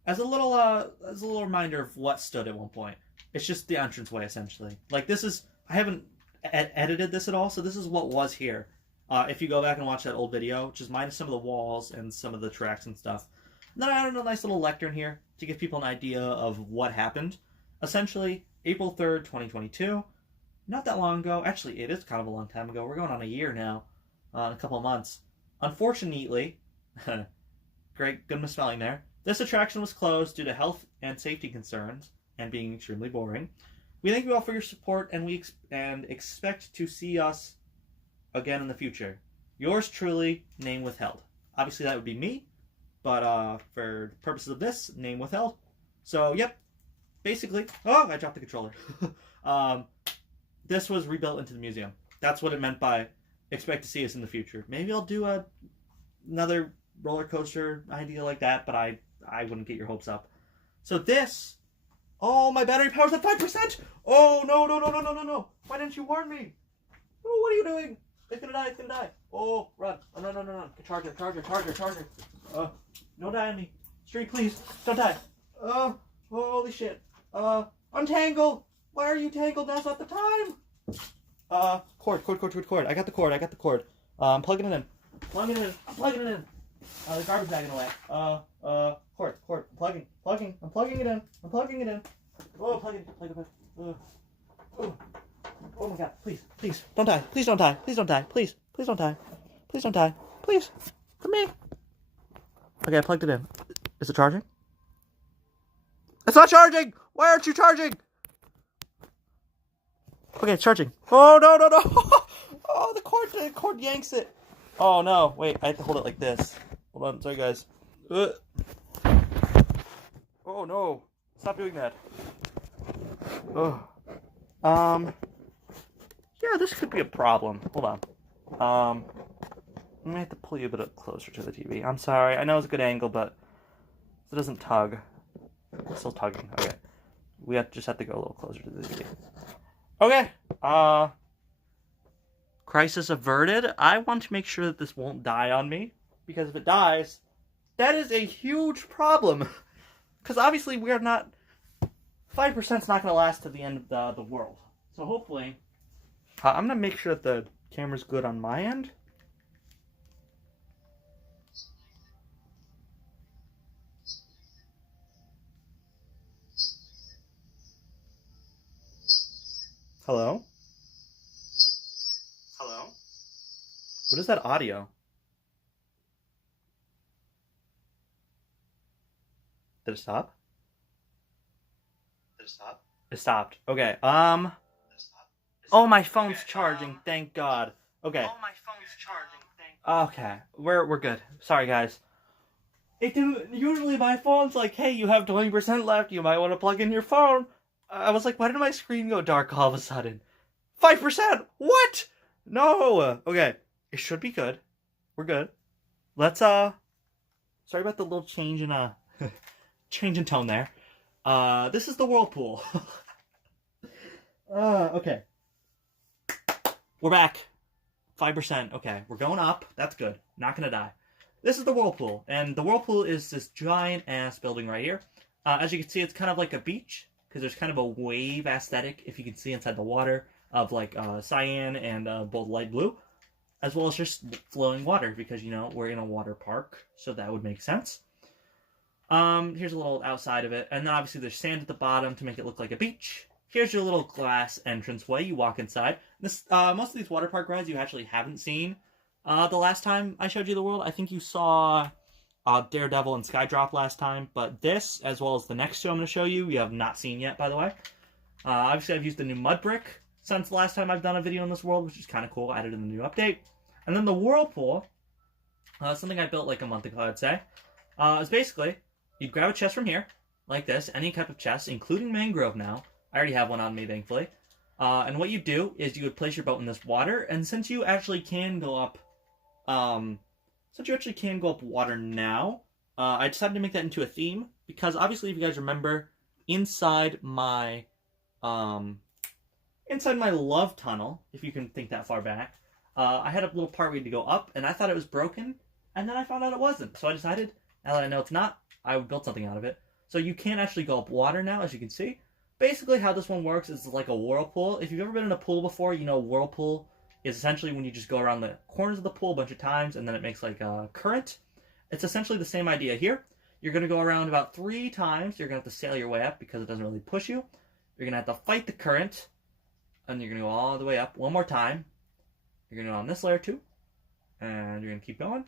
as a little reminder of what stood at one point. It's just the entranceway essentially. Like this is, I haven't edited this at all, so this is what was here. If you go back and watch that old video, which is minus some of the walls and some of the tracks and stuff. And then I added a nice little lectern here to give people an idea of what happened. Essentially, April 3rd, 2022. Not that long ago. Actually, it is kind of a long time ago. We're going on a year now. In a couple of months. Unfortunately, great, good misspelling there. This attraction was closed due to health and safety concerns and being extremely boring. We thank you all for your support, and we expect to see us again in the future. Yours truly, name withheld. Obviously, that would be me, but for purposes of this, name withheld. So, yep. Basically, oh, I dropped the controller. This was rebuilt into the museum. That's what it meant by expect to see us in the future. Maybe I'll do another roller coaster idea like that, but I wouldn't get your hopes up. So this, oh, my battery power's at 5%. Oh, no. Why didn't you warn me? Oh, what are you doing? It's gonna die. Oh, run. Oh, no. Charger. Don't die on me. Street, please, don't die. Oh, holy shit. Untangle. Why are you tangled? Now's not the time. Cord. I got the cord. I'm plugging it in. I'm plugging it in. The garbage bag in the way. Cord. Plugging. I'm plugging it in. Oh, plug it. Oh my god. Please. Don't die. Please don't die. Please don't die. Please. For me. Okay, I plugged it in. Is it charging? It's not charging! Why aren't you charging? Okay, it's charging. Oh, no. Oh, the cord yanks it. Oh, no. Wait, I have to hold it like this. Hold on. Sorry, guys. Oh, no. Stop doing that. Yeah, this could be a problem. Hold on. I'm going to have to pull you a bit closer to the TV. I'm sorry. I know it's a good angle, but it doesn't tug. It's still tugging. Okay. We just have to go a little closer to the TV. Okay. Crisis averted. I want to make sure that this won't die on me, because if it dies, that is a huge problem. Because obviously we are not... 5% is not going to last to the end of the world. So hopefully... I'm going to make sure that the camera's good on my end. Hello? What is that audio? Did it stop? It stopped. Okay, Oh, my phone's charging, thank God. Okay. Okay, we're good. Sorry, guys. Usually my phone's like, hey, you have 20% left, you might want to plug in your phone. I was like, why did my screen go dark all of a sudden? 5%? What? No! Okay, it should be good. We're good. Let's, sorry about the little change in, change in tone there. This is the whirlpool. Okay. We're back. 5%. Okay, we're going up. That's good. Not gonna die. This is the whirlpool, and the whirlpool is this giant-ass building right here. As you can see, it's kind of like a beach, because there's kind of a wave aesthetic, if you can see inside the water, of like cyan and both light blue, as well as just flowing water, because, you know, we're in a water park, so that would make sense. Here's a little outside of it, and then obviously there's sand at the bottom to make it look like a beach. Here's your little glass entranceway. You walk inside. This most of these water park rides you actually haven't seen. The last time I showed you the world, I think you saw Daredevil and Skydrop last time, but this, as well as the next two I'm going to show you, you have not seen yet, by the way. Obviously, I've used the new mud brick since the last time I've done a video in this world, which is kind of cool. Added in the new update. And then the whirlpool, something I built like a month ago, I'd say, is basically, you'd grab a chest from here, like this, any type of chest, including mangrove now. I already have one on me, thankfully. And what you do is you would place your boat in this water, and since you actually can go up, water now, I decided to make that into a theme, because obviously, if you guys remember, inside my love tunnel, if you can think that far back, I had a little part where you had to go up, and I thought it was broken, and then I found out it wasn't. So I decided, now that I know it's not, I built something out of it. So you can actually go up water now, as you can see. Basically, how this one works is like a whirlpool. If you've ever been in a pool before, you know whirlpool is essentially when you just go around the corners of the pool a bunch of times, and then it makes like a current. It's essentially the same idea here. You're going to go around about 3 times. You're going to have to sail your way up because it doesn't really push you. You're going to have to fight the current, and you're going to go all the way up one more time. You're going to go on this layer too, and you're going to keep going.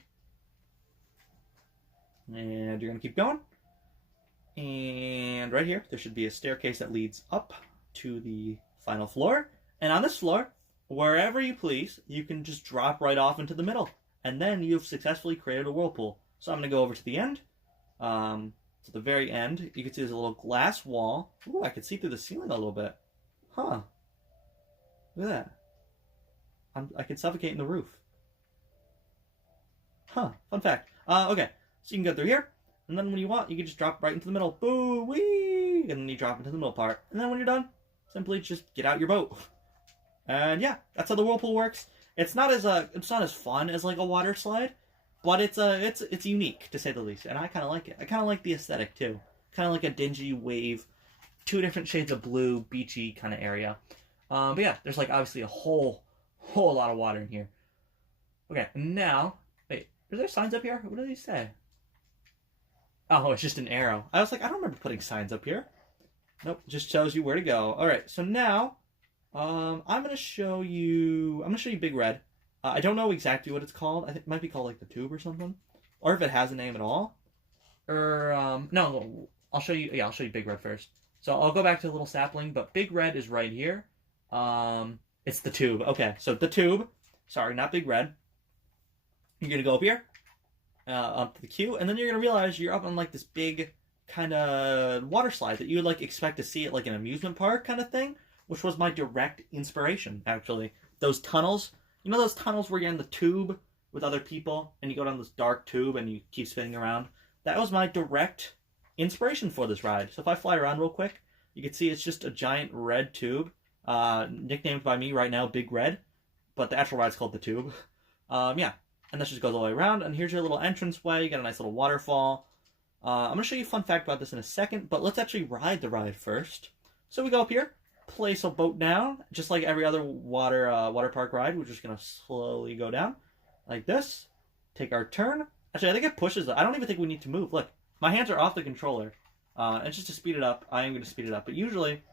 And you're going to keep going. And right here, there should be a staircase that leads up to the final floor. And on this floor, wherever you please, you can just drop right off into the middle. And then you've successfully created a whirlpool. So I'm going to go over to the end. To the very end, you can see there's a little glass wall. Ooh, I can see through the ceiling a little bit. Huh. Look at that. I can suffocate in the roof. Huh. Fun fact. Okay. So you can go through here. And then when you want, you can just drop right into the middle. Boo wee! And then you drop into the middle part. And then when you're done, simply just get out your boat. And yeah, that's how the whirlpool works. It's not as fun as like a water slide, but it's unique to say the least. And I kind of like it. I kind of like the aesthetic too. Kind of like a dingy wave, 2 different shades of blue, beachy kind of area. But yeah, there's like obviously a whole lot of water in here. Okay, now wait, are there signs up here? What do they say? Oh, it's just an arrow. I was like, I don't remember putting signs up here. Nope, just tells you where to go. All right, so now, I'm gonna show you Big Red. I don't know exactly what it's called. I think it might be called like the tube or something, or if it has a name at all. Or no, I'll show you. Yeah, I'll show you Big Red first. So I'll go back to the little sapling, but Big Red is right here. It's the tube. Okay, so the tube. Sorry, not Big Red. You're gonna go up here. Up to the queue, and then you're gonna realize you're up on like this big kind of water slide that you would like expect to see at like an amusement park kind of thing, which was my direct inspiration actually. Those tunnels, you know those tunnels where you're in the tube with other people and you go down this dark tube and you keep spinning around? That was my direct inspiration for this ride. So if I fly around real quick, you can see it's just a giant red tube, nicknamed by me right now Big Red, but the actual ride's called the Tube. Yeah. And this just goes all the way around, and here's your little entrance way. You got a nice little waterfall. I'm going to show you a fun fact about this in a second, but let's actually ride the ride first. So we go up here, place a boat down, just like every other water park ride. We're just going to slowly go down, like this. Take our turn. Actually, I think it pushes it. I don't even think we need to move. Look, my hands are off the controller. And just to speed it up, I am going to speed it up. But usually,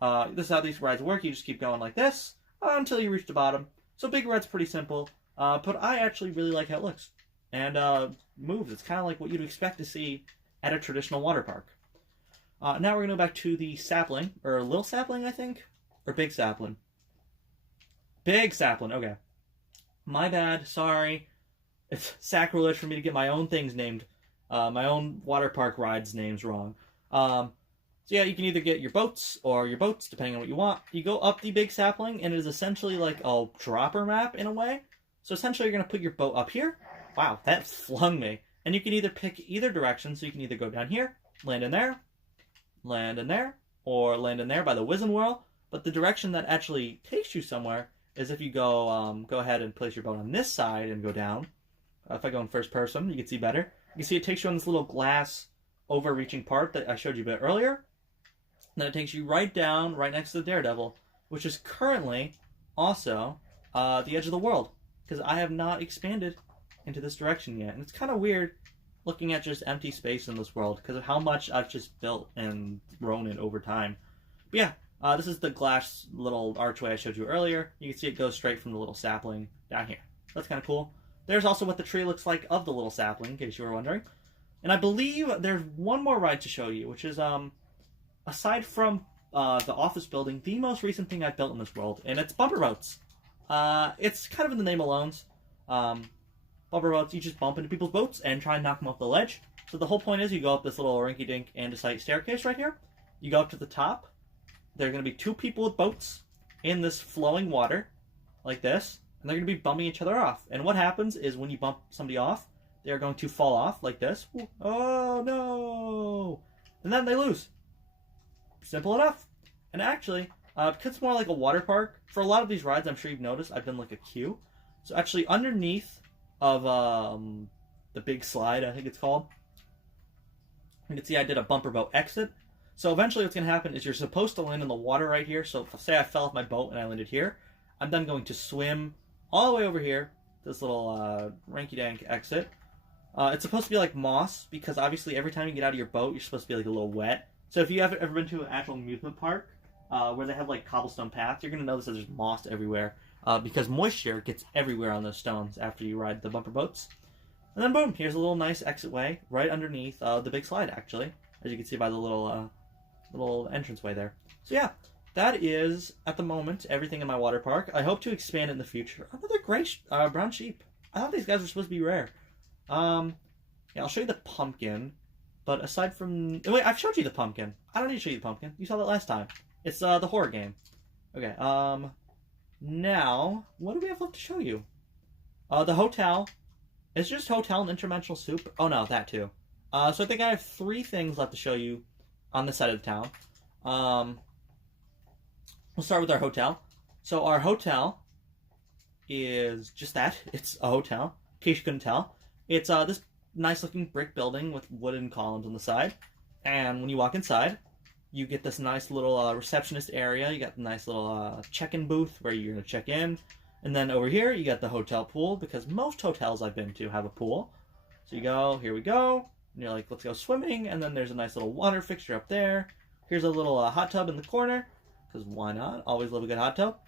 this is how these rides work. You just keep going like this until you reach the bottom. So Big Red's pretty simple. But I actually really like how it looks. And moves. It's kind of like what you'd expect to see at a traditional water park. Now we're going to go back to the sapling. Or little sapling, I think? Or big sapling? Big sapling, okay. My bad, sorry. It's sacrilege for me to get my own things named. My own water park rides names wrong. So yeah, you can either get your boats, or your boats, depending on what you want. You go up the big sapling, and it is essentially like a dropper map in a way. So essentially, you're going to put your boat up here. Wow, that flung me. And you can either pick either direction. So you can either go down here, land in there, or land in there by the Wizen Whirl. But the direction that actually takes you somewhere is if you go ahead and place your boat on this side and go down. If I go in first person, you can see better. You can see it takes you on this little glass overreaching part that I showed you a bit earlier. And then it takes you right down, right next to the Daredevil, which is currently also the edge of the world. Because I have not expanded into this direction yet. And it's kind of weird looking at just empty space in this world because of how much I've just built and grown it over time. But yeah, this is the glass little archway I showed you earlier. You can see it goes straight from the little sapling down here. That's kind of cool. There's also what the tree looks like of the little sapling, in case you were wondering. And I believe there's one more ride to show you, which is, aside from the office building, the most recent thing I've built in this world. And it's bumper boats. It's kind of in the name alone. Bumper boats, you just bump into people's boats and try and knock them off the ledge. So the whole point is you go up this little rinky-dink andesite staircase right here. You go up to the top. There are going to be 2 people with boats in this flowing water, like this. And they're going to be bumping each other off. And what happens is when you bump somebody off, they're going to fall off like this. Oh, no! And then they lose. Simple enough. And actually, because it's more like a water park, for a lot of these rides, I'm sure you've noticed, I've done like a queue. So actually, underneath of the big slide, I think it's called, you can see I did a bumper boat exit. So eventually what's going to happen is you're supposed to land in the water right here. So if, say I fell off my boat and I landed here, I'm then going to swim all the way over here, this little rinky-dank exit. It's supposed to be like moss, because obviously every time you get out of your boat, you're supposed to be like a little wet. So if you have ever been to an actual amusement park where they have like cobblestone paths, you're going to notice that there's moss everywhere because moisture gets everywhere on those stones after you ride the bumper boats. And then boom, here's a little nice exit way right underneath the big slide, actually, as you can see by the little entranceway there. So yeah, that is, at the moment, everything in my water park. I hope to expand it in the future. Another great brown sheep. I thought these guys were supposed to be rare. Yeah, I'll show you the pumpkin. But aside from... Wait, I've showed you the pumpkin. I don't need to show you the pumpkin. You saw that last time. It's the horror game. Okay, now, what do we have left to show you? The hotel. It's just hotel and interdimensional soup. Oh no, that too. So I think I have 3 things left to show you on this side of the town. We'll start with our hotel. So our hotel is just that. It's a hotel, in case you couldn't tell. It's this nice looking brick building with wooden columns on the side. And when you walk inside, you get this nice little receptionist area. You got the nice little check-in booth where you're going to check in. And then over here, you got the hotel pool, because most hotels I've been to have a pool. So you go, here we go. And you're like, let's go swimming. And then there's a nice little water fixture up there. Here's a little hot tub in the corner, because why not? Always love a good hot tub.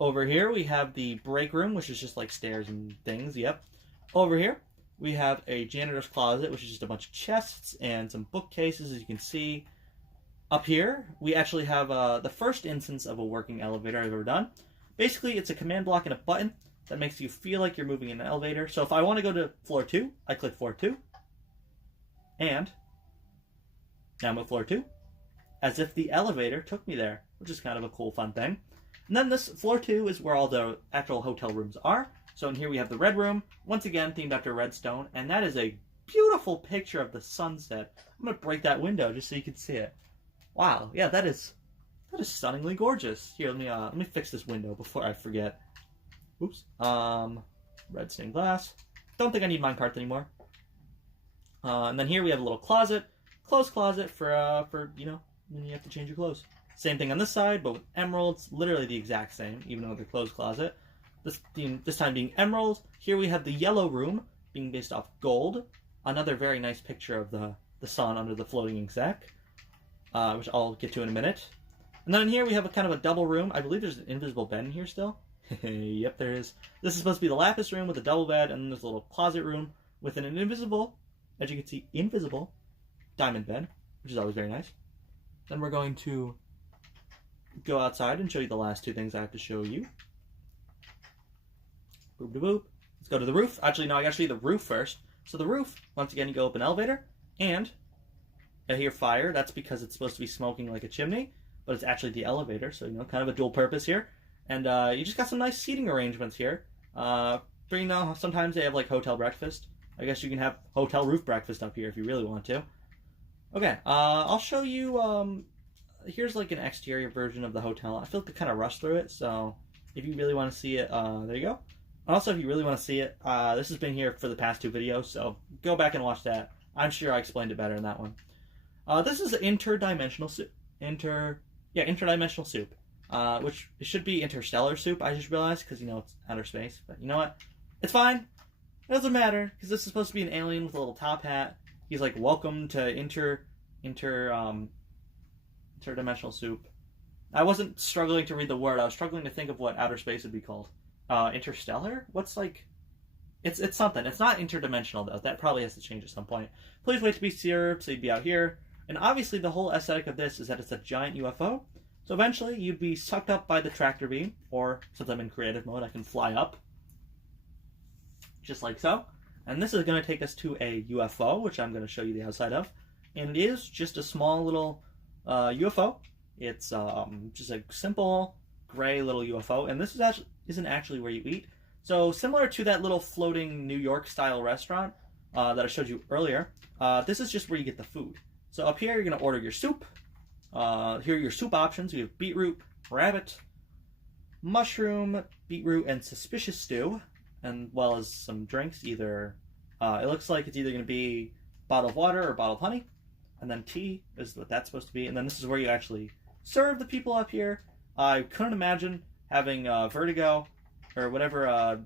Over here, we have the break room, which is just like stairs and things. Yep. Over here, we have a janitor's closet, which is just a bunch of chests and some bookcases, as you can see. Up here, we actually have the first instance of a working elevator I've ever done. Basically, it's a command block and a button that makes you feel like you're moving in an elevator. So if I want to go to floor 2, I click floor 2. And now I'm at floor 2. As if the elevator took me there, which is kind of a cool, fun thing. And then this floor 2 is where all the actual hotel rooms are. So in here we have the red room, once again themed after Redstone, and that is a beautiful picture of the sunset. I'm going to break that window just so you can see it. Wow, yeah, that is stunningly gorgeous. Here, let me fix this window before I forget. Oops. Red stained glass. Don't think I need minecarts anymore. And then here we have a little closet, clothes closet for you know, when you have to change your clothes. Same thing on this side, but with emeralds, literally the exact same, even though they're clothes closet. This time being emerald. Here we have the yellow room, being based off gold. Another very nice picture of the sun under the floating ink sack, which I'll get to in a minute. And then in here we have a kind of a double room. I believe there's an invisible bed in here still. Yep, there is. This is supposed to be the lapis room with a double bed, and then there's a little closet room with an invisible, as you can see, invisible diamond bed, which is always very nice. Then we're going to go outside and show you the last 2 things I have to show you. Boop de boop. Let's go to the roof. Actually, no, I gotta show you the roof first. So the roof, once again, you go up an elevator, and I hear fire. That's because it's supposed to be smoking like a chimney, but it's actually the elevator, so, you know, kind of a dual purpose here. And you just got some nice seating arrangements here. You know, sometimes they have, like, hotel breakfast. I guess you can have hotel roof breakfast up here if you really want to. Okay, I'll show you, here's, like, an exterior version of the hotel. I feel like I kind of rushed through it, so if you really want to see it, there you go. Also, if you really want to see it, this has been here for the past 2 videos, so go back and watch that. I'm sure I explained it better in that one. This is interdimensional soup. Interdimensional soup. Which it should be interstellar soup, I just realized, because, you know, it's outer space. But you know what? It's fine. It doesn't matter, because this is supposed to be an alien with a little top hat. He's like, welcome to interdimensional soup. I wasn't struggling to read the word. I was struggling to think of what outer space would be called. Interstellar? What's like... It's something. It's not interdimensional, though. That probably has to change at some point. Please wait to be served, so you'd be out here. And obviously the whole aesthetic of this is that it's a giant UFO. So eventually you'd be sucked up by the tractor beam, or since I'm in creative mode, I can fly up. Just like so. And this is going to take us to a UFO, which I'm going to show you the outside of. And it is just a small little UFO. It's just a simple gray little UFO. And this isn't actually where you eat. So similar to that little floating New York style restaurant that I showed you earlier, this is just where you get the food. So up here you're going to order your soup. Here are your soup options. We have beetroot, rabbit, mushroom, beetroot, and suspicious stew. and well as some drinks. Either it looks like it's either going to be bottle of water or bottle of honey, and then tea is what that's supposed to be. And then this is where you actually serve the people up here. I couldn't imagine having vertigo or whatever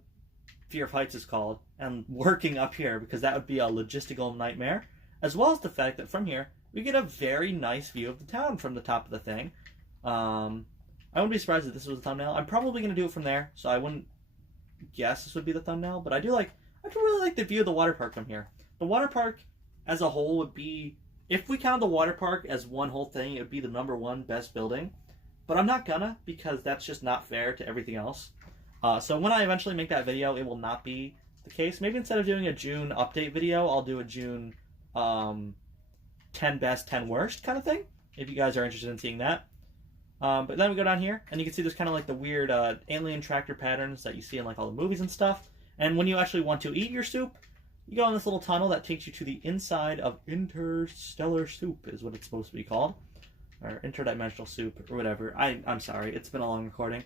fear of heights is called and working up here, because that would be a logistical nightmare. As well as the fact that from here we get a very nice view of the town from the top of the thing. I wouldn't be surprised if this was a thumbnail. I'm probably going to do it from there, so I wouldn't guess this would be the thumbnail. But I do really like the view of the water park from here. The water park as a whole would be, if we count the water park as one whole thing, it would be the #1 best building. But I'm not gonna, because that's just not fair to everything else. So when I eventually make that video, it will not be the case. Maybe instead of doing a June update video, I'll do a June 10 best, 10 worst kind of thing, if you guys are interested in seeing that. But then we go down here, and you can see there's kind of like the weird alien tractor patterns that you see in like all the movies and stuff. And when you actually want to eat your soup, you go in this little tunnel that takes you to the inside of interstellar soup, is what it's supposed to be called. Or interdimensional soup, or whatever. I'm sorry, it's been a long recording.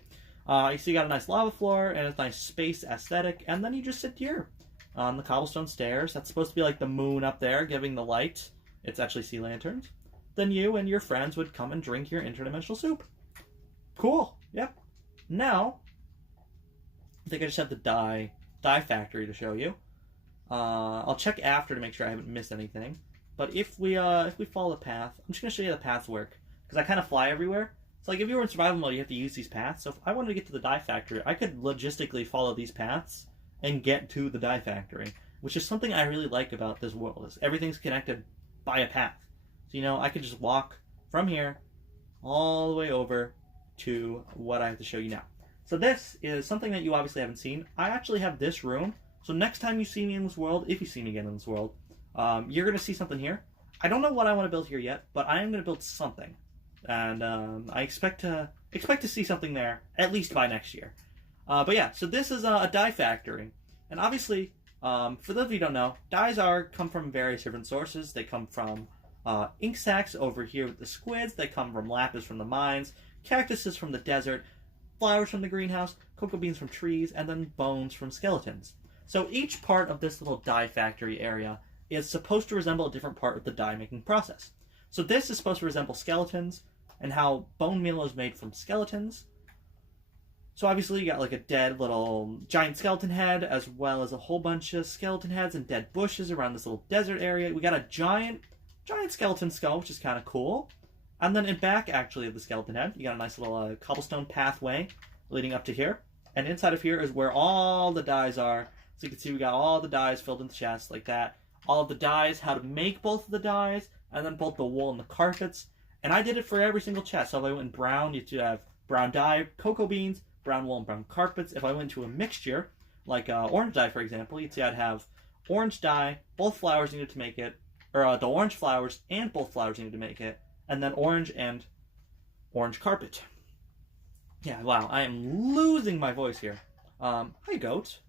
You see you got a nice lava floor, and it's nice space aesthetic, and then you just sit here on the cobblestone stairs. That's supposed to be like the moon up there, giving the light. It's actually sea lanterns. Then you and your friends would come and drink your interdimensional soup. Cool, yep. Now, I think I just have the dye factory to show you. I'll check after to make sure I haven't missed anything. But if we follow the path, I'm just going to show you how the paths work, because I kind of fly everywhere. So like if you were in survival mode, you have to use these paths. So if I wanted to get to the dye factory, I could logistically follow these paths and get to the dye factory, which is something I really like about this world, is everything's connected by a path. So, you know, I could just walk from here all the way over to what I have to show you now. So this is something that you obviously haven't seen. I actually have this room. So next time you see me in this world, if you see me again in this world, you're going to see something here. I don't know what I want to build here yet, but I am going to build something. And I expect to see something there, at least by next year. But yeah, so this is a dye factory. And obviously, for those of you who don't know, dyes come from various different sources. They come from ink sacs over here with the squids. They come from lapis from the mines, cactuses from the desert, flowers from the greenhouse, cocoa beans from trees, and then bones from skeletons. So each part of this little dye factory area is supposed to resemble a different part of the dye making process. So this is supposed to resemble skeletons and how bone meal is made from skeletons. So obviously you got like a dead little giant skeleton head, as well as a whole bunch of skeleton heads and dead bushes around this little desert area. We got a giant skeleton skull, which is kind of cool. And then in back, actually, of the skeleton head, you got a nice little cobblestone pathway leading up to here. And inside of here is where all the dyes are. So you can see we got all the dyes filled in the chest like that. All of the dyes, how to make both of the dyes, and then both the wool and the carpets. And I did it for every single chest. So if I went in brown, you'd have brown dye, cocoa beans, brown wool, and brown carpets. If I went to a mixture, like orange dye, for example, you'd see I'd have orange dye, both flowers needed to make it, or the orange flowers and both flowers needed to make it, and then orange and orange carpet. Yeah, wow, I am losing my voice here. Hi, goat.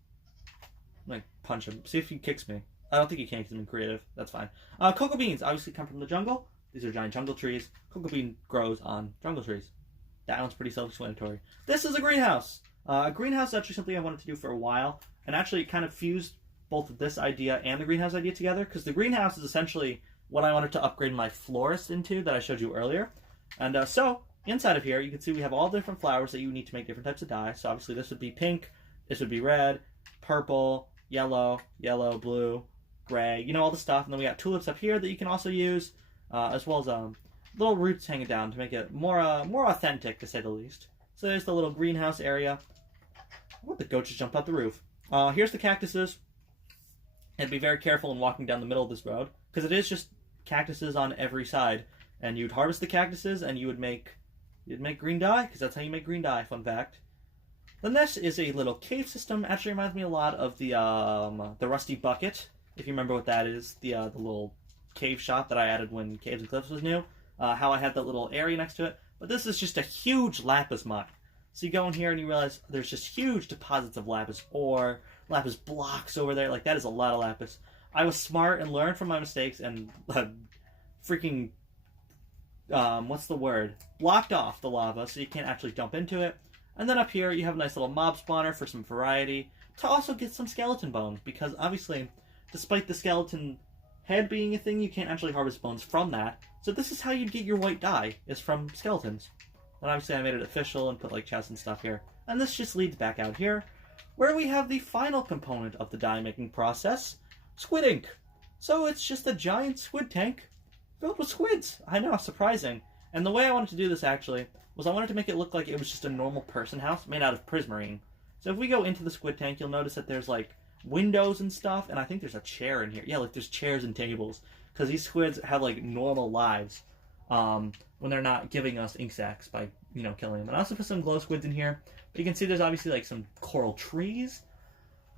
I'm gonna punch him. See if he kicks me. I don't think he can because I'm in creative. That's fine. Cocoa beans obviously come from the jungle. These are giant jungle trees. Cocoa bean grows on jungle trees. That one's pretty self-explanatory. This is a greenhouse. A greenhouse is actually something I wanted to do for a while, and actually kind of fused both of this idea and the greenhouse idea together, because the greenhouse is essentially what I wanted to upgrade my florist into that I showed you earlier. And so, inside of here, you can see we have all the different flowers that you need to make different types of dye. So obviously this would be pink, this would be red, purple, yellow, blue, gray, you know, all the stuff. And then we got tulips up here that you can also use, as well as little roots hanging down to make it more authentic, to say the least. So there's the little greenhouse area. What, the goat just jumped out the roof. Here's the cactuses. And be very careful in walking down the middle of this road, because it is just cactuses on every side. And you'd harvest the cactuses, and you'd make green dye, because that's how you make green dye, fun fact. Then this is a little cave system. Actually reminds me a lot of the Rusty Bucket, if you remember what that is. The little cave shop that I added when Caves and Cliffs was new. How I had that little area next to it. But this is just a huge lapis mine. So you go in here and you realize there's just huge deposits of lapis ore, lapis blocks over there. Like, that is a lot of lapis. I was smart and learned from my mistakes and freaking, what's the word? Blocked off the lava so you can't actually jump into it. And then up here, you have a nice little mob spawner for some variety, to also get some skeleton bones, because obviously, despite the skeleton head being a thing, you can't actually harvest bones from that. So this is how you'd get your white dye, is from skeletons. And obviously I made it official and put like chests and stuff here. And this just leads back out here, where we have the final component of the dye making process, squid ink. So it's just a giant squid tank filled with squids. I know, surprising. And the way I wanted to do this actually was I wanted to make it look like it was just a normal person house made out of prismarine. So if we go into the squid tank, you'll notice that there's like windows and stuff, and I think there's a chair in here. Yeah, like there's chairs and tables, because these squids have like normal lives when they're not giving us ink sacs by, you know, killing them. And I also put some glow squids in here, but you can see there's obviously like some coral trees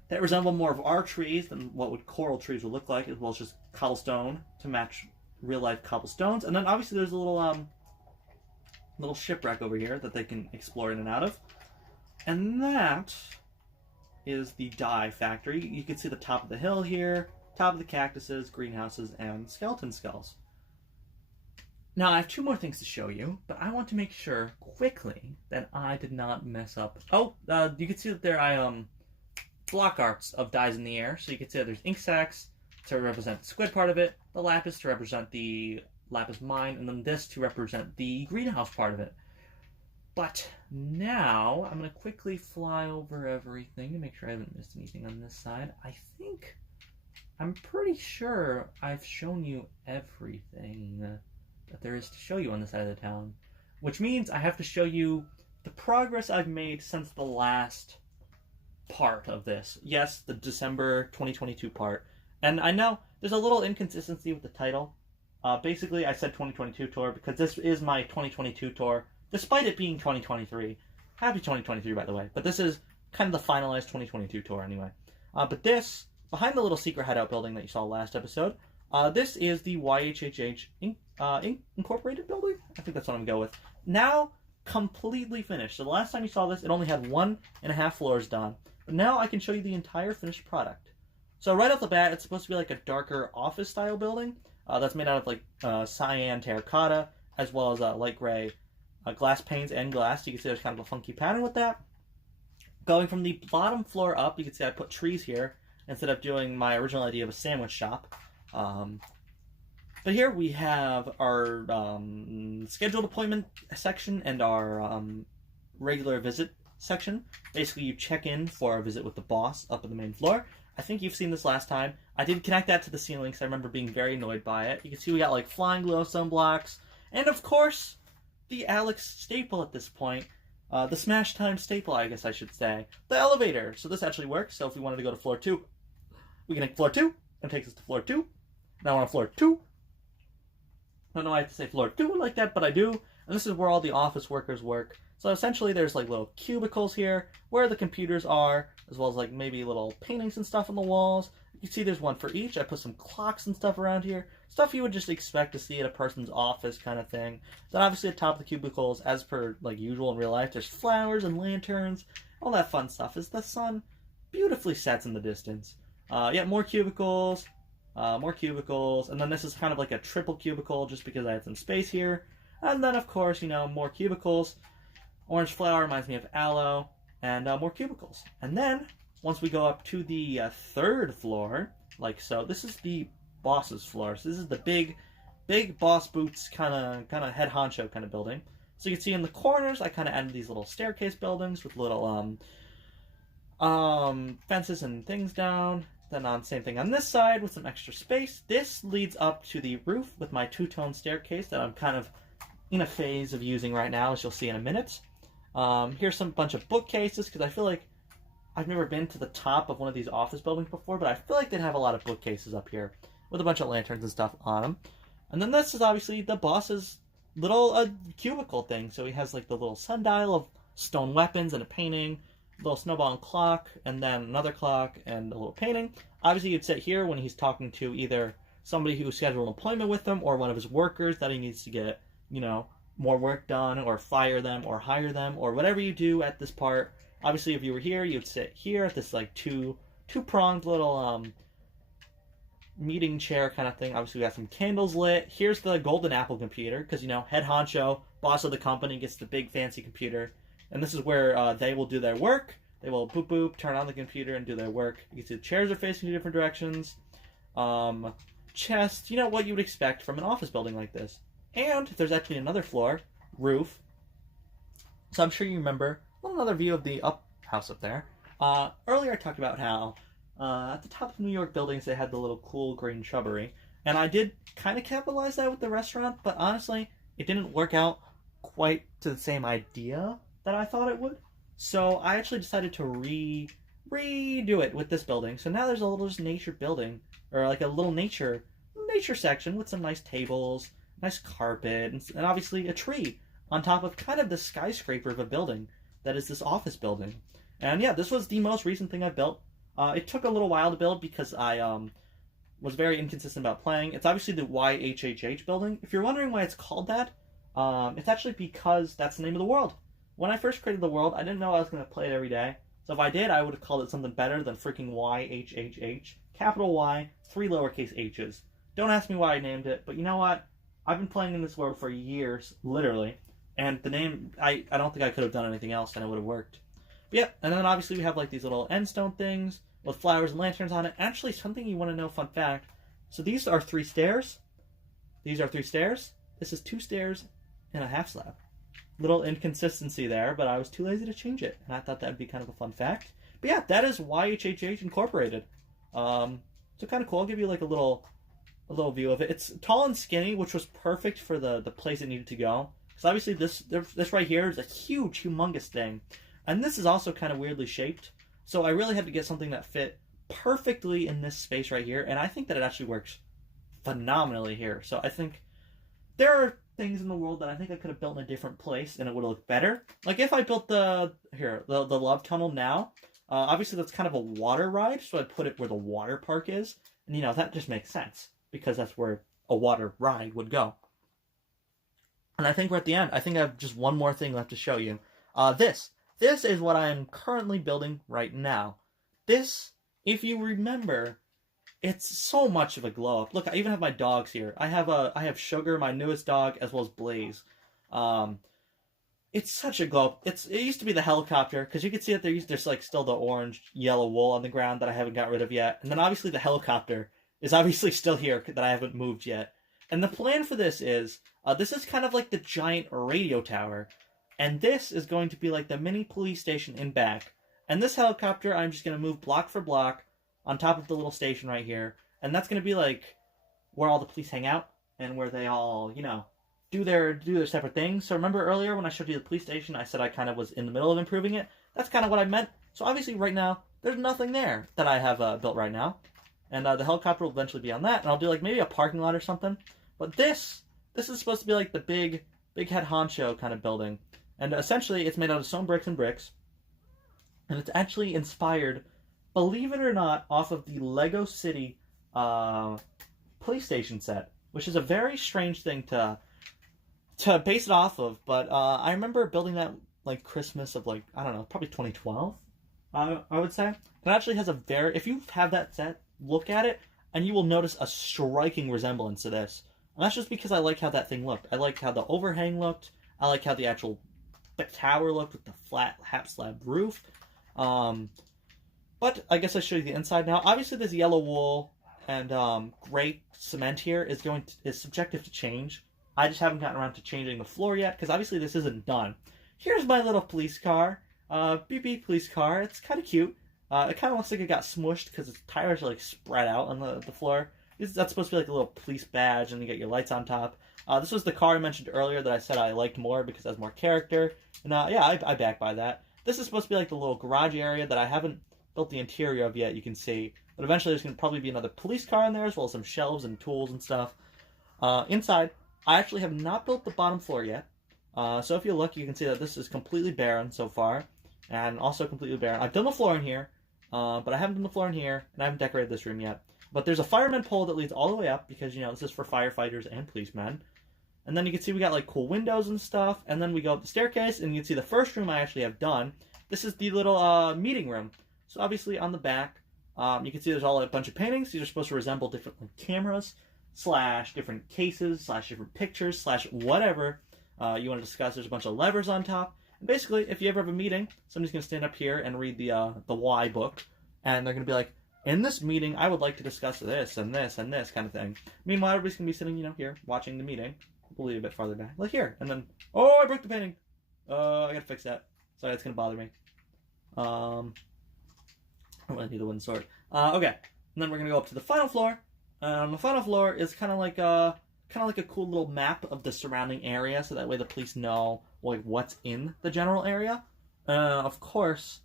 that resemble more of our trees than what would coral trees would look like, as well as just cobblestone to match real life cobblestones. And then obviously there's a little shipwreck over here that they can explore in and out of. And that is the dye factory. You can see the top of the hill here, top of the cactuses, greenhouses, and skeleton skulls. Now I have two more things to show you, but I want to make sure quickly that I did not mess up. Oh, you can see that there block arts of dyes in the air. So you can see that there's ink sacs to represent the squid part of it, the lapis to represent the lapis mine, and then this to represent the greenhouse part of it. But now I'm going to quickly fly over everything to make sure I haven't missed anything on this side. I'm pretty sure I've shown you everything that there is to show you on this side of the town, which means I have to show you the progress I've made since the last part of this. Yes, the December 2022 part. And I know there's a little inconsistency with the title. Basically, I said 2022 tour because this is my 2022 tour, despite it being 2023. Happy 2023, by the way. But this is kind of the finalized 2022 tour anyway. But this, behind the little secret hideout building that you saw last episode, this is the YHHH Incorporated building? I think that's what I'm going to go with. Now, completely finished. So the last time you saw this, it only had 1.5 floors done. But now I can show you the entire finished product. So right off the bat, it's supposed to be like a darker office-style building that's made out of like cyan terracotta, as well as light gray glass panes and glass. You can see there's kind of a funky pattern with that. Going from the bottom floor up, you can see I put trees here instead of doing my original idea of a sandwich shop. But here we have our scheduled appointment section and our regular visit section. Basically, you check in for a visit with the boss up on the main floor. I think you've seen this last time. I did connect that to the ceiling because I remember being very annoyed by it. You can see we got like flying glowstone blocks. And of course, the Alex staple at this point. The Smash Time staple, I guess I should say. The elevator. So this actually works. So if we wanted to go to floor 2, we can hit floor 2. And it takes us to floor 2. Now we're on floor 2. I don't know why I have to say floor 2 like that, but I do. And this is where all the office workers work. So essentially there's like little cubicles here where the computers are, as well as like maybe little paintings and stuff on the walls. You see there's one for each. I put some clocks and stuff around here. Stuff you would just expect to see at a person's office kind of thing. Then obviously at the top of the cubicles, as per like usual in real life, there's flowers and lanterns. All that fun stuff as the sun beautifully sets in the distance. Yeah, more cubicles. And then this is kind of like a triple cubicle just because I had some space here. And then, of course, you know, more cubicles. Orange flower reminds me of aloe. And more cubicles. And then, once we go up to the 3rd floor, like so, this is the boss's floor. So this is the big boss boots kind of head honcho kind of building. So you can see in the corners, I kind of added these little staircase buildings with little fences and things down. Then same thing on this side with some extra space. This leads up to the roof with my 2-tone staircase that I'm kind of in a phase of using right now, as you'll see in a minute. Here's some bunch of bookcases, because I feel like I've never been to the top of one of these office buildings before, but I feel like they'd have a lot of bookcases up here with a bunch of lanterns and stuff on them. And then this is obviously the boss's little cubicle thing. So he has like the little sundial of stone weapons and a painting, a little snowball and clock, and then another clock and a little painting. Obviously you'd sit here when he's talking to either somebody who scheduled an appointment with him or one of his workers that he needs to get, you know, more work done, or fire them, or hire them, or whatever you do at this part. Obviously, if you were here, you'd sit here at this like two-pronged little meeting chair kind of thing. Obviously, we got some candles lit. Here's the golden apple computer, because, you know, head honcho, boss of the company, gets the big fancy computer. And this is where they will do their work. They will boop boop, turn on the computer, and do their work. You can see the chairs are facing in different directions. Chest, what you would expect from an office building like this. And there's actually another floor, roof. So I'm sure you remember another view of the house up there. Earlier I talked about how at the top of New York buildings they had the little cool green shrubbery. And I did kind of capitalize that with the restaurant, but honestly, it didn't work out quite to the same idea that I thought it would. So I actually decided to redo it with this building. So now there's a little just nature building, or like a little nature section with some nice tables, nice carpet, and obviously a tree on top of kind of the skyscraper of a building that is this office building. And yeah, this was the most recent thing I built. It took a little while to build because I was very inconsistent about playing. It's obviously the YHHH building. If you're wondering why it's called that, it's actually because that's the name of the world. When I first created the world, I didn't know I was going to play it every day. So if I did, I would have called it something better than freaking YHHH. Capital Y, 3 lowercase h's. Don't ask me why I named it, but you know what? I've been playing in this world for years, literally. And the name, I don't think I could have done anything else and it would have worked. But yeah, and then obviously we have like these little end stone things with flowers and lanterns on it. Actually, something you want to know, fun fact. So these are 3 stairs. These are 3 stairs. This is 2 stairs and a half slab. Little inconsistency there, but I was too lazy to change it. And I thought that would be kind of a fun fact. But yeah, that is YHHH Incorporated. So kind of cool. I'll give you like a little view of it. It's tall and skinny, which was perfect for the place it needed to go. Because obviously this right here is a huge, humongous thing. And this is also kind of weirdly shaped. So I really had to get something that fit perfectly in this space right here. And I think that it actually works phenomenally here. So I think there are things in the world that I think I could have built in a different place and it would have looked better. Like if I built the love tunnel now, obviously that's kind of a water ride, so I'd put it where the water park is. And that just makes sense because that's where a water ride would go. And I think we're at the end. I think I have just one more thing left to show you. This is what I am currently building right now. This, if you remember, it's so much of a glow up. Look, I even have my dogs here. I have Sugar, my newest dog, as well as Blaze. It's such a glow up. It used to be the helicopter, because you can see that there's like still the orange, yellow wool on the ground that I haven't got rid of yet. And then obviously the helicopter is obviously still here that I haven't moved yet. And the plan for this is kind of like the giant radio tower. And this is going to be like the mini police station in back. And this helicopter, I'm just going to move block for block on top of the little station right here. And that's going to be like where all the police hang out and where they all, do their separate things. So remember earlier when I showed you the police station, I said I kind of was in the middle of improving it. That's kind of what I meant. So obviously right now, there's nothing there that I have built right now. And the helicopter will eventually be on that. And I'll do like maybe a parking lot or something. But this is supposed to be like the big head honcho kind of building. And essentially it's made out of stone bricks and bricks. And it's actually inspired, believe it or not, off of the Lego City police station set, which is a very strange thing to base it off of. But I remember building that like Christmas of like, I don't know, probably 2012, I would say. It actually has if you have that set, look at it, and you will notice a striking resemblance to this. And that's just because I like how that thing looked. I like how the overhang looked. I like how the actual tower looked with the flat half slab roof. But I guess I show you the inside now. Obviously, this yellow wool and gray cement here is subjective to change. I just haven't gotten around to changing the floor yet because obviously this isn't done. Here's my little police car, beep beep police car. It's kind of cute. It kind of looks like it got smushed because its tires are like spread out on the floor. That's supposed to be like a little police badge, and you get your lights on top. This was the car I mentioned earlier that I said I liked more because it has more character. And yeah, I back by that. This is supposed to be like the little garage area that I haven't built the interior of yet, you can see. But eventually there's going to probably be another police car in there, as well as some shelves and tools and stuff. Inside, I actually have not built the bottom floor yet. So if you look, you can see that this is completely barren so far. And also completely barren. I've done the floor in here, but I haven't done the floor in here, and I haven't decorated this room yet. But there's a fireman pole that leads all the way up, because, this is for firefighters and policemen. And then you can see we got, like, cool windows and stuff. And then we go up the staircase, and you can see the first room I actually have done. This is the little meeting room. So obviously on the back, you can see there's all a bunch of paintings. These are supposed to resemble different cameras, / different cases, / different pictures, / whatever you want to discuss. There's a bunch of levers on top. And basically, if you ever have a meeting, somebody's going to stand up here and read the why book, and they're going to be like, in this meeting, I would like to discuss this and this and this kind of thing. Meanwhile, everybody's going to be sitting, here, watching the meeting. We'll leave a bit farther back. Like here. And then, oh, I broke the painting. I got to fix that. Sorry, that's going to bother me. I want to do the wooden sword. Okay. And then we're going to go up to the final floor. The final floor is kind of like a cool little map of the surrounding area, so that way the police know like what's in the general area. Of course,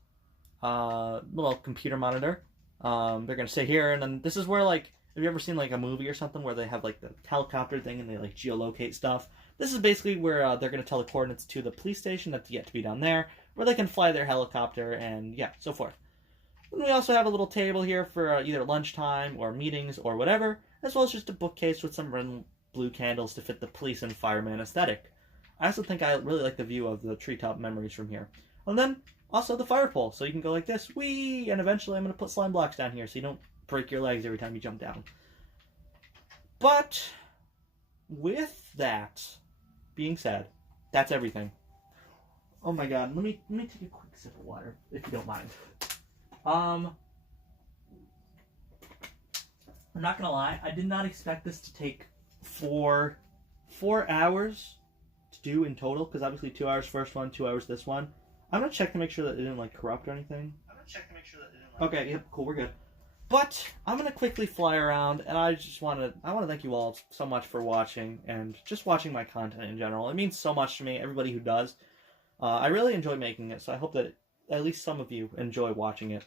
little computer monitor. They're gonna stay here, and then this is where, like, have you ever seen like a movie or something where they have like the helicopter thing and they like geolocate stuff? This is basically where they're gonna tell the coordinates to the police station that's yet to be down there, where they can fly their helicopter and so forth. And we also have a little table here for either lunchtime or meetings or whatever, as well as just a bookcase with some red and blue candles to fit the police and fireman aesthetic. I also think I really like the view of the treetop memories from here. And then also the fire pole, so you can go like this, whee, and eventually I'm going to put slime blocks down here so you don't break your legs every time you jump down. But with that being said, that's everything. Oh my god, let me take a quick sip of water, if you don't mind. I'm not gonna lie, I did not expect this to take 4 hours to do in total, because obviously 2 hours first one, 2 hours this one. I'm gonna check to make sure that it didn't like corrupt or anything. Okay, yep, cool, we're good. But I'm gonna quickly fly around, and I want to thank you all so much for watching and just watching my content in general. It means so much to me, everybody who does. I really enjoy making it, so I hope that at least some of you enjoy watching it.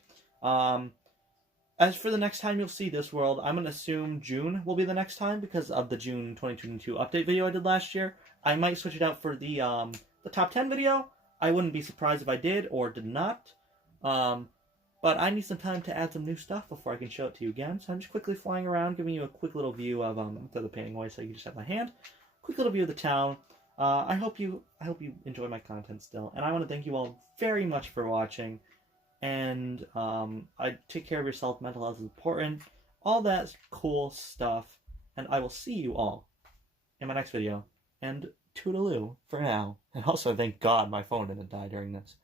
As for the next time you'll see this world, I'm going to assume June will be the next time because of the June 2022 update video I did last year. I might switch it out for the top 10 video. I wouldn't be surprised if I did or did not. But I need some time to add some new stuff before I can show it to you again. So I'm just quickly flying around, giving you a quick little view of, throw the painting away so you can just have my hand. Quick little view of the town. I hope you enjoy my content still. And I want to thank you all very much for watching. And I take care of yourself. Mental health is important. All that cool stuff. And I will see you all in my next video. And toodaloo for now. And also thank God my phone didn't die during this.